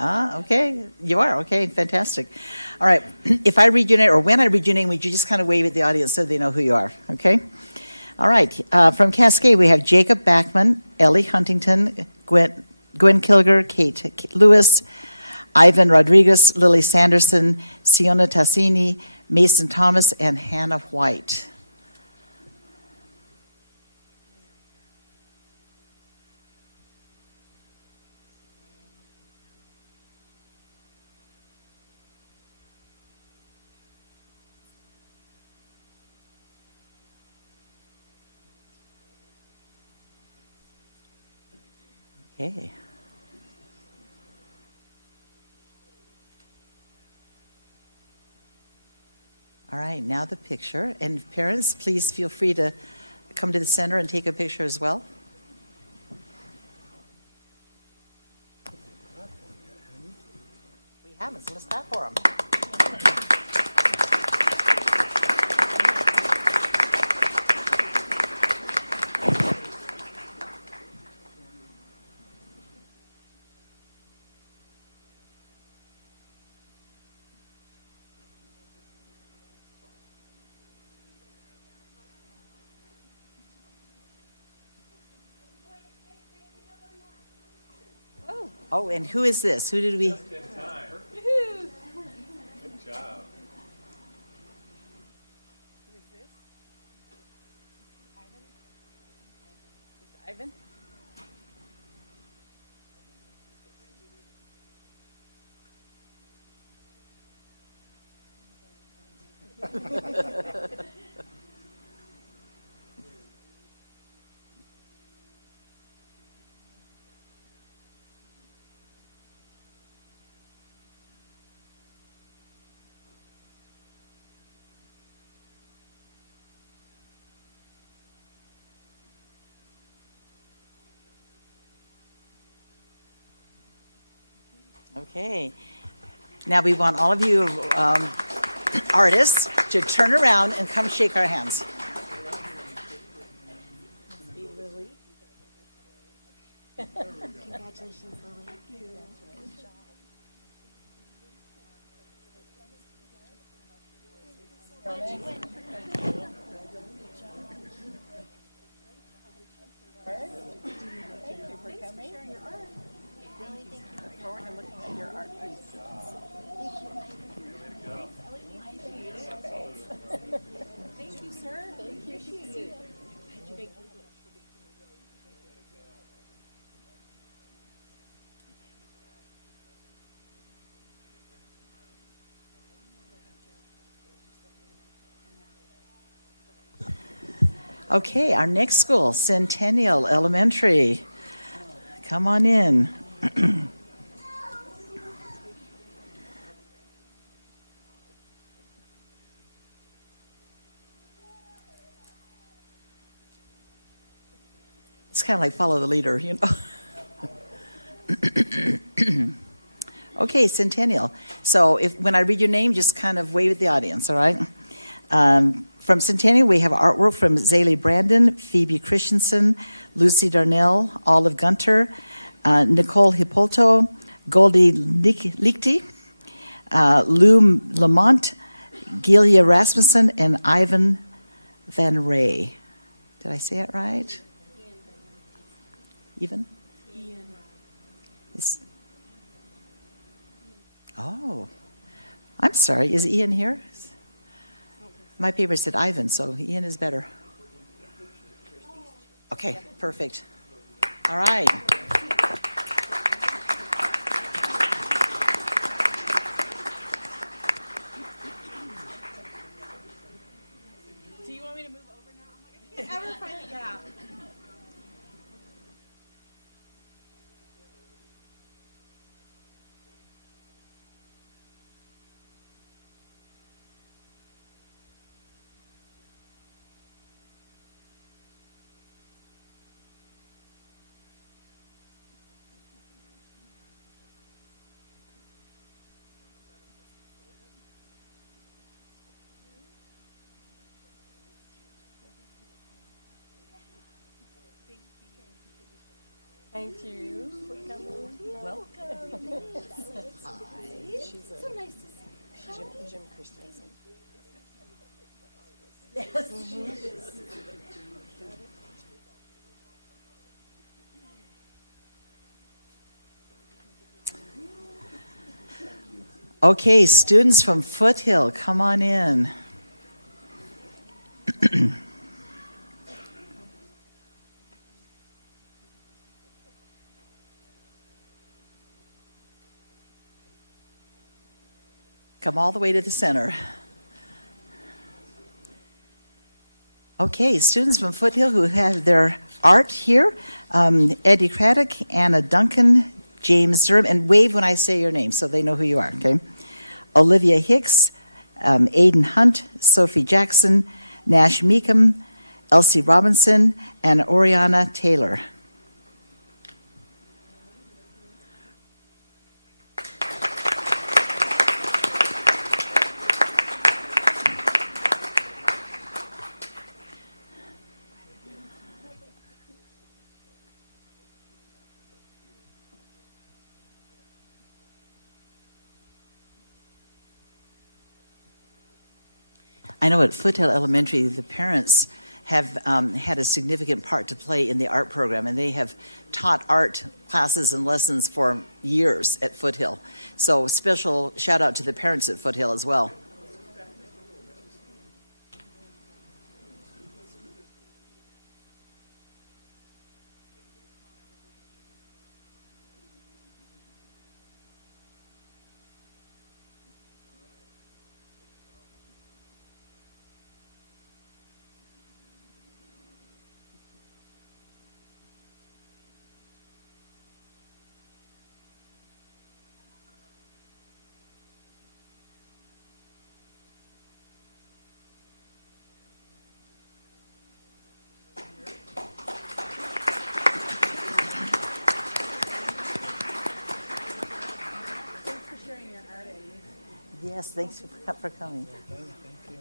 Okay, you are, okay, fantastic. All right, if I read your name, or when I read your name, would you just kind of wave at the audience so they know who you are, okay? All right, from Cascade, we have Jacob Backman, Ellie Huntington, Gwen Kilger, Kate Lewis, Ivan Rodriguez, Lily Sanderson, Siona Tassini, Mason Thomas, and Hannah White. Okay. All right, now the picture. And parents, please feel free to come to the center and take a picture as well. We haven't, so let's clap for them. Oh, and who is this? Who did we? Good job. Ivan? Okay. Now we want all of you artists to turn around and come shake our hands. Congratulations, Lily. Okay, our next school, Centennial Elementary. Come on in. It's kind of like follow the leader, you know. Okay, Centennial. So when I read your name, just kind of wave at the audience, all right? From Centennial, we have artwork from Zaylee Brandon, Phoebe Christensen, Lucy Darnell, Olive Gunter, Nicole Hippolito, Goldie Lichty, Lou Lamont, Gilia Rasmussen, and Ivan Van Ray. Did I say it right? Ian. Oh, I'm sorry. Is Ian here? My paper said Ivan, so Ian is better. Okay, perfect. All right. Do you want me to move over now? I'm like, I can't ever find a gap. Thank you for coming. Welcome. Hi. So nice to see you. Jim Christensen. Yes. Okay, students from Foothill, come on in. Come all the way to the center. Okay, students from Foothill who have their art here, Eddie Craddock, Anna Duncan, James Durham, and wave when I say your name so they know who you are, okay? Olivia Hicks, Aiden Hunt, Sophie Jackson, Nash Meekum, Elsie Robinson, and Oriana Taylor. I know at Foothill Elementary, the parents have had a significant part to play in the art program, and they have taught art classes and lessons for years at Foothill. So special shout out to the parents at Foothill as well. Yes, thanks for coming. Well done, thank you.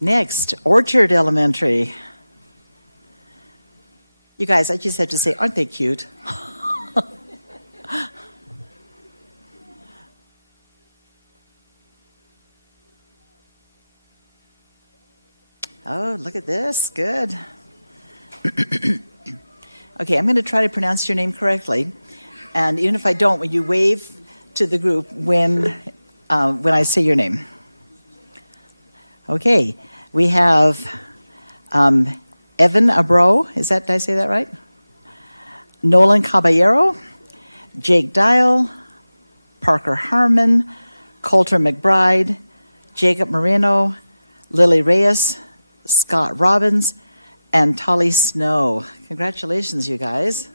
Next, Orchard Elementary. You guys, I just have to say, aren't they cute? Oh, look at this. Good. Okay, I'm going to try to pronounce your name correctly. And even if I don't, will you wave to the group when I say your name? Okay, we have Evan Abro. Did I say that right? Nolan Caballero, Jake Dial, Parker Harmon, Coulter McBride, Jacob Moreno, Lily Reyes, Scott Robbins, and Tolly Snow. Congratulations, you guys.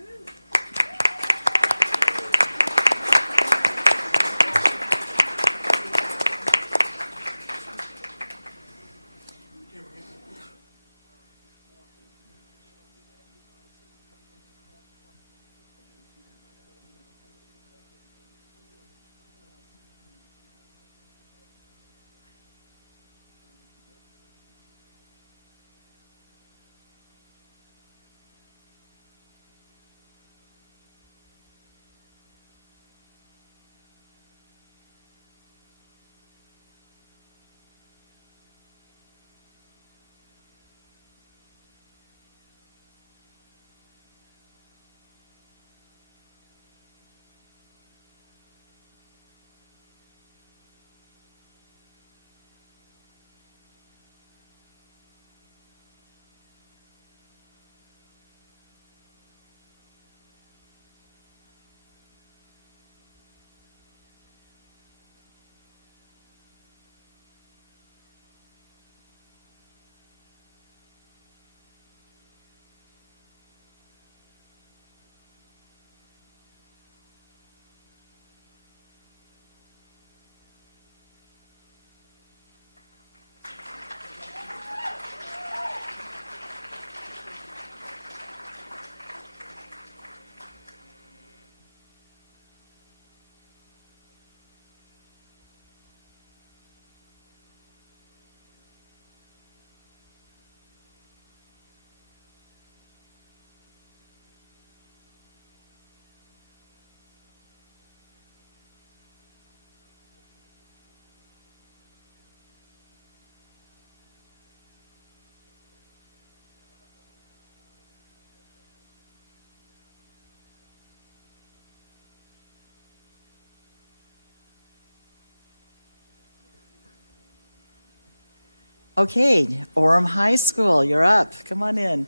Okay, Orem High School, you're up. Come on in.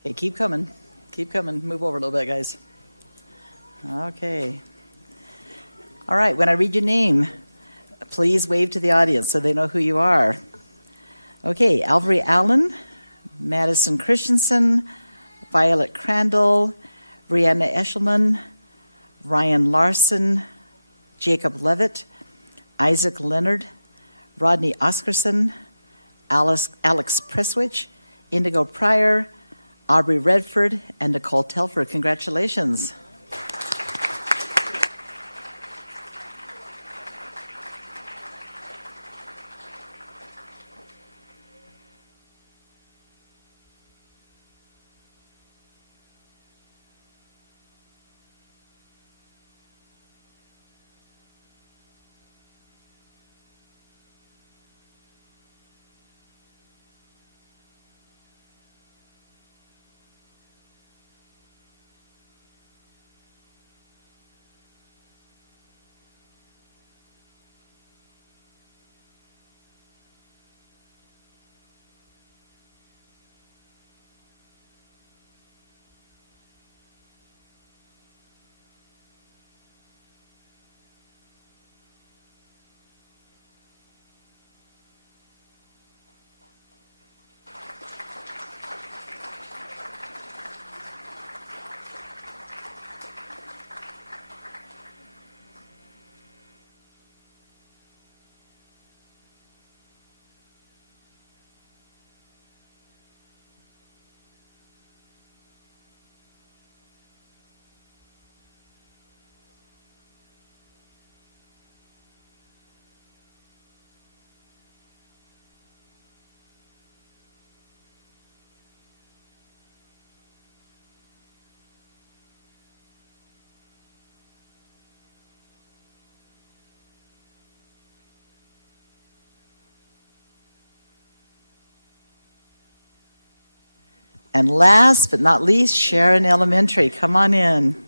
Okay, keep coming. Keep coming. Move over a little bit, guys. Okay. All right, when I read your name, please wave to the audience so they know who you are. Okay, Alvery Allen, Madison Christensen, Violet Crandall, Brianna Eshelman, Ryan Larson, Jacob Levitt, Isaac Leonard, Rodney Oscarson, Alex Presswich, Indigo Pryor, Aubrey Redford, and Nicole Telford. Congratulations. And last but not least, Sharon Elementary. Come on in.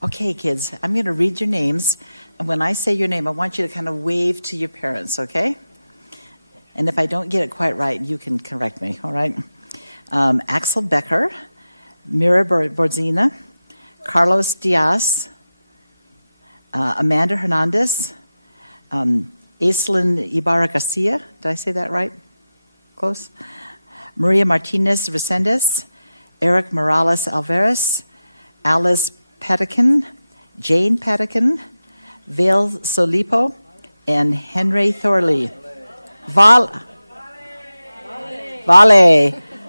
Okay, kids, I'm going to read your names. And when I say your name, I want you to kind of wave to your parents, okay? And if I don't get it quite right, you can correct me, all right? Axel Becker, Mira Borzina, Carlos Diaz, Amanda Hernandez, Aislinn Ibarra Garcia, did I say that right? Close? Maria Martinez Resendez, Eric Morales Alvarez, Alice Patakin, Jane Patakin, Vale Solipo, and Henry Thorley. Vale.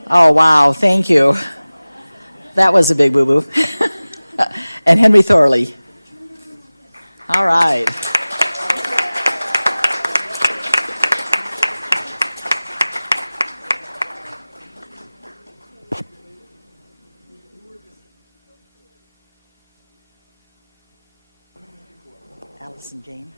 Oh, wow, thank you. That was a big boo-boo. And Henry Thorley. All right. Alice and Jane.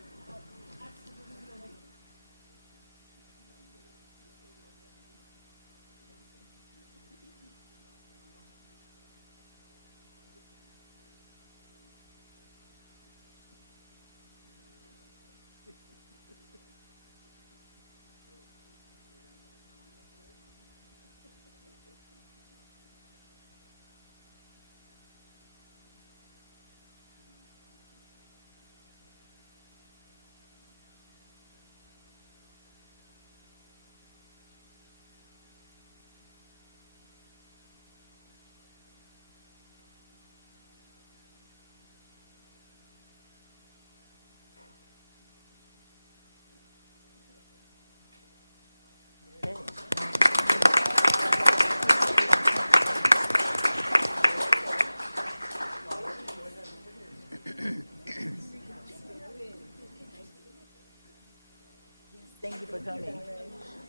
Thank you for coming.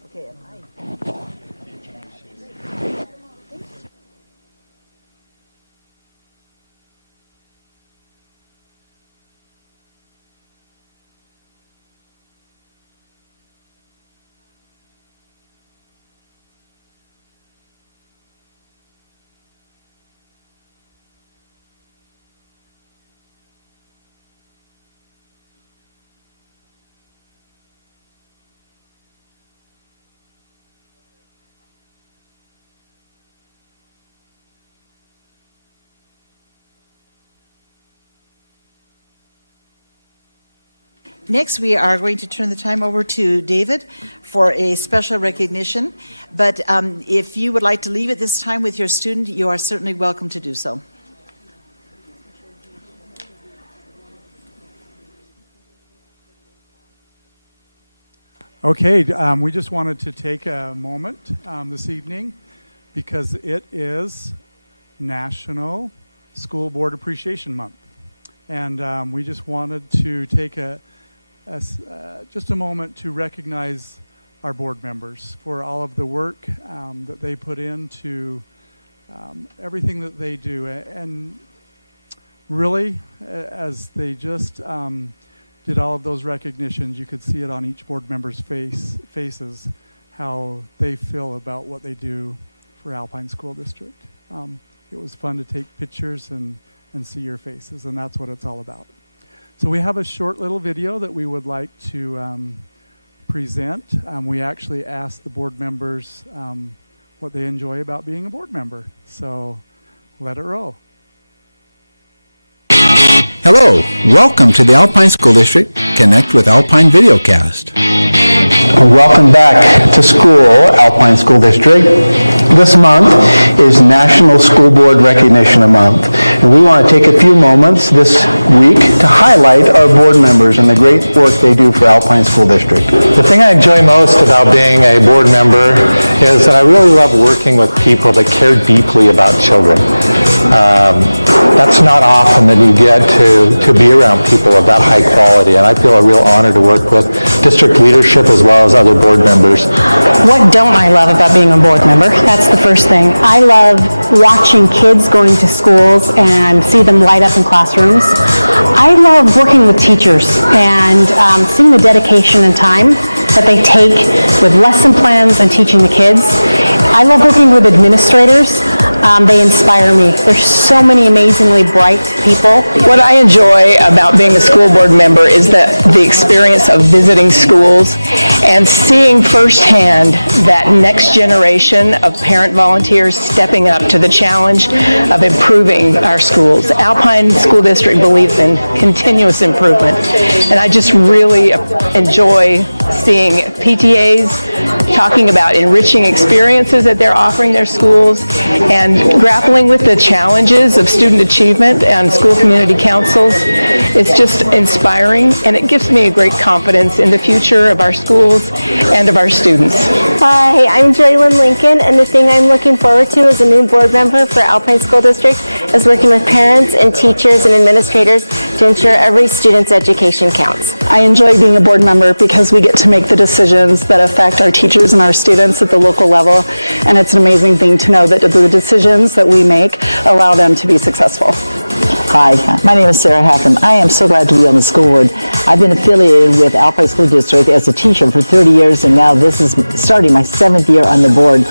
Okay, am I? Next, we are going to turn the time over to David for a special recognition. But if you would like to leave at this time with your student, you are certainly welcome to do so. Okay, we just wanted to take a moment this evening because it is National School Board Appreciation Month. And we just wanted to take just a moment to recognize our board members for all of the work that they put into everything that they do. And really, as they just did all of those recognitions, you could see it on each board member's faces, how they feel about what they do for Alpine School District. It was fun to take pictures and see your faces, and that's what it's all about. So we have a short little video that we would like to present. We actually asked the board members what they enjoy about being a board member. So let it roll. Hello, welcome to the Alpine School District Connect with Alpine Videocast. Welcome back to school, Alpine School District. This month is National School Board Recognition Month. And we want to take a few moments this week to highlight our board members and the great work they do for Alpine School District. The thing I enjoy most about being a board member is that I really love working with people that care deeply about children. That's not often that you get to be around people of that high quality, and I feel a real honor to work with district leadership as well as other board members. What don't I love about being a board member? That's the first thing. I love watching kids going to schools and see them light up in classrooms. I love working with teachers and seeing the dedication and time that they take with lesson plans and teaching the kids. I love working with administrators. They inspire me. There's so many amazingly bright people. What I enjoy about being a school board member is the experience of visiting schools and seeing firsthand that next generation of parent volunteers stepping up to the challenge of improving our schools. Alpine School District believes in continuous improvement, and I just really enjoy seeing PTAs talking about enriching experiences that they're offering their schools and grappling with the challenges of student achievement and school community councils. It's just inspiring, and it gives me a great confidence in the future of our schools and of our students. Hi, I'm Joylyn Lincoln, and the thing I'm looking forward to as a new board member for Alpine School District is working with parents and teachers and administrators to ensure every student's education counts. I enjoy being a board member because we get to make the decisions that affect our teachers and our students at the local level, and it's an amazing thing to know that the decisions that we make allow them to be successful. Hi, my name is Sarah Hacken. I am so glad to be on the school board. I've been affiliated with Alpine School District as a teacher for 30 years, and now this is starting my 7th year on the board.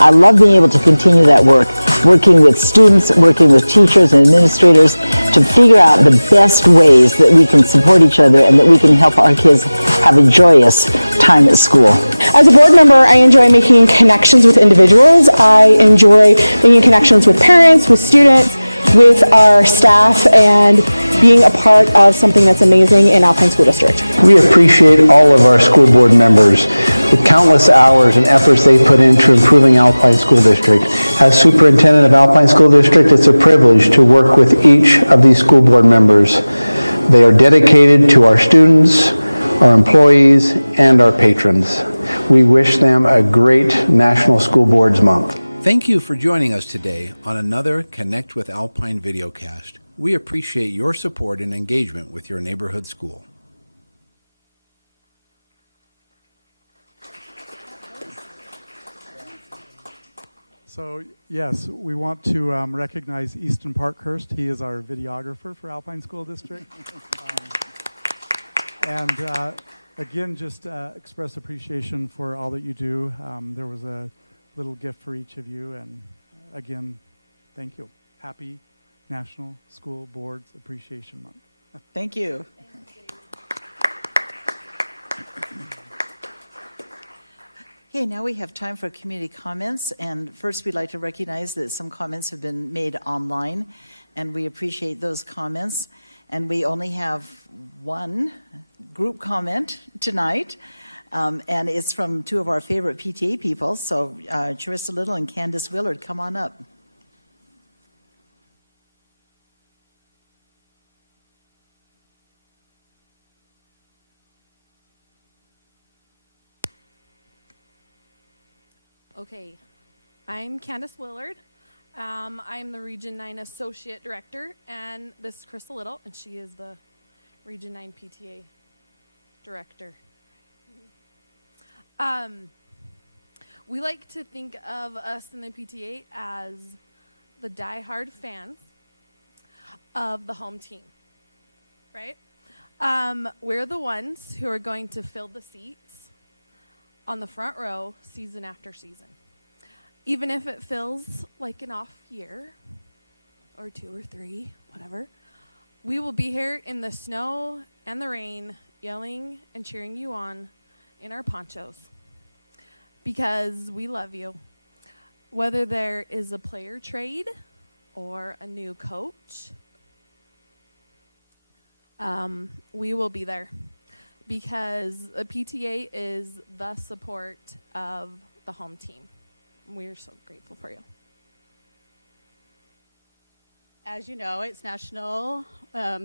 I love being able to continue that work, working with students, working with teachers and administrators to figure out the best ways that we can support each other and that we can help our kids have a joyous time at school. As a board member, I enjoy making connections with individuals. I enjoy making connections with parents, with students, with our staff, and being a part of something that's amazing in Alpine School District. We appreciate all of our school board members, the countless hours and efforts they put into improving Alpine School District. As superintendent of Alpine School District, it's a privilege to work with each of these school board members. They are dedicated to our students, our employees, and our patrons. We wish them a great National School Boards Month. Thank you for joining us today on another Connect with Alpine videocast. We appreciate your support and engagement with your neighborhood school. So yes, we want to recognize Easton Parkhurst. He is our videographer for Alpine School District. Again, just express appreciation for all that you do. There was a little gift for each of you, and again, thank you. Happy National School Boards Appreciation Month. Thank you. Okay, now we have time for community comments, and first we'd like to recognize that some comments have been made online, and we appreciate those comments. And we only have one group comment tonight, and it's from two of our favorite PTA people. So Charissa Little and Candace Willard, come on up. Okay, I'm Candace Willard. I'm the Region 9 Associate Director, and this is Crystal Little, and she is the Region 9 PTA Director. We like to think of us in the PTA as the diehard fans of the home team, right? We're the ones who are going to fill the seats on the front row season after season. Even if it feels like an off year, or 2 or 3, whatever, we will be here in the snow and the rain, yelling and cheering you on in our ponchos, because we love you. Whether there is a player trade or a new coach, we will be there, because a PTA is the support of the home team. We're so grateful for you. As you know, it's National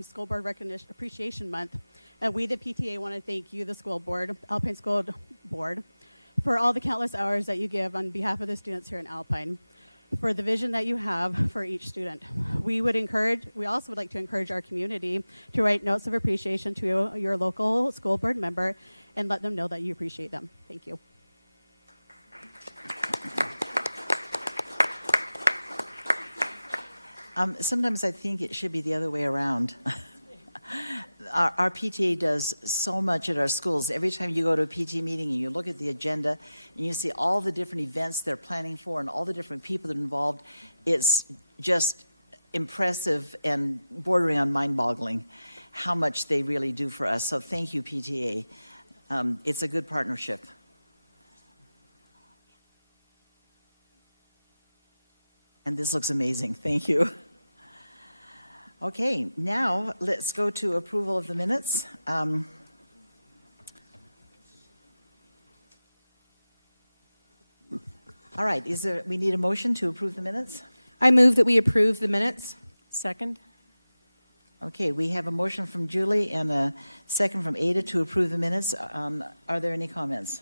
School Board Recognition Appreciation Month, and we, the PTA, want to thank you, the school board, Alpine School Board, for all the countless hours that you give on behalf of the students here in Alpine. for the vision that you have for each student. We also would like to encourage our community to write notes of appreciation to your local school board member and let them know that you appreciate them. Thank you. Sometimes I think it should be the other way around. Our PTA does so much at our schools. Every time you go to a PTA meeting and you look at the agenda and you see all the different events they're planning for and all the different people that are involved, it's just impressive and bordering on mind-boggling how much they really do for us. So thank you, PTA. It's a good partnership. And this looks amazing. Thank you. Okay, now let's go to approval of the minutes. All right, we need a motion to approve the minutes? I move that we approve the minutes. Second. Okay, we have a motion from Julie and a second from Ada to approve the minutes. Are there any comments?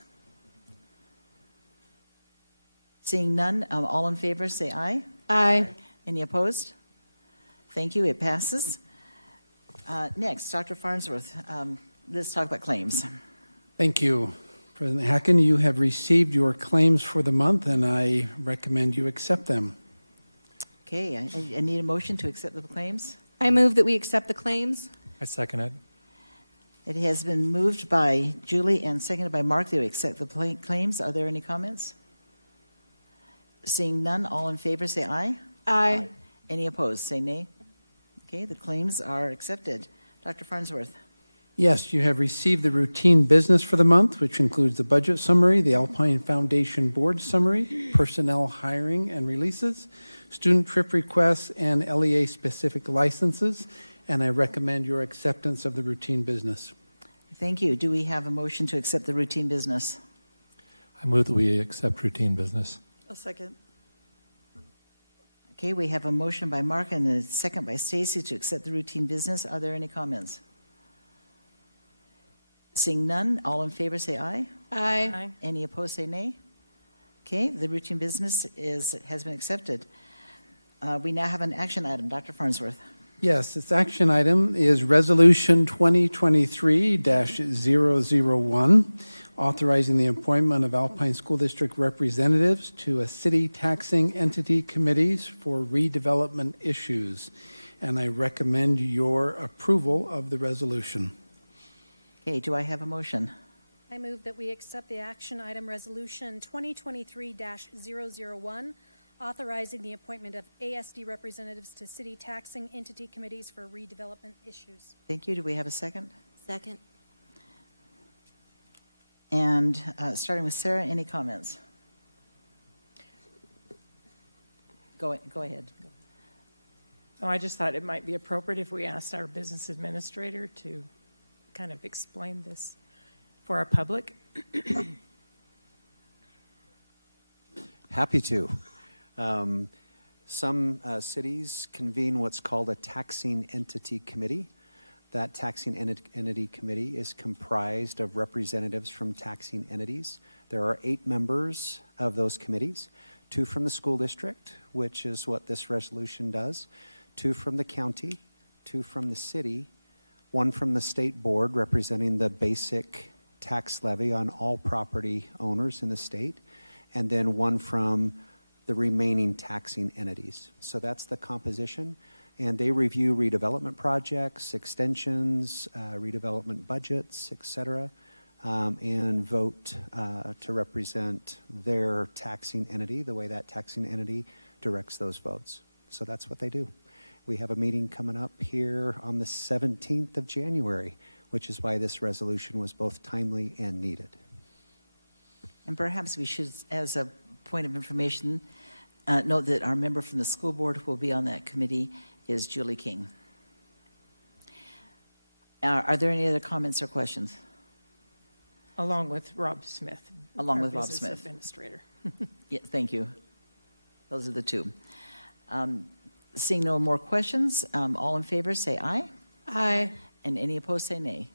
Seeing none, all in favor say aye. Aye. Any opposed? Thank you, it passes. Next, Dr. Farnsworth, let's talk about claims. Thank you, President Hacken. You have received your claims for the month, and I recommend you accept them. Okay, I need a motion to accept the claims. I move that we accept the claims. I second it. It has been moved by Julie and seconded by Mark that we accept the claims. Are there any comments? Seeing none, all in favor say aye. Aye. Any opposed, say nay. Okay, the claims are accepted. Dr. Farnsworth. Yes, you have received the routine business for the month, which includes the budget summary, the Alpine Foundation Board summary, personnel hiring and releases, student trip requests, and LEA-specific licenses, and I recommend your acceptance of the routine business. Thank you. Do we have a motion to accept the routine business? I move that we accept routine business. I'll second. Okay, we have a motion by Mark and a second by Stacy to accept the routine business. Are there any comments? Seeing none, all in favor say aye. Aye. Aye. Any opposed say nay. Okay, the routine business has been accepted. We now have an action item. Dr. Farnsworth. Yes, this action item is Resolution 2023-001, authorizing the appointment of Alpine School District representatives to a city taxing entity committees for redevelopment issues. And I recommend your approval of the resolution. Okay, do I have a motion? I move that we accept the action item resolution 2023-001, authorizing the appointment of ASD representatives to city taxing entity committees for redevelopment issues. Thank you. Do we have a second? Second. And starting with Sarah, any comments? Go ahead. Oh, I just thought it might be appropriate if we asked our business administrator to kind of explain this for our public. Happy to. Some cities convene what's called a taxing entity committee. That taxing entity committee is comprised of representatives from taxing entities. There are 8 members of those committees, 2 from the school district, which is what this resolution does, 2 from the county, 2 from the city, 1 from the state board representing the basic tax levy on all property owners in the state, and then 1 from the remaining taxing entities. So that's the composition. And they review redevelopment projects, extensions, redevelopment budgets, et cetera, and vote to represent their taxing entity, the way that taxing entity directs those votes. So that's what they do. We have a meeting coming up here on the 17th of January, which is why this resolution was both timely and needed. And perhaps we should, as a point of information, note that our member from the school board who will be on that committee is Julie King. Are there any other comments or questions? Along with Rob Smith. Along our with Rob business Smith. Administrator. Yeah, thank you. Those are the 2. Seeing no more questions, all in favor say aye. Aye. And any opposed say nay.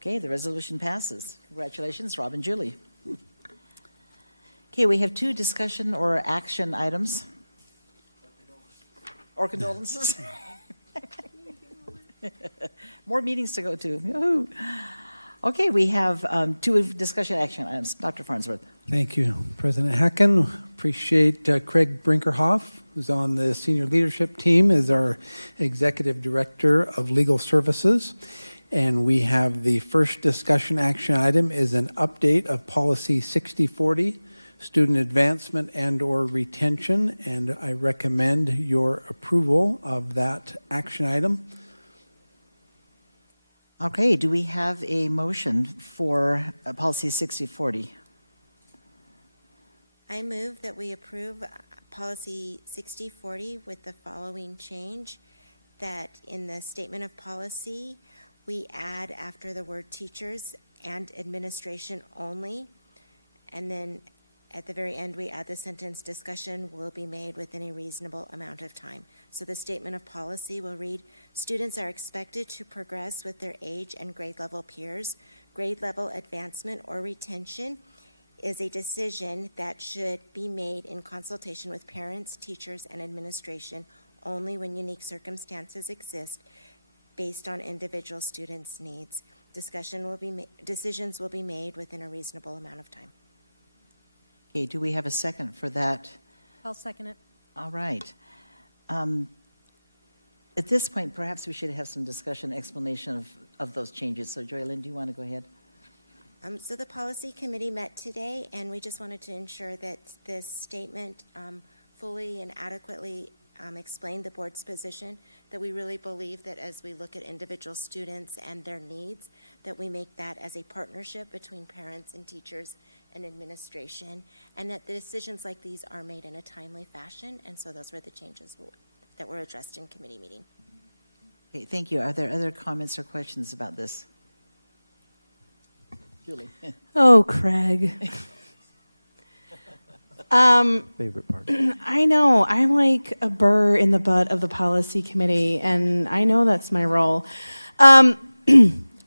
Okay, the resolution passes. Congratulations, Rob and Julie. Okay, we have 2 discussion or action items. Or condolences. More meetings to go to. Yahoo. Okay, we have 2 discussion action items. Dr. Farnsworth. Thank you, President Hacken. Appreciate Craig Brinkerhoff, who's on the senior leadership team, as our Executive Director of Legal Services. And we have the first discussion action item is an update of Policy 6040, student advancement and/or retention, and I recommend your approval of that action item. Okay, do we have a motion for Policy 6040? I move that we approve Policy 6040 with the following change, that in the statement of policy, we add after the word teachers and administration only, and then at the very end, we add the sentence, discussion will be made within a reasonable amount of time. So the statement of policy will read, students are expected to progress with their age and grade level peers. Grade level advancement or retention is a decision that should be made in consultation with parents, teachers, and administration only when unique circumstances exist based on individual students' needs. Decisions will be made within a reasonable amount of time. Okay, do we have a second for that? I'll second it. All right. At this point, perhaps we should have some discussion, explanation of those changes. So, Joylyn, do you want to go ahead? So the policy committee met today, and we just wanted to ensure that this statement fully and adequately explained the board's position, that we really believe that as we look at individual students and their needs, that we make that as a partnership between parents and teachers and administration, and that the decisions like these are made in a timely fashion, and so those were the changes that were addressed in committee meeting. Okay, thank you. Are there other comments or questions about this? Julie. Oh, Craig. Favorite part. I know. I'm like a burr in the butt of the policy committee, and I know that's my role. I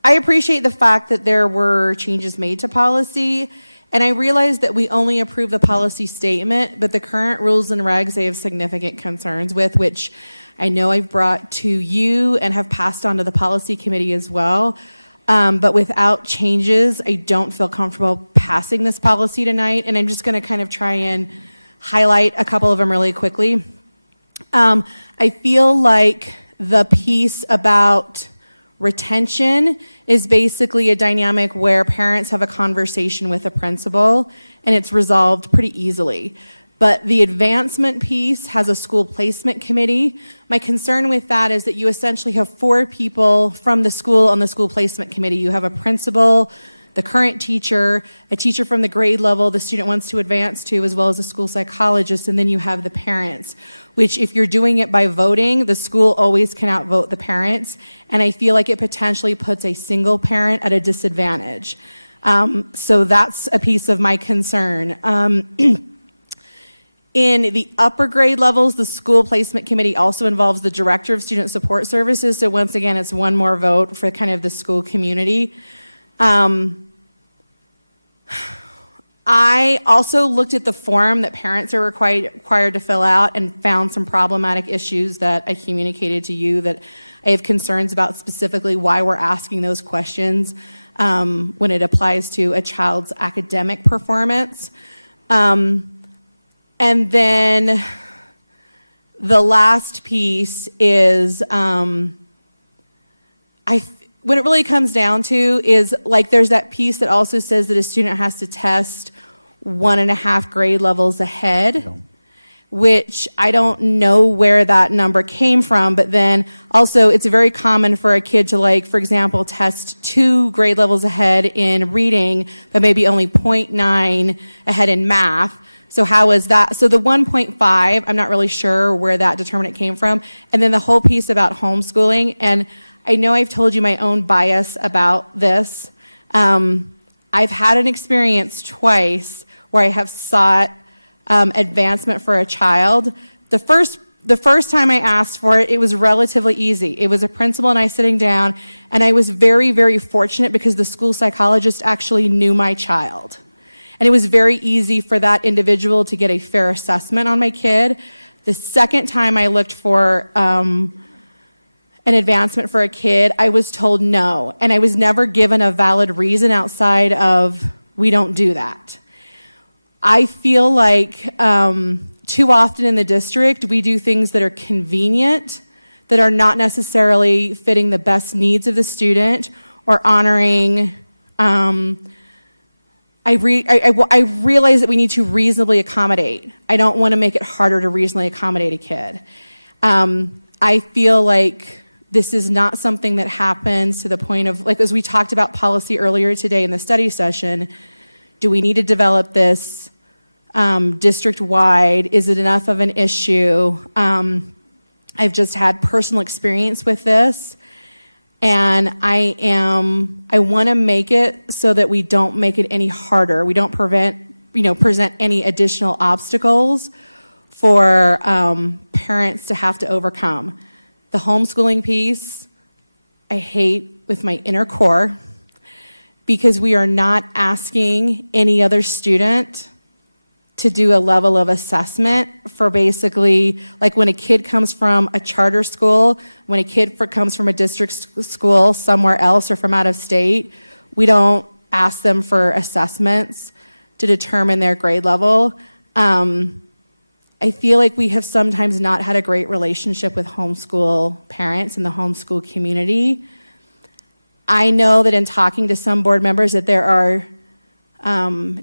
appreciate the fact that there were changes made to policy, and I realize that we only approve the policy statement, but the current rules and regs I have significant concerns with, which I know I've brought to you and have passed on to the policy committee as well. But without changes, I don't feel comfortable passing this policy tonight, and I'm just going to kind of try and highlight a couple of them really quickly. I feel like the piece about retention is basically a dynamic where parents have a conversation with a principal, and it's resolved pretty easily. But the advancement piece has a school placement committee. My concern with that is that you essentially have 4 people from the school on the school placement committee. You have a principal, the current teacher, a teacher from the grade level the student wants to advance to, as well as a school psychologist, and then you have the parents, which if you're doing it by voting, the school always can outvote the parents, and I feel like it potentially puts a single parent at a disadvantage. So that's a piece of my concern. In the upper grade levels, the school placement committee also involves the director of student support services. So once again, it's one more vote for kind of the school community. I also looked at the form that parents are required to fill out and found some problematic issues that I communicated to you that I have concerns about, specifically why we're asking those questions when it applies to a child's academic performance. And then the last piece is, when it really comes down to is, like, there's that piece that also says that a student has to test 1.5 grade levels ahead, which I don't know where that number came from, but then also it's very common for a kid to, like, for example, test 2 grade levels ahead in reading, but maybe only 0.9 ahead in math. So how is that? So the 1.5, I'm not really sure where that determinant came from. And then the whole piece about homeschooling, and I know I've told you my own bias about this. I've had an experience twice where I have sought advancement for a child. The first time I asked for it, it was relatively easy. It was a principal and I sitting down, and I was very, very fortunate because the school psychologist actually knew my child. And it was very easy for that individual to get a fair assessment on my kid. The second time I looked for an advancement for a kid, I was told no. And I was never given a valid reason outside of, we don't do that. I feel like too often in the district, we do things that are convenient, that are not necessarily fitting the best needs of the student or honoring. I realize that we need to reasonably accommodate. I don't want to make it harder to reasonably accommodate a kid. I feel like this is not something that happens to the point of, like, as we talked about policy earlier today in the study session, do we need to develop this district-wide? Is it enough of an issue? I've just had personal experience with this, and I want to make it so that we don't make it any harder. We don't present any additional obstacles for parents to have to overcome. The homeschooling piece, I hate with my inner core, because we are not asking any other student to do a level of assessment for basically, like when a kid comes from a charter school, when a kid comes from a district school somewhere else or from out of state, we don't ask them for assessments to determine their grade level. I feel like we have sometimes not had a great relationship with homeschool parents and the homeschool community. I know that in talking to some board members that there are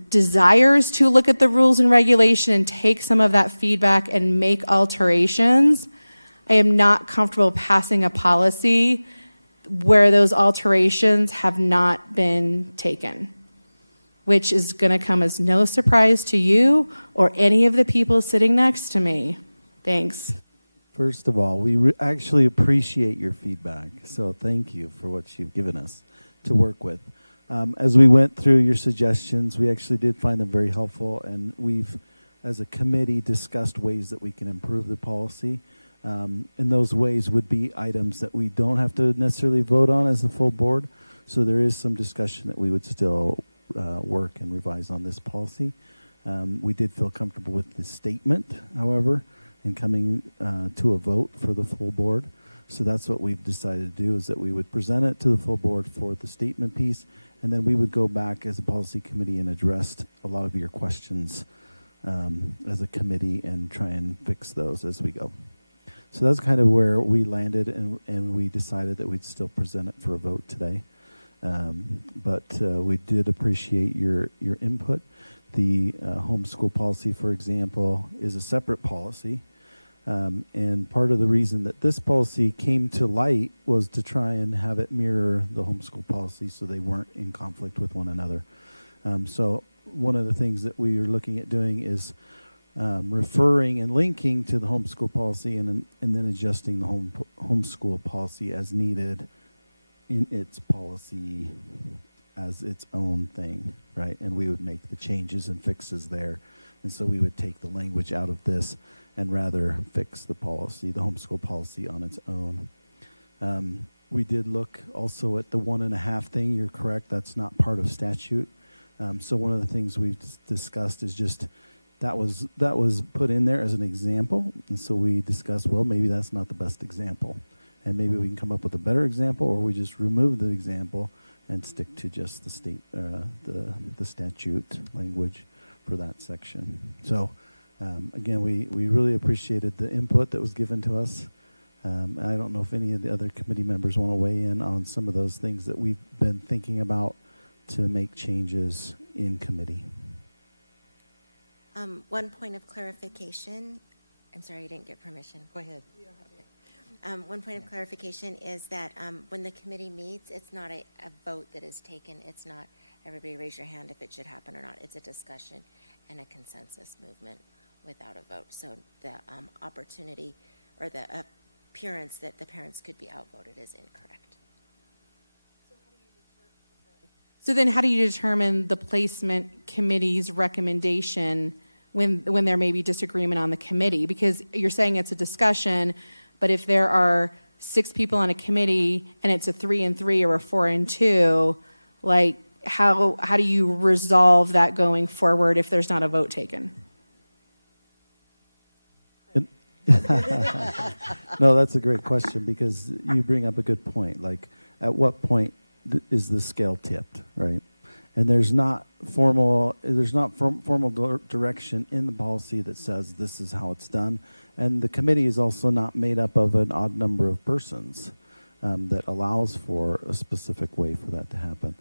desires to look at the rules and regulation and take some of that feedback and make alterations. I am not comfortable passing a policy where those alterations have not been taken, which is going to come as no surprise to you or any of the people sitting next to me. Thanks. First of all, we actually appreciate your feedback, so thank you for what you've given us to work with. As we went through your suggestions, we actually did find them very helpful, and we've, as a committee, discussed ways that we can improve the policy. And those ways would be items that we don't have to necessarily vote on as the full board. So there is some discussion that we would still work and revise on this policy. We did feel comfortable with the statement, however, in coming to a vote for the full board. So that's what we've decided to do, is that we would present it to the full board for the statement piece, and then we would go back as a policy committee and address a lot of your questions as a committee and try and fix those as we go. So that's kind of where we landed, and we decided that we'd still present it for a vote today. But we did appreciate your input. The homeschool policy, for example, is a separate policy. And part of the reason that this policy came to light was to try and have it mirror the homeschool policy so they weren't in conflict with one another. So one of the things that we are looking at doing is referring and linking to the homeschool policy and then adjusting the homeschool policy as needed in its policy as its own thing, right? And we would make the changes and fixes there. And so we would take the language out of this and rather fix the policy, the homeschool policy on its own. We did look also at the 1.5 thing. You're correct, that's not part of statute. So one of the things we've discussed is just that was put in there as an example. And so we discussed, well, maybe that's not the best example. And maybe we can come up with a better example, or we just remove the example and stick to just the state, the statute language for that section. So again, we really appreciated the input that was given to us. I don't know if any of the other committee members want to weigh in on some of those things that we've been thinking about to make changes in committee. One point of clarification. I'm sorry, I didn't get permission. Go ahead. One point of clarification is that when the committee meets, it's not a vote that is taken. It's not everybody raise your hand if it should happen or not. It's a discussion and a consensus movement without a vote. So the opportunity or the appearance that the parents could be outvoted is incorrect. So then how do you determine the placement committee's recommendation when there may be disagreement on the committee? Because you're saying it's a discussion, but if there are 6 people on a committee and it's a 3 and 3 or a 4 and 2, like, how do you resolve that going forward if there's not a vote taken? No, that's a great question, because you bring up a good point. Like, at what point is the scale tipped, right? And there's not formal direction in the policy that says this is how it's done. And the committee is also not made up of an odd number of persons that allows for a specific way for that to happen.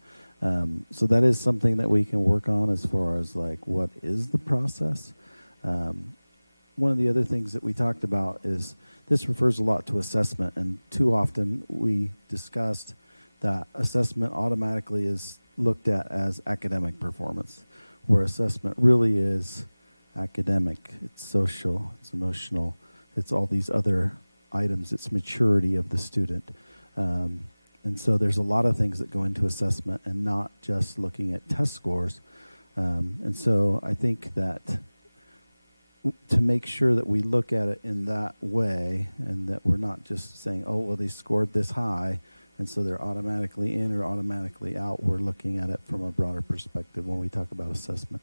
So that is something that we can work on as far as like what is the process. One of the other things that we talked about is this refers a lot to assessment, and too often we discussed that assessment automatically is looked at as academic performance, where assessment really is academic, it's social, it's emotional, it's all these other items, it's maturity of the student. And so there's a lot of things that go into assessment and not just looking at test scores. And so I think that to make sure that we look at it in that way, and that we're not just saying, oh, well, they scored this high, and so they're automatically in or automatically out. We're looking at it from a broader perspective when we talk about assessment.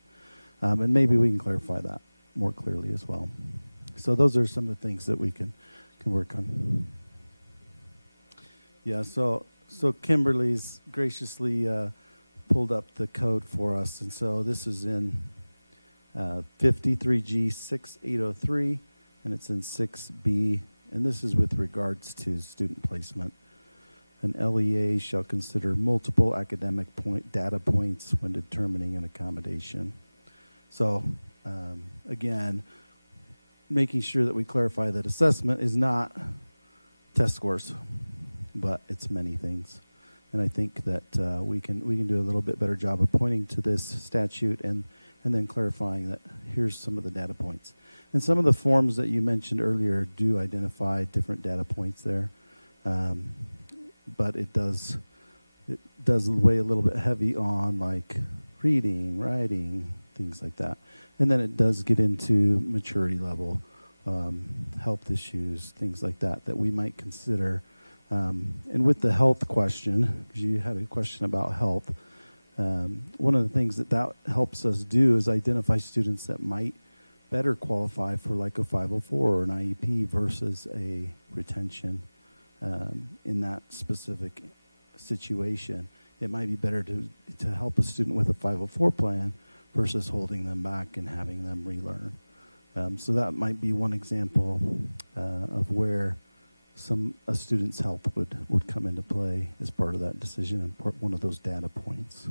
And maybe we can clarify that more clearly as well. So those are some of the things that we can work on. Yeah, so Kimberly's graciously pulled up the code for us, and so this is in 53G 6803, and it's in 6B, and this is with regards to student placement. An LEA shall consider multiple academic data points when determining an accommodation. So again, making sure that we clarify that assessment is not test scores, but it's many things. And I think that we can do a little bit better job of pointing to this statute and then clarifying that here's some of the data points. And some of the forms that you mentioned earlier do identify different data points there. But it does weigh a little bit heavy on like reading, writing, things like that. And then it does get into maturity level, health issues, things like that we might consider. And with the health question, because you had a question about health, one of the things that helps us do is identify students that might better qualify for like a 504 or an IEP versus a retention. In that specific situation, it might be better to help a student with a 504 plan versus holding them back and having them relearn. So that might be one example of where a student's health would come into play as part of that decision and one of those data points.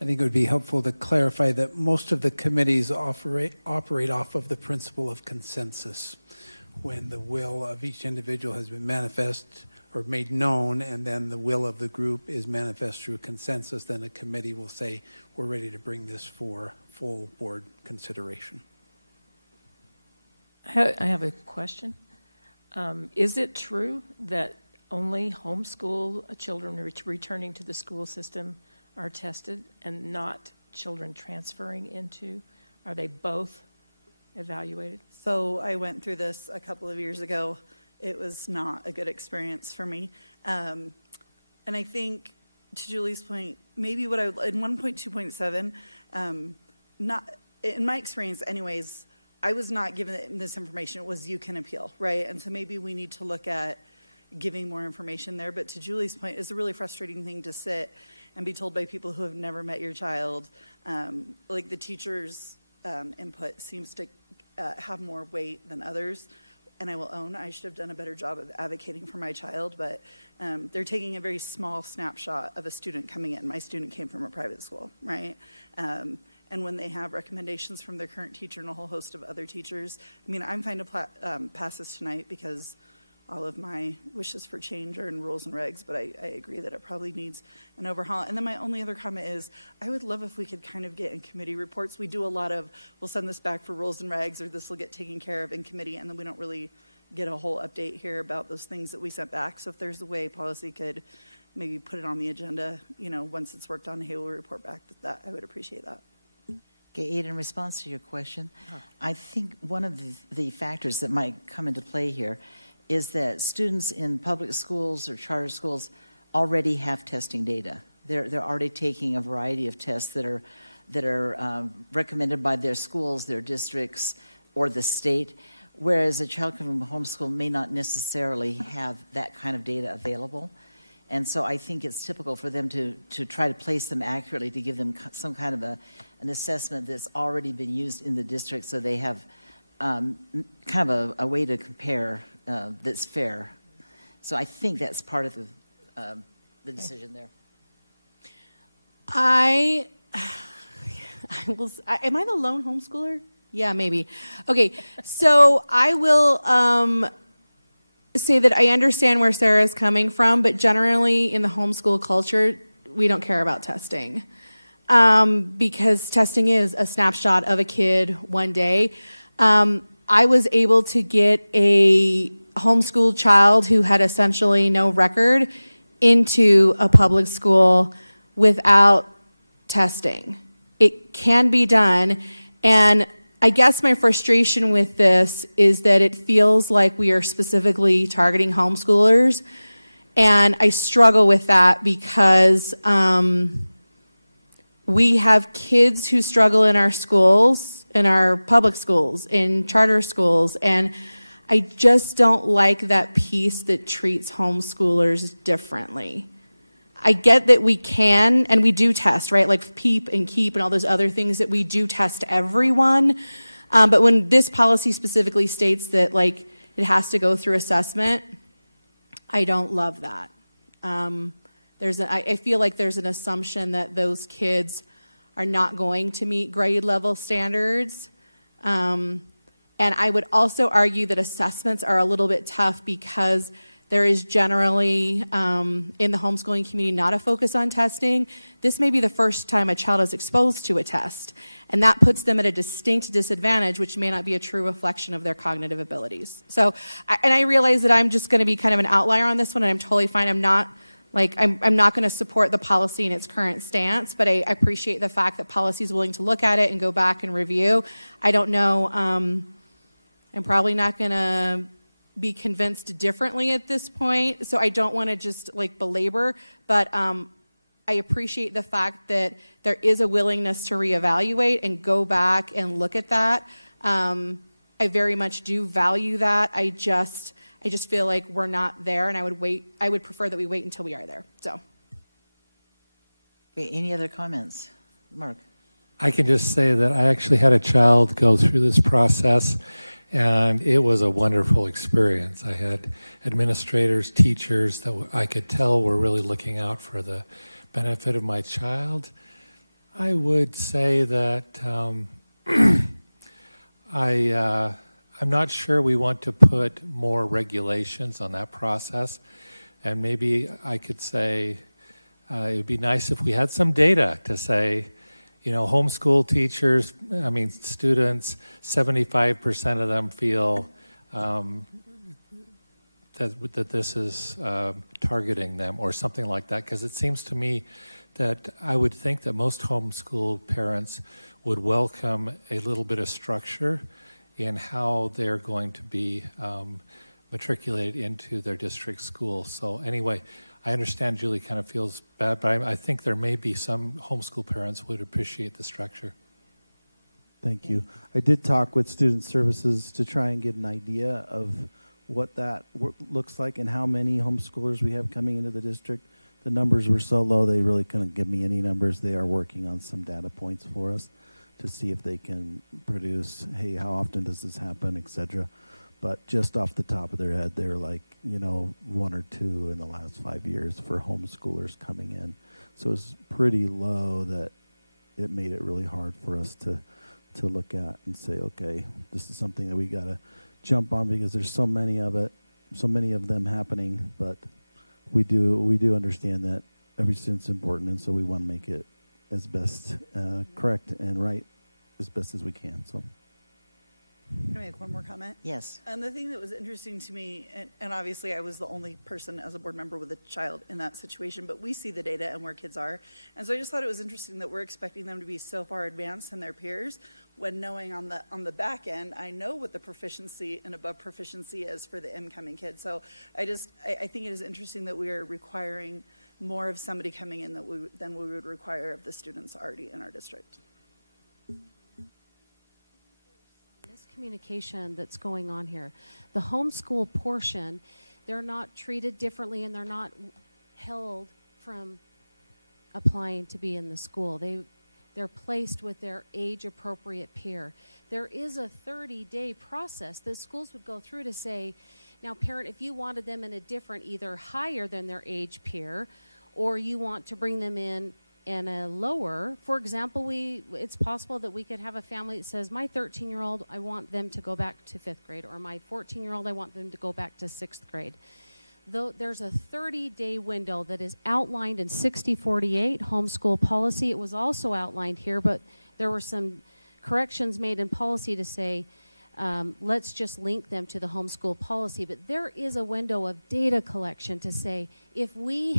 I think it would be helpful to clarify that most of the committees operate off of the principle of consensus. When the will of each individual has been manifest or made known, and then the will of the group is manifest through consensus, then the committee will say, we're ready to bring this for full board consideration. I have a question. Is it true that only homeschool children returning to the school system are tested and not children transferring into? Are they both evaluated? So I went through this a couple of years ago. It was not a good experience for me. And I think, to Julie's point, maybe what in 1.2.7, not in my experience anyways, I was not given this information. It was you can appeal, right? And so maybe we need to look at giving more information there. But to Julie's point, it's a really frustrating thing to sit and be told by people who have never met your child, like the teacher's input seems to have more weight than others. And I will own I should have done a better job of advocating for my child, but they're taking a very small snapshot of a student coming in. My student came from a private school, right? And when they have recommendations from their current teacher and a whole host of other teachers, I mean, I'm fine to pass this tonight because all of my wishes for change are in rules and regs, but I agree that it probably needs an overhaul. And then my only other comment is, I would love if we could kind of get in committee reports. We do a lot of, we'll send this back for rules and regs, or this will get taken care of in committee, and then we don't really get a whole update here about those things that we sent back. So if there's a way policy could maybe put it on the agenda, you know, once it's worked on, hey, we'll report back that, I would appreciate that. Okay, Ada, in response to your question, I think one of the factors that might come into play here is that students in public schools or charter schools already have testing data, They're already taking a variety of tests that are recommended by their schools, their districts, or the state, whereas a child coming from homeschool may not necessarily have that kind of data available. And so I think it's typical for them to try to place them accurately, to give them some kind of an assessment that's already been used in the district, so they have kind of a way to compare that's fair. So I think that's part of the decision there. Am I the lone homeschooler? Yeah, maybe. Okay, so I will say that I understand where Sarah is coming from, but generally in the homeschool culture, we don't care about testing. Because testing is a snapshot of a kid one day. I was able to get a homeschooled child who had essentially no record into a public school without testing. It can be done, and I guess my frustration with this is that it feels like we are specifically targeting homeschoolers, and I struggle with that because we have kids who struggle in our schools, in our public schools, in charter schools, and I just don't like that piece that treats homeschoolers differently. I get that we can, and we do test, right? Like PEEP and KEEP and all those other things that we do test everyone. But when this policy specifically states that like it has to go through assessment, I don't love that. I feel like there's an assumption that those kids are not going to meet grade level standards. And I would also argue that assessments are a little bit tough because there is generally, in the homeschooling community, not a focus on testing. This may be the first time a child is exposed to a test, and that puts them at a distinct disadvantage, which may not be a true reflection of their cognitive abilities. So, and I realize that I'm just going to be kind of an outlier on this one, and I'm totally fine. I'm not going to support the policy in its current stance, but I appreciate the fact that policy is willing to look at it and go back and review. I don't know. I'm probably not going to be convinced differently at this point, so I don't want to just like belabor, but I appreciate the fact that there is a willingness to reevaluate and go back and look at that. I very much do value that. I just feel like we're not there, and I would prefer that we wait until we are there. So, okay, any other comments? Mark? I can just say that I actually had a child go through this process, and it was a wonderful experience. I had administrators, teachers that I could tell were really looking out for the benefit of my child. I would say that I'm not sure we want to put more regulations on that process, and maybe I could say it would be nice if we had some data to say, homeschool teachers, students, 75% of them feel that this is targeting them or something like that, because it seems to me that I would think that most homeschool parents would welcome a little bit of structure in how they're going to be matriculated into their district school. So anyway, I understand Julie kind of feels bad, but I think there may be some homeschool parents would appreciate the structure. Thank you. I did talk with Student Services to try and get an idea of what that looks like and how many homeschoolers we have coming into the district. The numbers were so low, they really couldn't give me any numbers. They are working on some data points for us to see if they can produce, hey, how often does this happen, et cetera. But just off the top of their head, they're like, 1 or 2 in the last 5 years for homeschoolers coming in. So it's pretty low that it made it really hard for us to look at and say, okay, this is something that we got to jump on because there's so many of them happening. But we do understand that every student's important, and so we want to make it as best correct and right as best as we can. So. Can I make one more comment? Yes. And the thing that was interesting to me, and obviously I was the only person as a board member with a child in that situation, but we see the data and where kids are. And so I just thought it was interesting that we're expecting them to be so far advanced than their peers, when knowing on the back end, I know what the proficiency and above proficiency is for the incoming kids. So I think it is interesting that we are requiring more of somebody coming in than we would require of the students already in our district. Miscommunication that's going on here. The homeschool portion, they're not treated differently and they're not held from applying to be in the school. They're placed with their age-appropriate peer. There is a 30-day process that schools would go through to say, now parent, if you wanted them in a different, either higher than their age peer, or you want to bring them in a lower, for example, it's possible that we could have a family that says, my 13-year-old, I want them to go back to 5th grade, or my 14-year-old, I want them to go back to 6th grade. Though there's a 30-day window that is outlined in 6048 homeschool policy. It was also outlined here, but there were some corrections made in policy to say, let's just link them to the homeschool policy. But there is a window of data collection to say, if we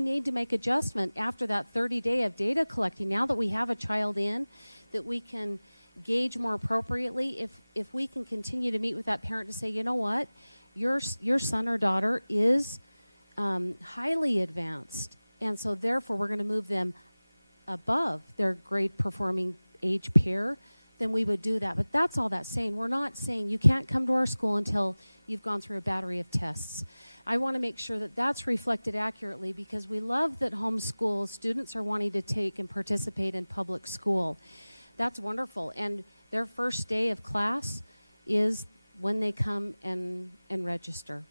need to make adjustment after that 30-day of data collecting, now that we have a child in, that we can gauge more appropriately, if we can continue to meet with that parent to say, you know what, your son or daughter is highly advanced, and so therefore we're going to move them above their grade performing age peer, then we would do that. But that's all that's saying. We're not saying you can't come to our school until you've gone through a battery of tests. I want to make sure that that's reflected accurately, because we love that homeschool students are wanting to take and participate in public school. That's wonderful. And their first day of class is when they come and register.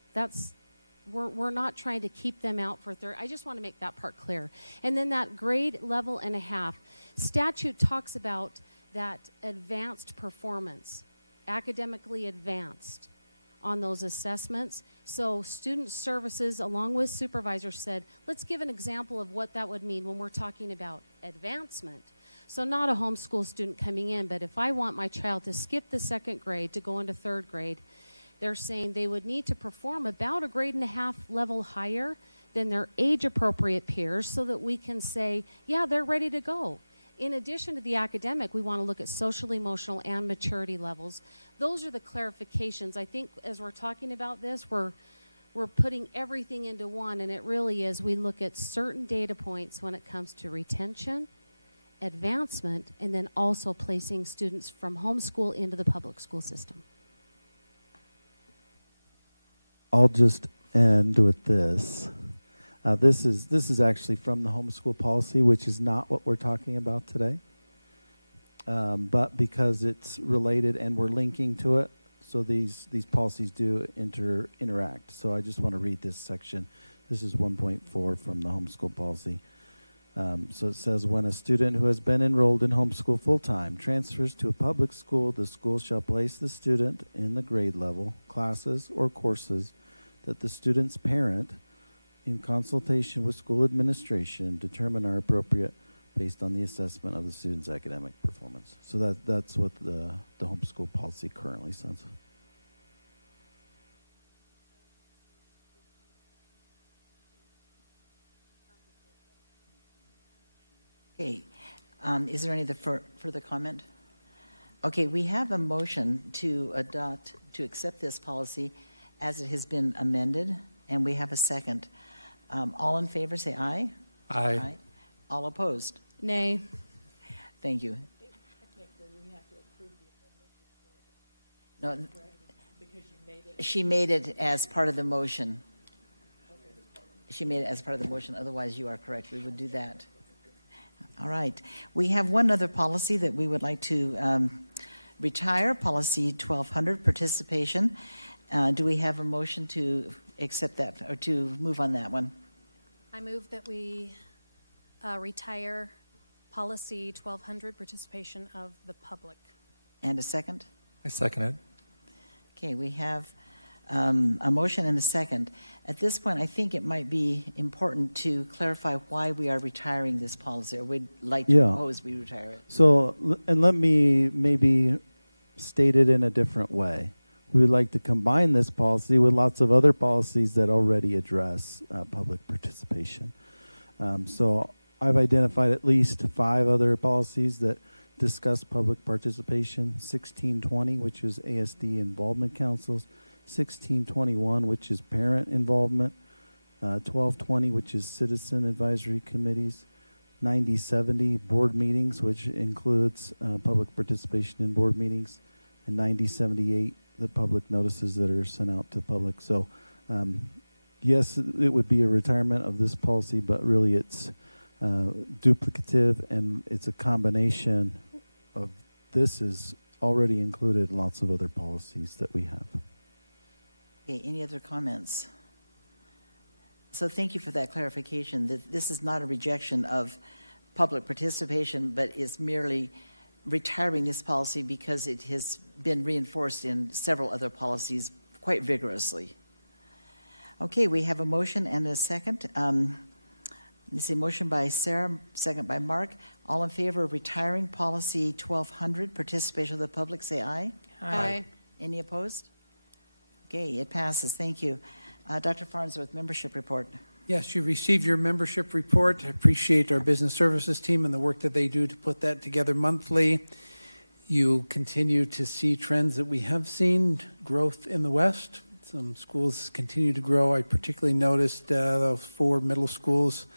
We're not trying to keep them out for I just want to make that part clear. And then that grade level and a half. Statute talks about that advanced performance, academically advanced on those assessments. So student services along with supervisors said, let's give an example of what that would mean when we're talking about advancement. So not a homeschool student coming in, but if I want my child to skip the 2nd grade to go into 3rd grade, they're saying they would need to perform about a grade and a half level higher than their age-appropriate peers so that we can say, yeah, they're ready to go. In addition to the academic, we want to look at social, emotional, and maturity levels. Those are the clarifications. I think as we're talking about this, we're putting everything into one, and it really is. We look at certain data points when it comes to retention, advancement, and then also placing students from homeschool into the public school system. I'll just end with this. This is actually from the homeschool policy, which is not what we're talking about today. But because it's related and we're linking to it, so these policies do interact. So I just want to read this section. This is 1.4 from the homeschool policy. So it says, when a student who has been enrolled in homeschool full-time transfers to a public school, the school shall place the student in the grade level, classes, or courses that the student's parent, in consultation with school administration, determine are appropriate based on the assessment of the student's academic performance. So that's what the homeschool policy currently says. Okay, is there any further comment? Okay, we have a motion to accept this policy as it has been amended, and we have a second. All in favor say aye. Aye. All opposed? Nay. Thank you. No, she made it as part of the motion. She made it as part of the motion, otherwise you are correct. We would do that. All right. We have one other policy that we would like to retire, policy 1200, participation. Do we have a motion to accept that, or to move on that one? I move that we retire policy 1200, participation of the public. And a second? I second it. Okay, we have a motion and a second. At this point, I think it might be important to clarify why we are retiring this policy, or we'd like to propose we retire it. So, and let me maybe state it in a different way. We would like to combine this policy with lots of other policies that already address public participation. So I've identified at least 5 other policies that discuss public participation. 1620, which is ASD involvement councils. 1621, which is parent involvement. 1220, which is citizen advisory committees, 9070, board meetings, which includes public participation in board meetings, and 9078, the public notices that are sent out to the public. So yes, it would be a retirement of this policy, but really it's duplicative, and it's a combination of this is already included in lots of other policies that we have. Okay, any other comments? So thank you for that clarification, that this is not a rejection of public participation, but is merely retiring this policy because it has been reinforced in several other policies quite vigorously. Okay, we have a motion and a second. This is a motion by Sarah, second by Mark. All in favor of retiring policy 1200, participation of the public, say aye. Aye. Any opposed? Okay, it passes. Thank you. Dr. Farnsworth, membership report. Yes, you received your membership report. I appreciate our business services team and the work that they do to put that together monthly. You continue to see trends that we have seen, growth in the West. Some schools continue to grow. I particularly noticed the 4 middle schools,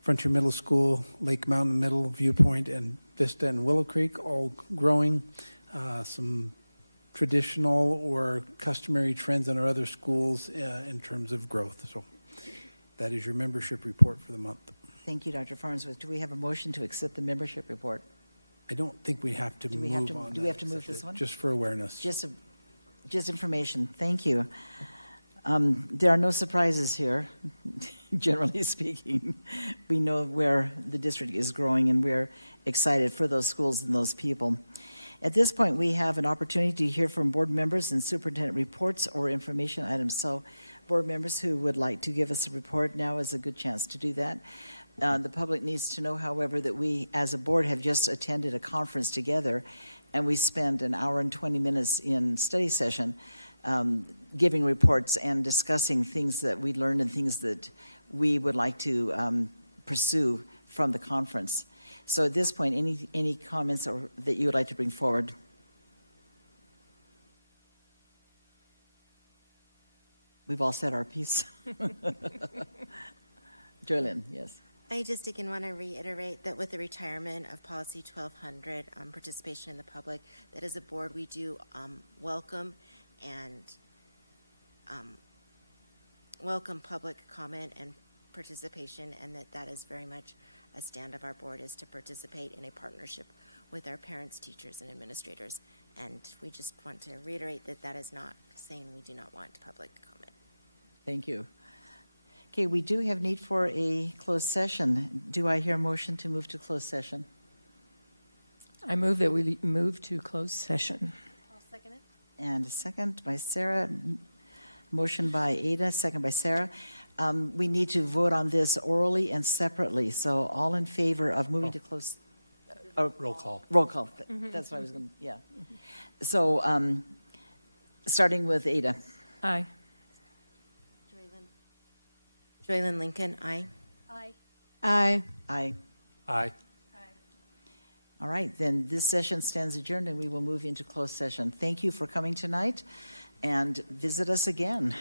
Frontier Middle School, Lake Mountain Middle, Viewpoint, and Vista and Willow Creek, all growing. Some traditional or customary trends in our other schools in terms of growth. So that is your membership report for the month. Thank you, Dr. Farnsworth. Do we have a motion to accept the membership report? I don't think we have to move on. Do we have to move this one? Just for awareness. Just information. Thank you. There are no surprises here, generally speaking. We know where the district is growing, and we're excited for those schools and those people. At this point, we have an opportunity to hear from board members and superintendent reports or information items. So board members who would like to give us a report, now is a good chance to do that. The public needs to know, however, that we as a board have just attended a conference together, and we spent an hour and 20 minutes in study session giving reports and discussing things that we learned and things that we would like to pursue from the conference. So at this point, any comments or that you would like to bring forward? We've all said our piece. Joylyn, yes. I just again want to reiterate that with the retirement of policy 1200, participation in the public, that as a board we do welcome and welcome public comment and participation, and that is very much a stand of our board, is to participate in a partnership with our parents, teachers, and administrators. And we just want to reiterate that is not saying we do not want public comment. Thank you. Okay, we do have need for a closed session. Do I hear a motion to move to closed session? I move that we move to closed session. I'll second it. And a second by Sarah. Motion by Ada, second by Sarah. We need to vote on this orally and separately. So all in favor of moving to close? Roll call. Roll call. That's what I was going to, yeah. So starting with Ada. Aye. Joylyn Lincoln, aye. Aye. Aye. Aye. Aye. All right, then this session stands adjourned, and we will move into closed session. Thank you for coming tonight, and visit us again.